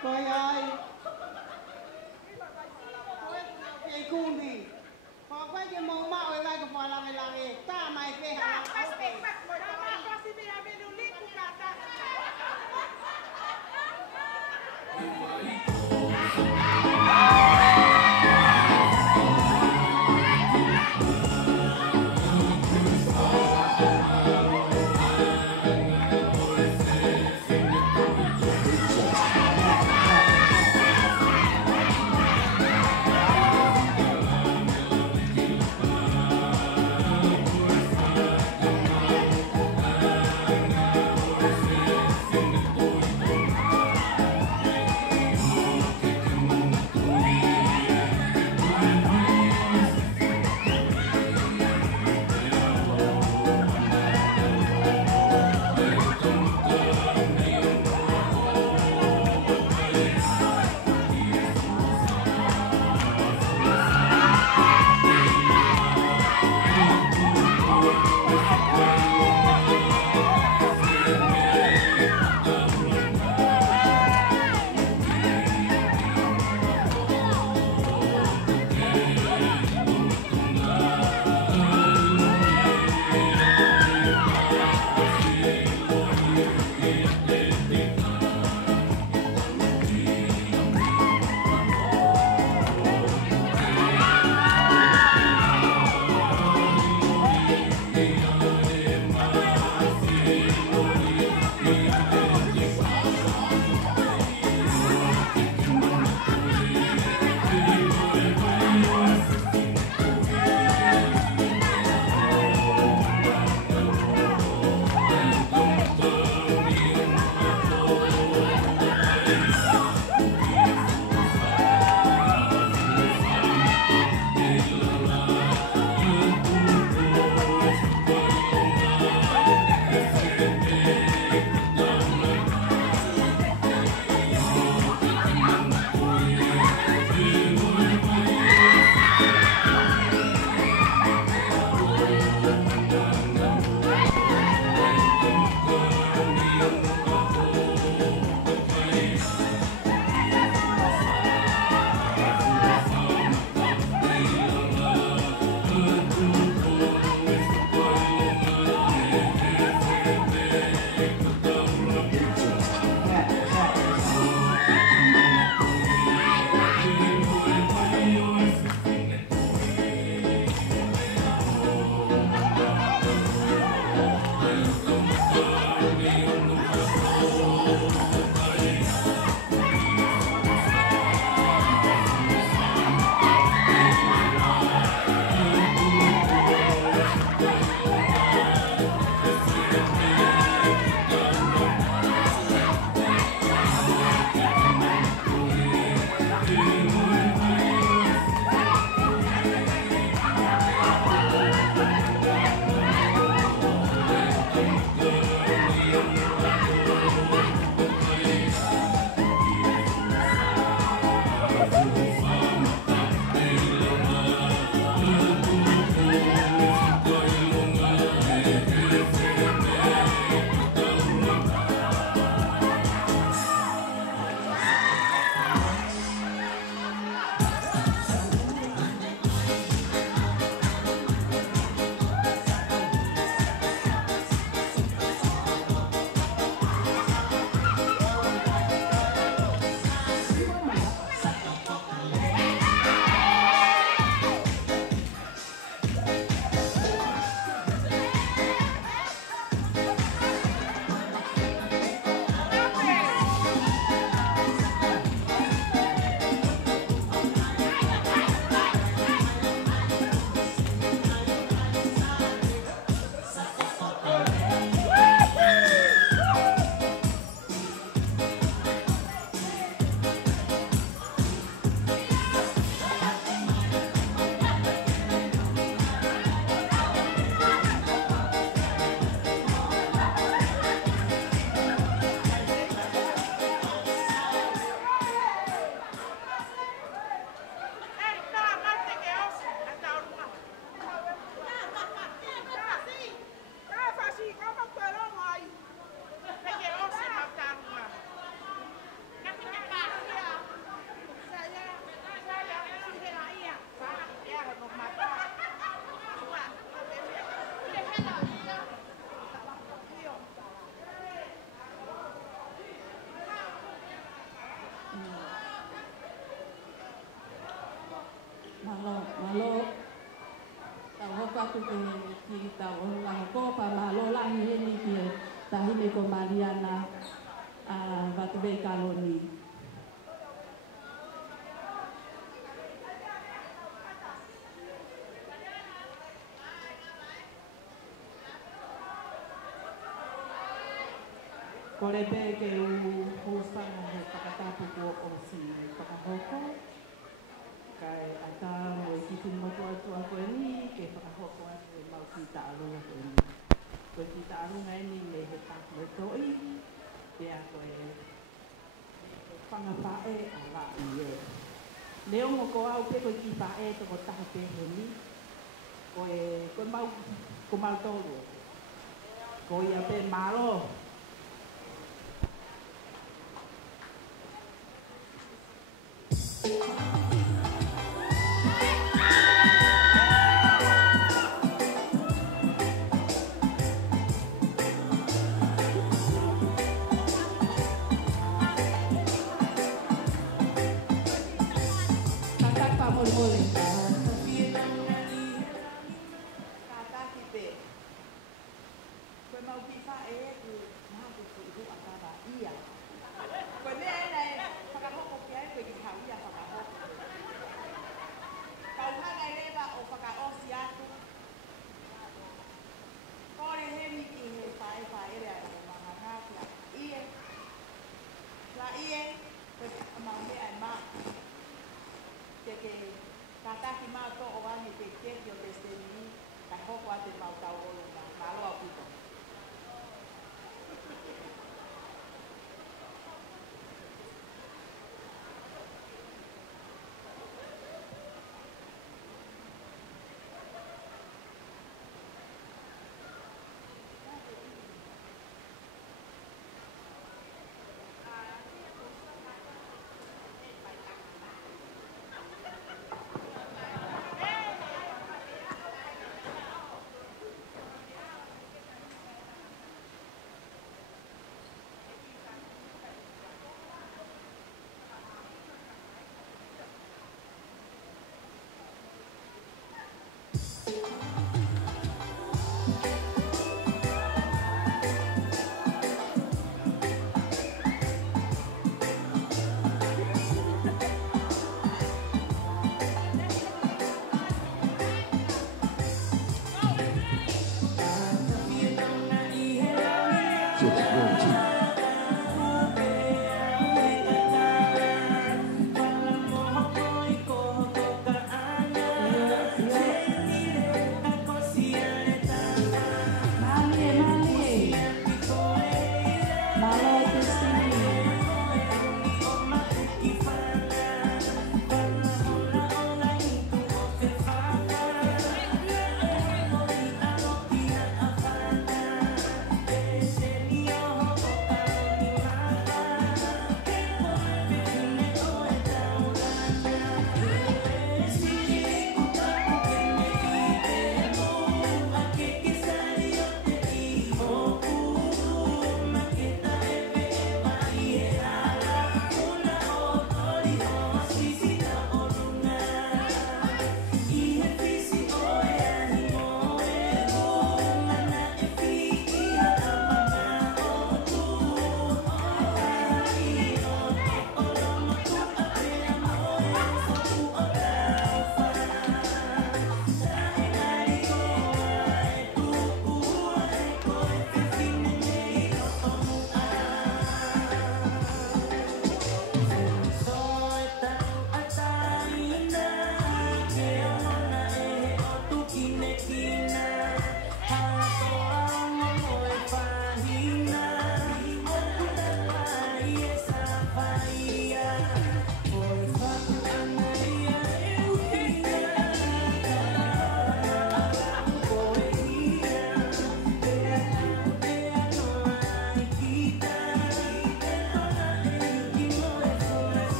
Koe ai. Koe kundi. Koe ke mō mao e vai ko whalawe tā mai peha. mahalo. Tau hoka tu ki tau ola hoko pa mahalo lahi heni ki tahine ko Mariana Vatubei Kaloni. Kore pe ke hostanga he whakatapu ko o si whakahoko. Kai ata o i kiti motu atu a koe ni, ke whakahoko atu e mau ki ta arunga koe ni. Koe ki ta arunga e ni me he taku e toi, pea koe whangawhae a la i e. Leo mo ko au pe koe ki whae toko taha pe he ni, koe mau tolu. Koe ia pe maro.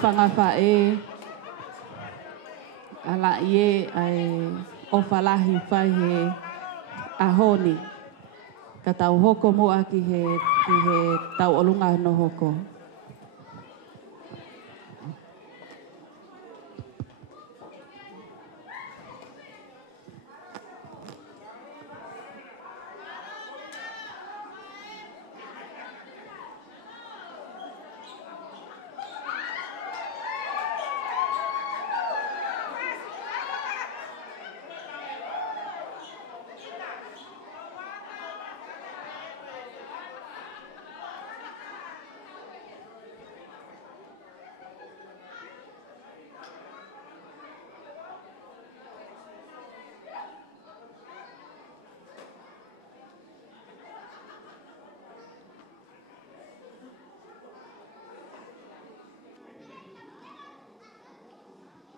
whangafa e ala ie ai o whalahi whai he ahoni. Ka tau hoko moa ki he tau olunga no hoko.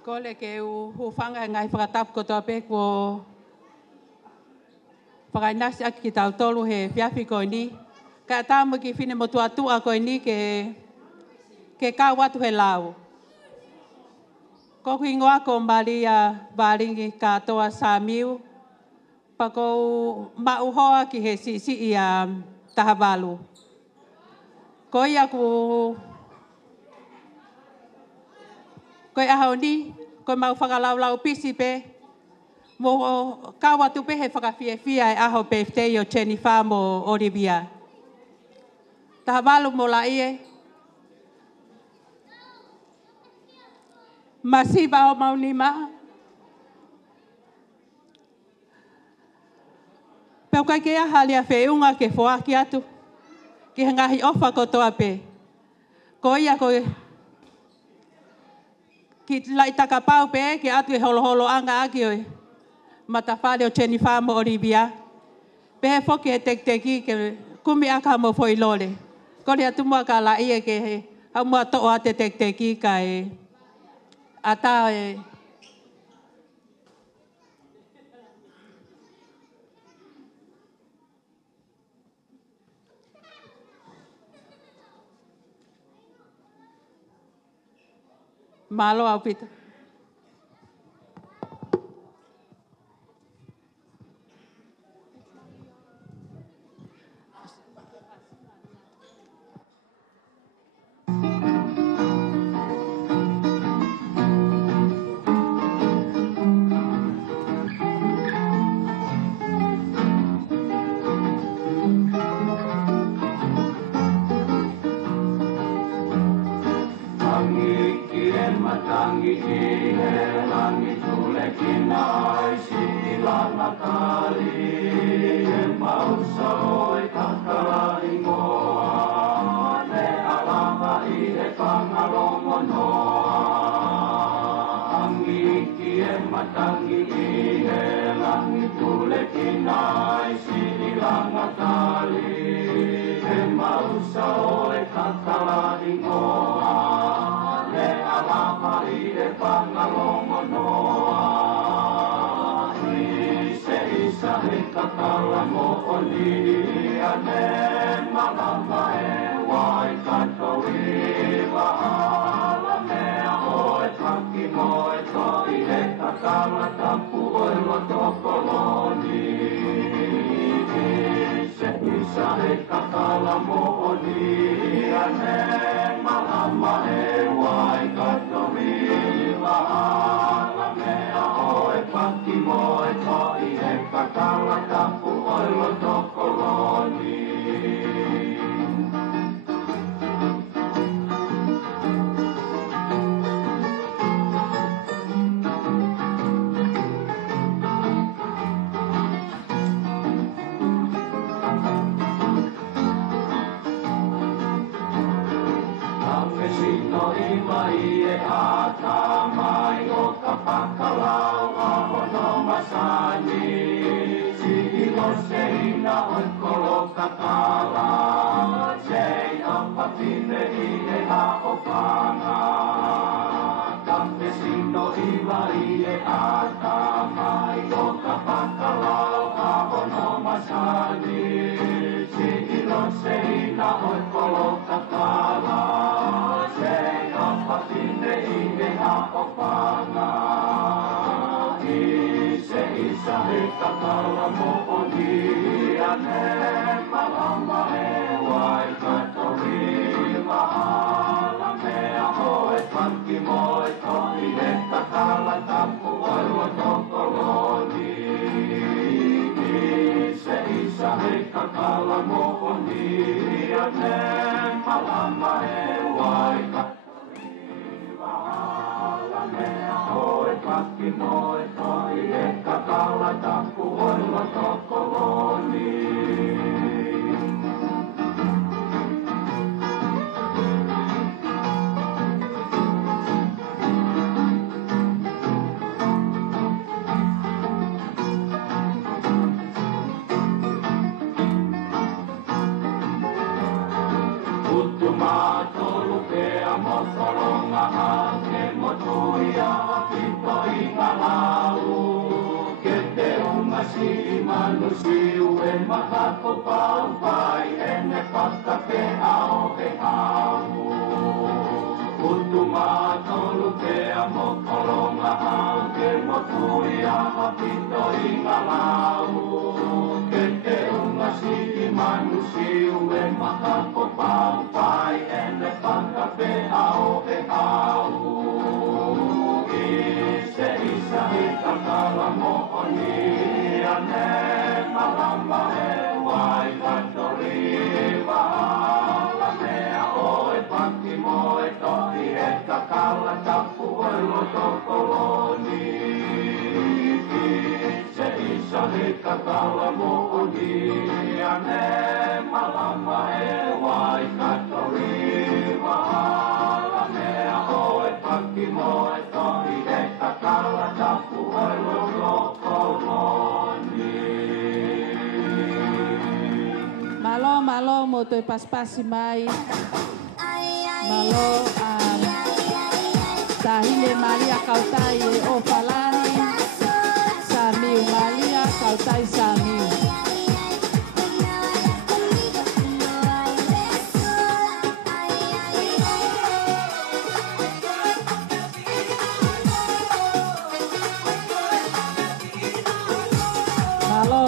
Ko le ke u whanga ngai whakatapu ko toa pe ko whakainasi aki ki tau tolu he whiawhi ko ni. Ka tāmu ki whine mo tuatua ko ni ke kā watu he lau. Ko kui ngoa ko Maria Baringi katoa Samiu. Pa ko ma'u hoa ki he si i a tahawalu. Ko ia koe ahau ni, koe mau whakalaulau pisi pe, mo kāwatu pe he whakawhiawhia e aho pe ftei o Jennifer mo Olivia. Taha walu mo la ie. Masiba o mauni maha. Peo kai ke aha lia whiunga ke whoaki atu, ki he ngahi ofa ko toa pe. Ko ia koe, ki lai takapau pe ke atu e holo anga aki oe. Matawhale o Jennifer mo Olivia. Pe he whoki he tekteki ke kumi aka mo foi lole. Ko rea tumua ka la ie ke he hau mua to'o a te tekteki ka e ata e malo au pita. Thank you. Malo mo to paspasi mai. Malo tahile Maria kautai o falani. Samiu Maria kautai Samiu.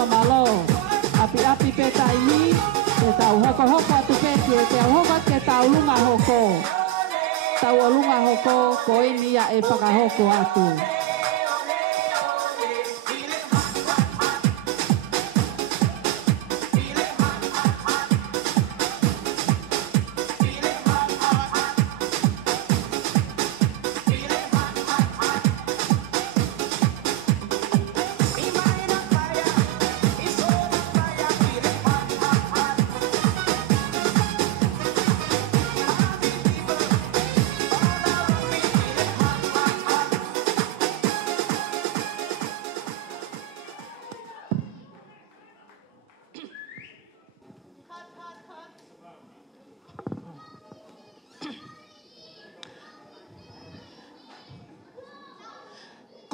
Malo. Api peta ini. Ke tau hoko atu peke, ke hoko ke tau lunga hoko. Tau lunga hoko, ko ini ya e whakahoko atu.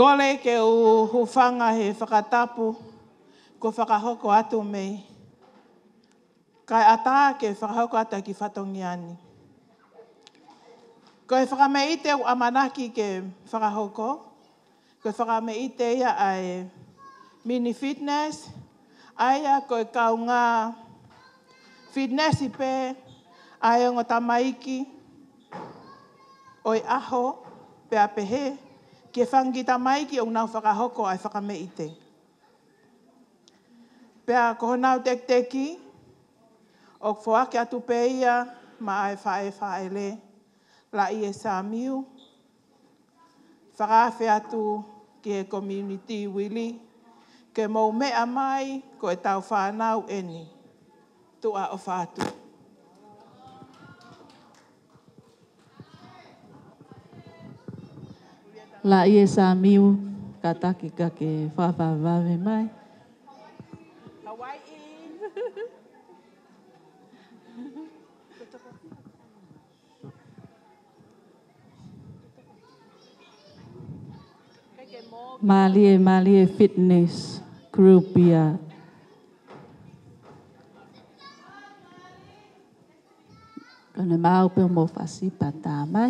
Kole ke u hufanga he whakatapu ko whakahoko atu mei. Kai ata ke whakahoko ata ki whatongi ani. Ko he whakameite u amanaki ke whakahoko. Ko he whakameite ia ai mini fitness. Aia ko e kau ngā fitness ipe. Aia ngō tamaiki. Oi aho pe apehe. Ke whangita mai ki o nau whakahoko ai whakameite. Pea ko nau tekteki, o whoake atu peia, ma ai whaele, la i e Samiu. Whakawhi atu ki e community wili, ke mou mea mai ko e tau whanau eni. Tua o whātu. La i e Samiu, kataki ka ke whawhawawe mai. Malie fitness group ia. Kone mau pe mo fasi pata mai.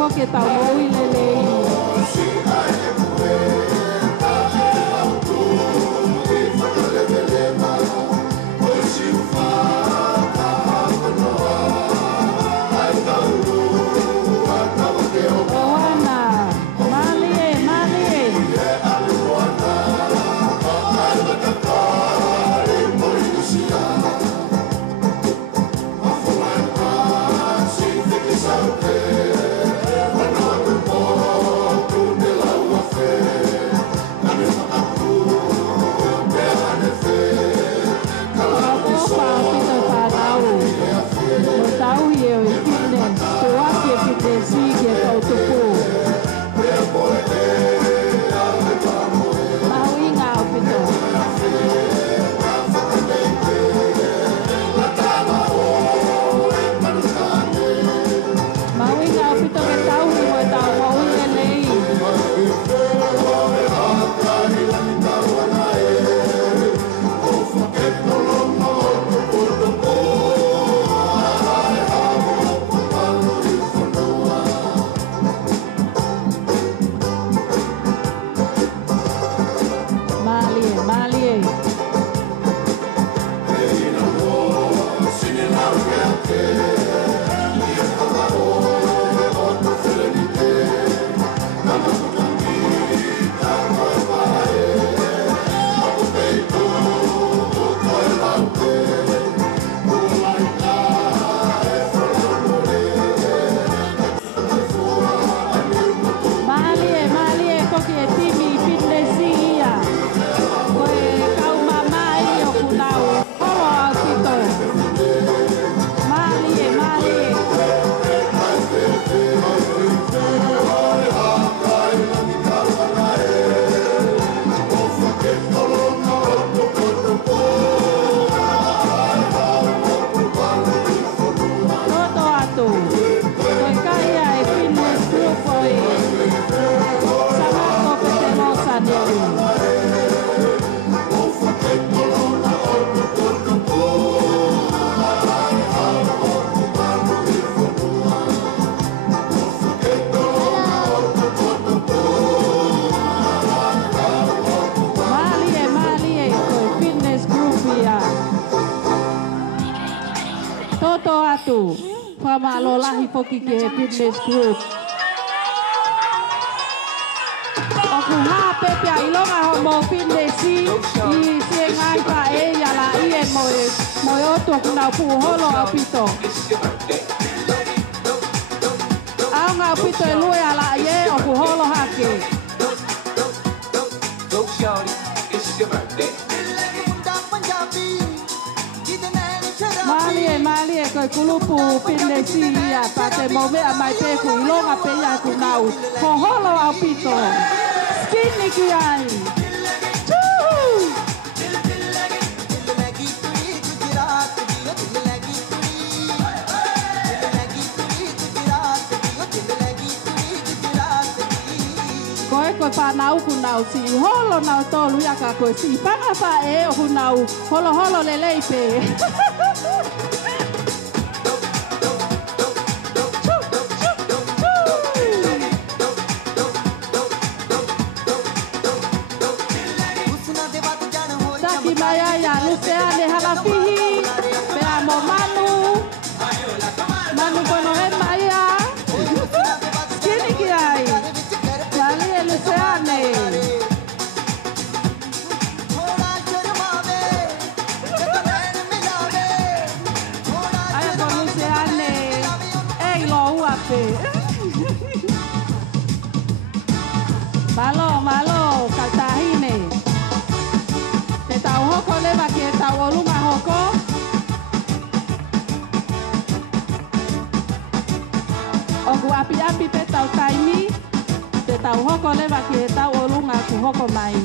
foke tau mōi lelei. Whamalolahi foki ke fitness group. Oku ha pepe a ilonga ho mo fitness I siengai pa e yala I moe otu oku nau puholo au pito. Au ngau pito e lue ala ie oku holo hake. Malie koi kulupu pindesi ia pate move a mai pe ku ilonga pe ia ku nau ko holo au pito skinny ki ai koe pa nau ku nau si holo nau tolu ia ka koe si panga pa e o ku nau holo lelei pe Malo, katahine. Te tau hoko leva ki e tau olunga hoko. Oku api pe tau taimi. Te tau hoko leva ki e tau olunga ku hoko mai.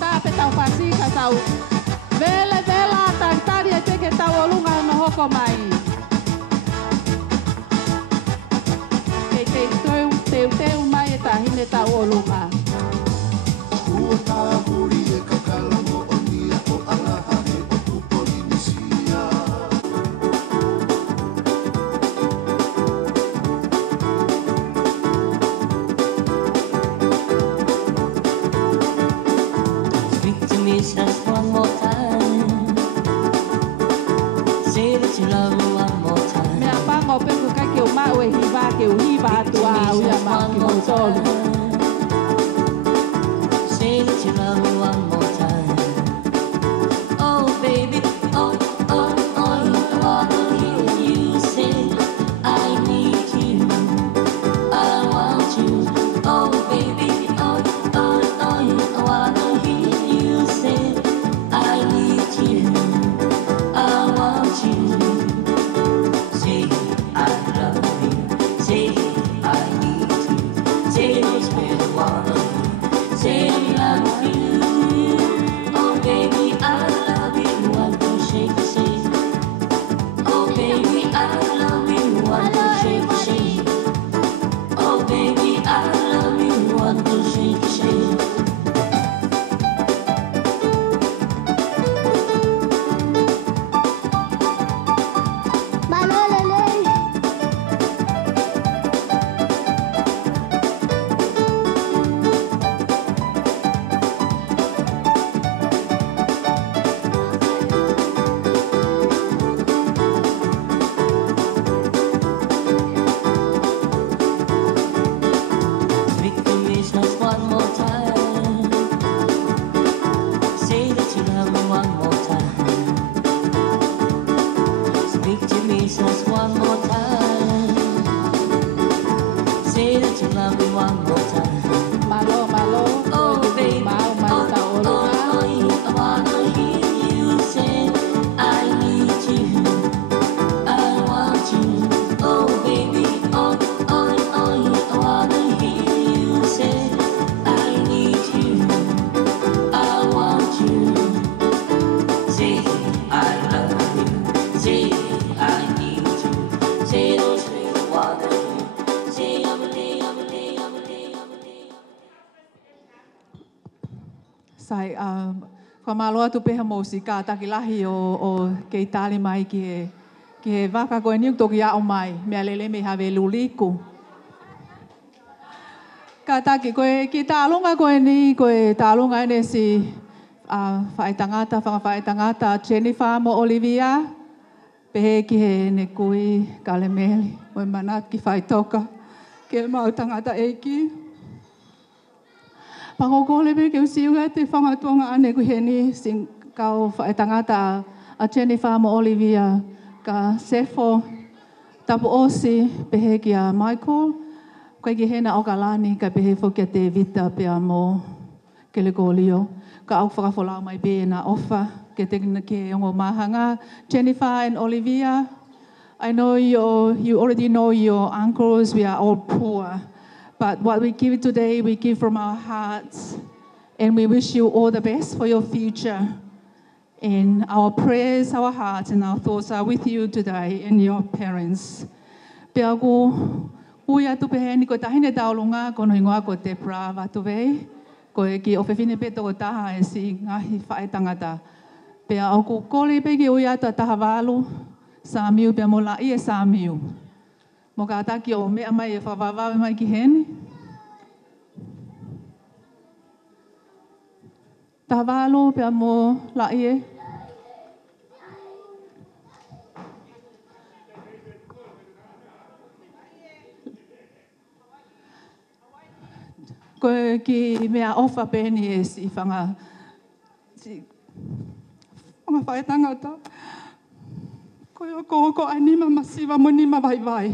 Ta pe tau pasi ka tau. Vela tantari e te ke tau olunga no hoko mai. Teu mai e tahine tau olunga. Ua tā huri e kakala mo o nia o alaha e o tu polinisia. e hiva ke uhiva atua uia ma ki mo tolu. Say that you love me one more time. Oh baby, oh, oh, oh, I wanna hear you say I need you, I want you. Oh baby, oh, oh, oh, I wanna hear you say I need you, I want you. Say I love you, say I need you, say those words wanna say I love you. Oh baby, I love you. Want to shake, shake. Oh baby, I love you. Want to shake, shake. Oh baby, I love you. Want to shake, shake. Speak to me just one more time. Say that you love me one more time. Speak to me just one more time. Say that you love me one more time. Malo, malo. Oh baby, Mau, mau oh, ta oh, olo nga. oh, I wanna hear you say I need you, I want you. Oh baby, oh, oh, oh, I wanna hear you say I need you, I want you. Say I love you, say I need you, say those things I wanna hear. Say I'm a day, I'm a day, I'm a day, I'm a day. Sai, whamaloa tu peha mōsika takilahi o ke itali mai ki he waka koe niuk toki ao mai, mea lele me hawe luliku. Ka taki koe ki tālunga koe ni, koe tālunga ene si whaetangata Jennifer mo Olivia, pehe ki he ne kui kalemeli, moe manat ki whaetoka, ke mau tangata eiki. Pangokole pe ke usiuga te whangatuanga ane ku he ni sing kau whaetangata a Jennifer mo Olivia ka sefo tapu osi pehe ki a Michael koe ki hena o kalani ka pehe whokia te vita pe a mo ke le Kulio ka au whakafolau mai pe na ofa ke te ke ongo mahanga Jennifer and Olivia. I know you already know your uncles, we are all poor. But what we give today, we give from our hearts. And we wish you all the best for your future. And our prayers, our hearts, and our thoughts are with you today and your parents. Pea ku uia tu pehe ni ko tahine taulunga kono ingoa ko te pra watu vei. Ko e ki ofewhine pe toko taha e si ngahi whaetangata. Pea o ku kole pe ki uia ta taha walu. Sāmiu pea mo la i e sāmiu. Mo ka ataki o mea mai e whawawawe mai ki hene. Tā wālo pia mo la i e. Koe ki mea ofa pēni e si whanga whaetangata. Koe o kōko ai nima masiwa mo nima vai vai.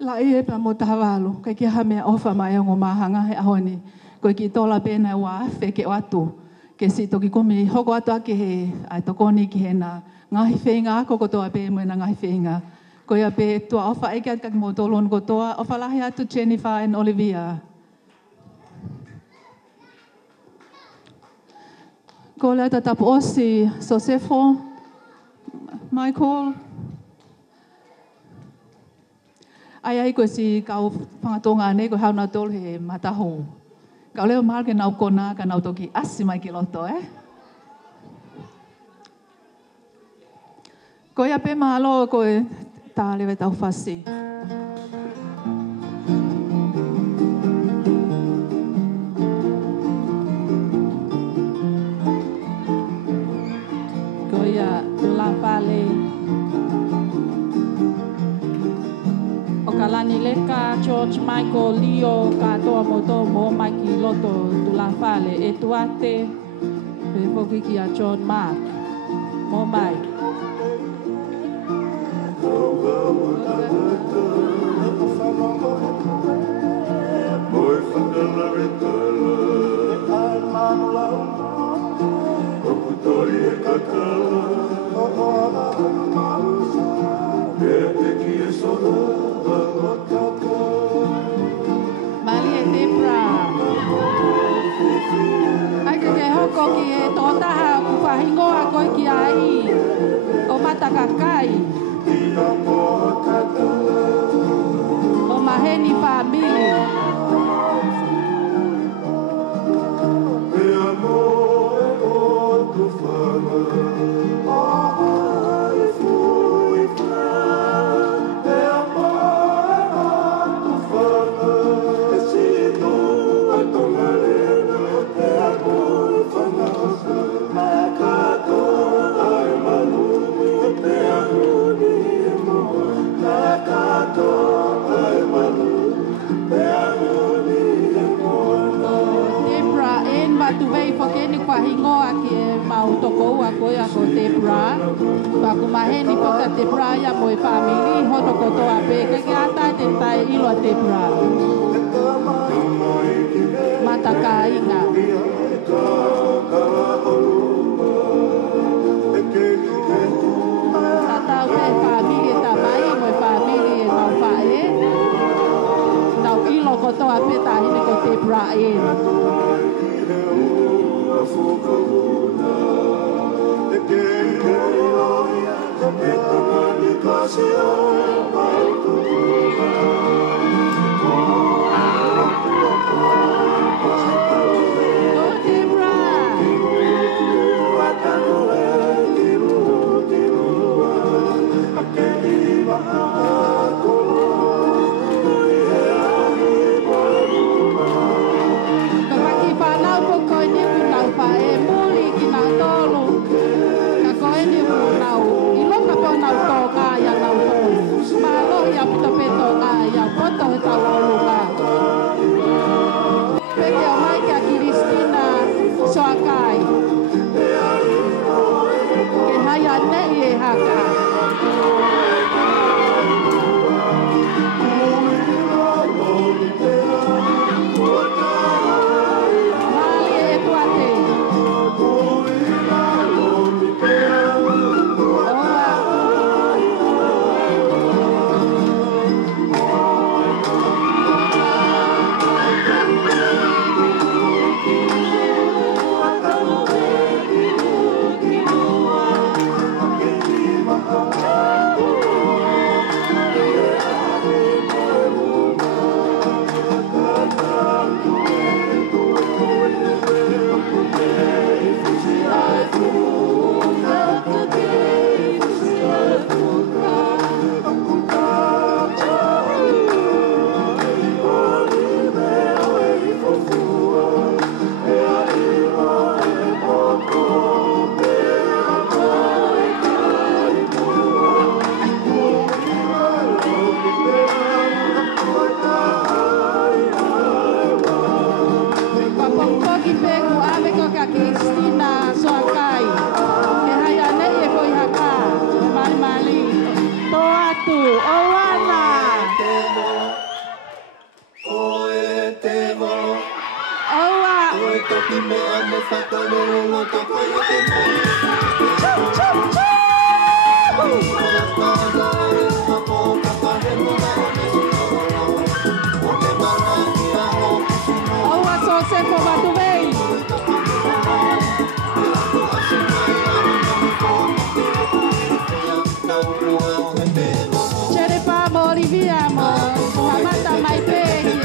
La i e pa mo tahawalo, kai ki ha mea ofa mai o ngō mahanga he ahoni. Koe ki tola pēna ua awhe ke o atu. Ke si toki komi hoko atu ake he ai tokoni ki he na ngahi whenga ako kotoa pē mo na ngahi whenga. Koe a pē tua ofa eke atu kaki mo tolon kotoa. Ofa lahi atu Jennifer and Olivia. Ko lea tapu osi Sosefo, Michael. Ai ko si kau whangatonga ne ko hauna tolu he mataho. Kau leo mahal ke nau kona ka nau toki asi mai ki loto, Ko ia pe mahalo ko e tā lewe tau whasi. Ko ia la whale. O Kalani leka George Michael Leo katoa moto mo Mike Loto tulafale etuate pe foki ki a John Mark mo Mike Mali e Debra. Ai ke hoko ki e totaha ku whahingoa koe ki ai. O matakakai. O maheni family. Whahingoa ki e mautokou a koe a ko Debra. Paku maheni poka Debra ia mo e family hono kotoa pe ke atai te tai ilo Debra. Matakainga. Tatau pe family ta mai mo e family e mau fae. Nau ilo kotoa pe ta hini ko Debra e. Jennifer, Olivia, Muhammad, my baby,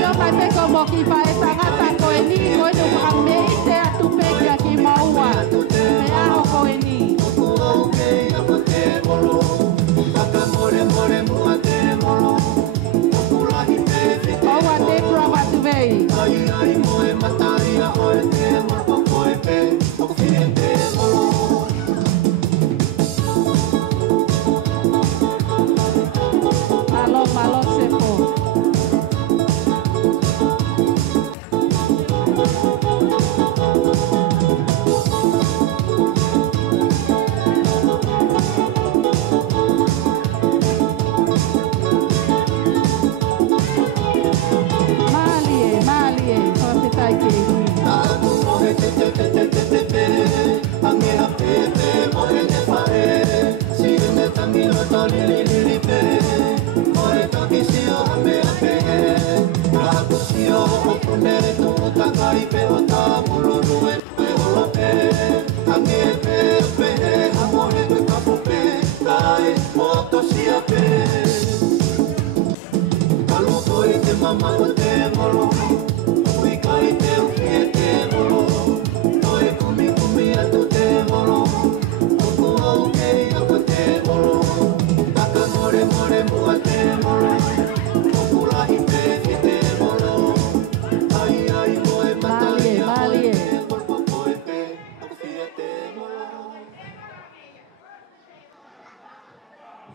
Yo mai pe como ki fa esa gata ko ni ko no pa me te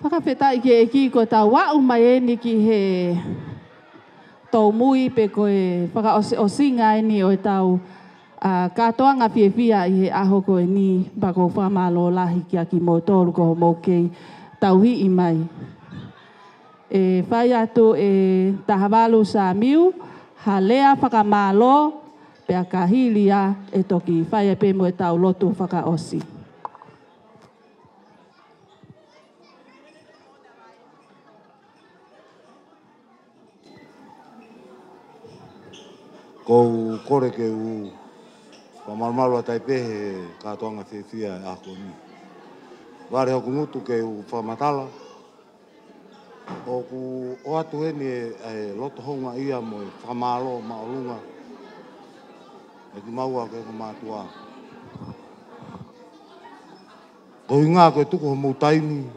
Whakawhetai ke e ki ko tā wau mai e ni ki he tau mui pe koe whakaosinga e ni o e tau katoanga fiefia i he aho ko e ni bako whamalo lahi ki a ki mo tōru ko mo kei tau hi i mai. E whai atu e tahawalu sa miu, ha lea whakamalo pe a kahilia e toki whai e pe mo e tau lotu whakaosi. Ko kore ke u pamalmalo atai pehe katoanga fiefia e ako ni. Ware hoku ngutu ke u whamatala. O ku o atu heni e loto honga ia mo e whamalo maolunga. E ki maua ke ko mātua. Ko hinga koe tuku ho mou taimi.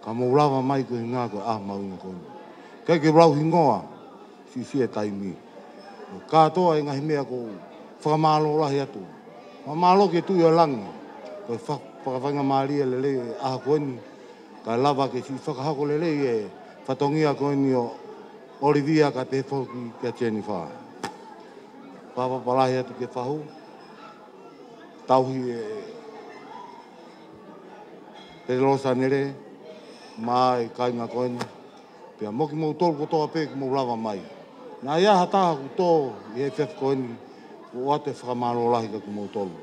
Ka mou lawa mai ko hinga koe maunga koe. Kei ke rau hingoa si e taimi. Katoa e ngahi mea ko whakamalo lahi atu. Whamalo ke tui o langi. Koe whakawhanga maria lele aha koeni. Ka lava ke si whakahako lele e whatongia koeni o Olivia ka te whoki kia Jennifer. Whapapalahi atu ke whahu. Tauhi e te losa nere. Mai kainga koeni. Pea moki mou tolu kotoa pe ki mou lava mai. Nā ia hataha ku tō i he whewh koeni, o ate whakamalo lahi ka ku mou tolu.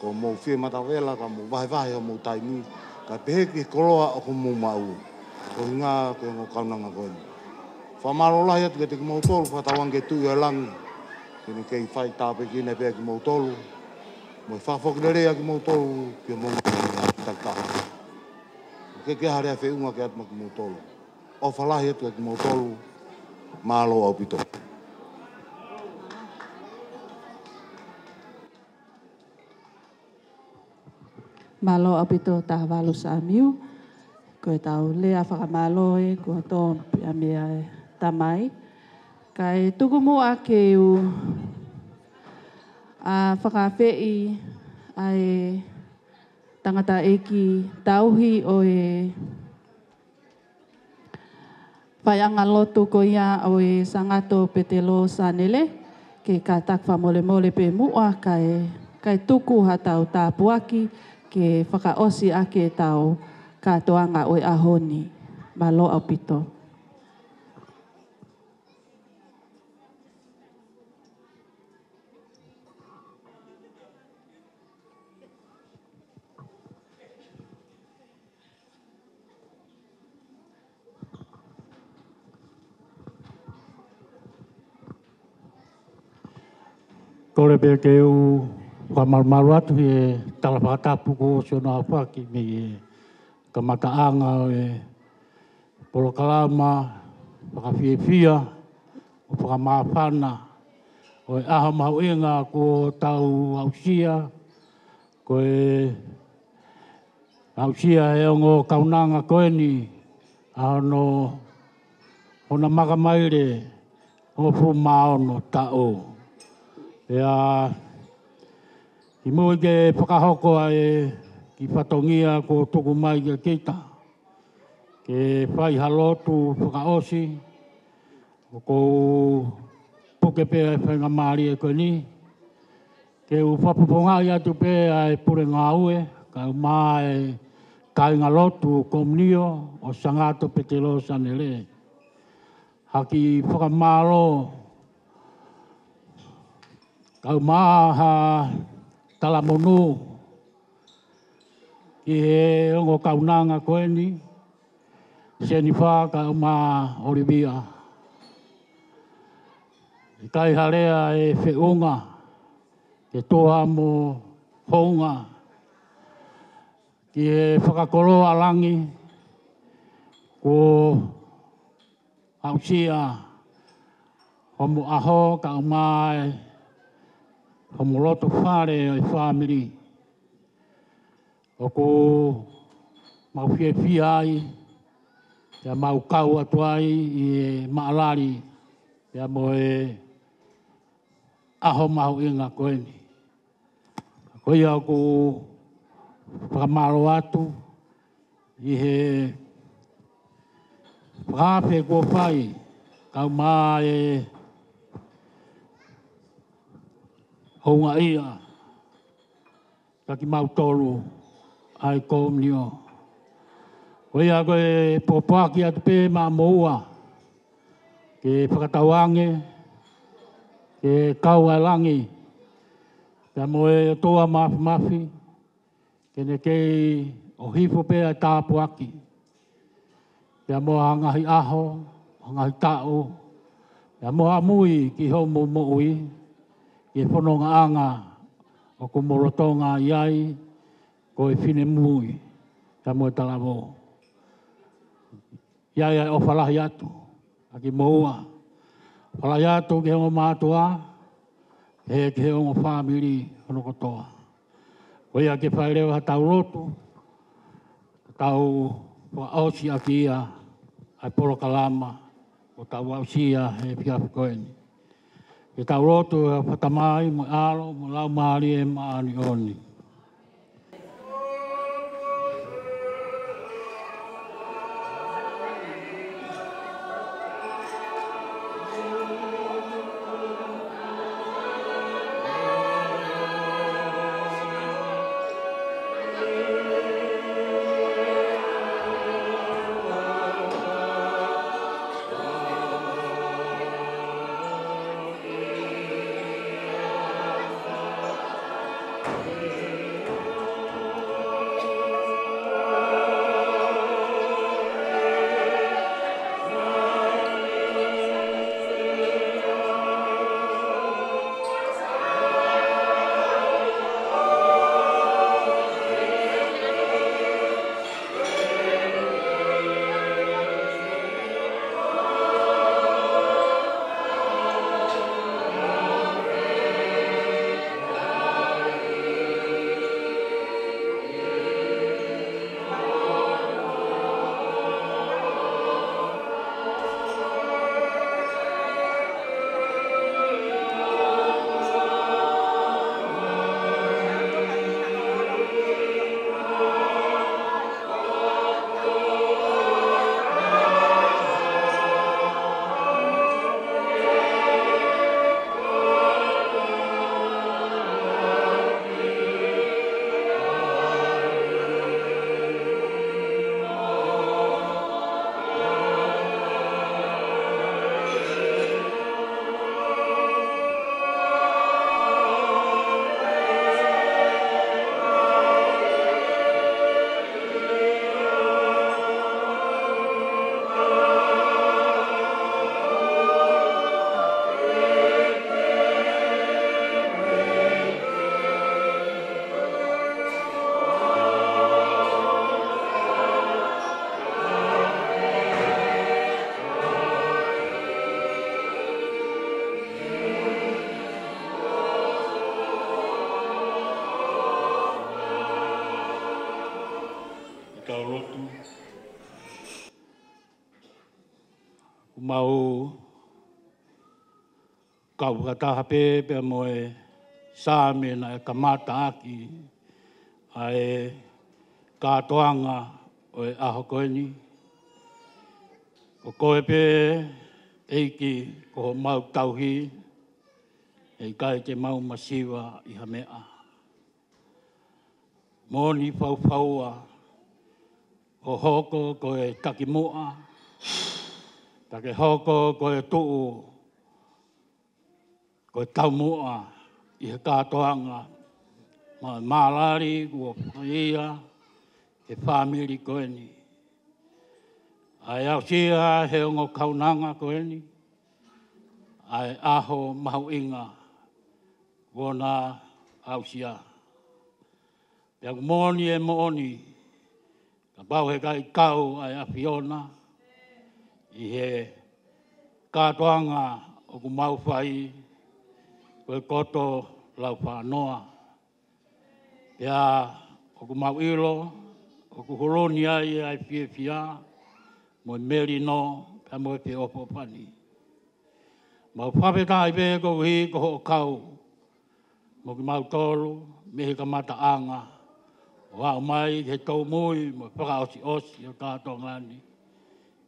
Ko mou whie matawela, ka mou wahe o mou taimi, ka pehe ki koloa o ku mou mau. Ko hinga ko ngō kaunanga koeni. Whamalo lahi atu ke te ki mou tolu, whatawange tui o langi. Kene kei whai tāpe kine pēr ki mou tolu. Mo i whawhokinere ki mou tolu, ki mou taktaha. Ke harea whiunga ke atma ki mou tolu. O whalahi atu ki mou tolu, malo au pito. Malo au pito tahawalu sa miu. Koe tau lea whakamalo e, kua tō pia mea e tamai. Kai tuku mua ke u whakawhei ai tangata eki tauhi o e Whaianga lotu ko ia o e sangato petelo sanele ke ka takwa mole mole pe mua kai tuku ha tau tāpuaki ke whakaosi ake tau katoanga o e ahoni. Malo au pito. Kore pe ke u whamarmaru atu e talapakatapu ko siona hawhaki me e kamataanga o e polokalama, whakawhiewhia, o whakamāwhana, o e aha mahuenga ko tau hausia, ko e hausia e ongo kaunanga koeni, ano hona makamaire, o fu maono tao. Ea, i mua ke whakahoko e ki whatongia ko tuku mai ke keita. Ke whai halotu whakaosi, ko puke pēa whainga maari e koe ni, Ke u whapuponga i atu pe ai pure ngā ue, ka u mai kai ngā lotu komunio o sangato pe te lo sanele. Haki whakamaro, ka u maha talamonu, ki he ongo kaunanga koe ni, Jennifer Kaufusi Olivia. I kai harea e whiunga, ke toa mo hounga, ki e whakakoro alangi, ko hokosia, homo aho ka umai, homo loto whare o i whamiri. O ko mau fiefia ai, ia mau kau atu ai i e maalari, ia mo e aho mahu inga koe ni. Ko ia ko whakamaro atu i he whakape kua whai, kau mā e hounga ia, taki mau tolu ai komunio. Ko ia koe popaki atu pe mā moua, ke whakatauange, ke kau alangi, kia moe toa mafi, kene kei o hifo pe a tāpuaki, kia moa hangahi aho, hangahi tau, kia moa mui ki homo moui, ki whanonga anga o ko morotonga iai, ko e whine mui, kia moe talamo. Iai ai o whalahi atu, aki moua. Whalahi atu ke hongo mātua, ke hongo whamiri hono kotoa. Ko ia ke whaereo ha tau rotu, tau whaosi aki ia, ai poro kalama, o tau wausia he fiafu koeni. Ke tau rotu e whatamai, mo alo, mo lau maari e maani oni. Mau kau kataha pe moe sāme na e kamata aki ai katoanga o e aho koeni. O koe pe eiki ko mau tauhi e kai te mau masiwa I ha mea. Moni whauwhaua, o hoko ko e takimoa, take hoko ko e tuu, ko e taumoa I he katoanga, ma malari kua whaia, he whamiri ko eni. Ai au sia he ongo kaunanga ko eni, ai aho mahu inga, wona au sia. Pea moni e moni, ka pau he kai kau ai awhiona, I he katoanga o ku mau whai, koe koto lau whanoa. Pea o ku mau ilo, o ku horoni ai fiefia, mo meri no, pea mo e opo pani. Mau whawhetai pe ko hi ko ho kau, mo ki mau tolu, mehe ka mata anga, wao mai he tau mui, mo whakaosi osi o Katoanga'i.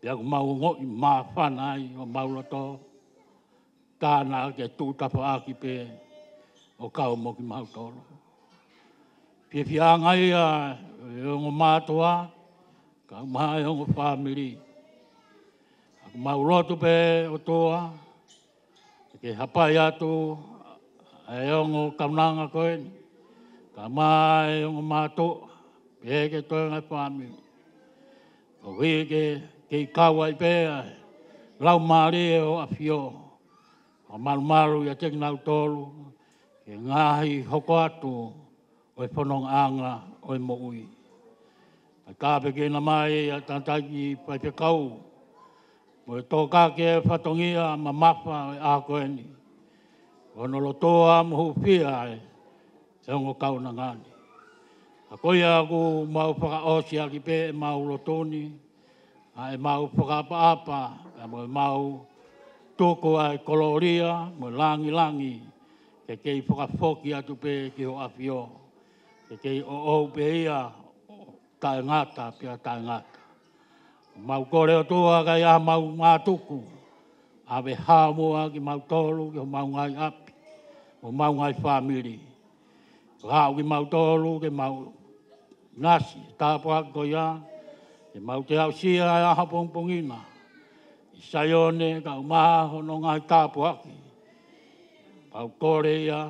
Pea ku mau ngoi maa whanai o maulato, tāna ke tūtapa aki pe o kau mo ki mau tolu. Fiefia ngai e ongo mātua, ka maha e ongo whamiri. Aku mau roto pe o toa, ke hapai atu e ongo kaunanga koe, ka maha e ongo mātua, pe ke toi ngai whamiri. O hui ke kawai pe, lau maari e o awhio, o maru ia teki nau tolu, ke ngahi hoko atu, o e whanong anga o e mo ui. Ai kāpe ke na mai a tātaki pai pe kau, mo e tōka ke whatongia ma mawha o e āko eni. O no lotoa mo hupia e ongo kau na ngani. A koe aku mau whakaosi aki pe e mau lotoni, a e mau whakaapa-apa, a mo e mau toko ai koloria, mo langi, ke kei whakafoki atu pe ki ho awhio, ke kei o pe ia, tae ngata, pia tae ngata. Mau kore o toa kai a mau mātuku, a we hāmoa ki mau tolu, ki ho mau ngai api, o mau ngai whamiri. Hau ki mau tolu, ki mau nasi, tāpua ko ia, ki mau te au sia a hapongpongina. Saione ka umaha hono ngai tāpua ki. Pau kore ia,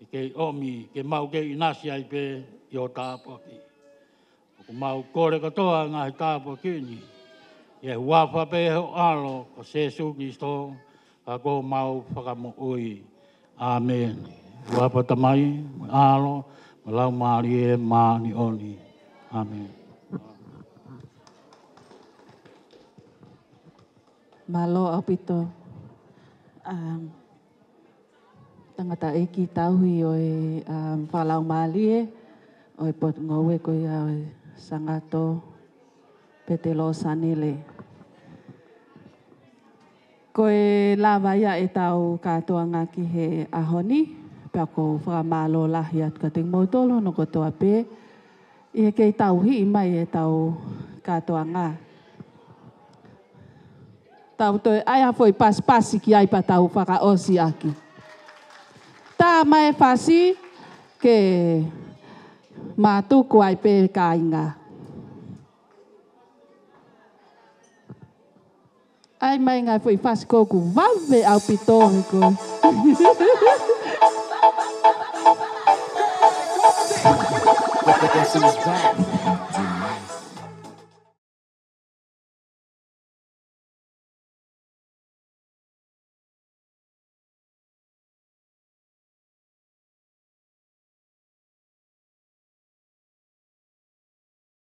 ki kei omi, ke mau ke inasi ai pe i o tāpua ki. Ku mau kore katoa ngai tāpua ki ni. Ie huafa pe ho alo, ko Jesu Kristo, ka ko mau whakamo ui. Amen. Huafa tamai, alo, malau maari e maani oni. Amen. Malo apito. Tangata e ki tauhi o e whalau maali o e pot ngowe ko ia o e sangato petelo sanile. Ko e lawa ia e tau Katoanga'i ki he ahoni, pia ko whakamalo lahi atu ka ting mautolo no ko toa pe. I he kei tauhi i mai e tau Katoanga'i. Tau toi aia foi pas-pasi ki ai pa tau whakaosi aki. Tā mai whasi ke mātuku ai pe kāinga. Ai mai ngai foi whasi kōku wawe au pitohi ko.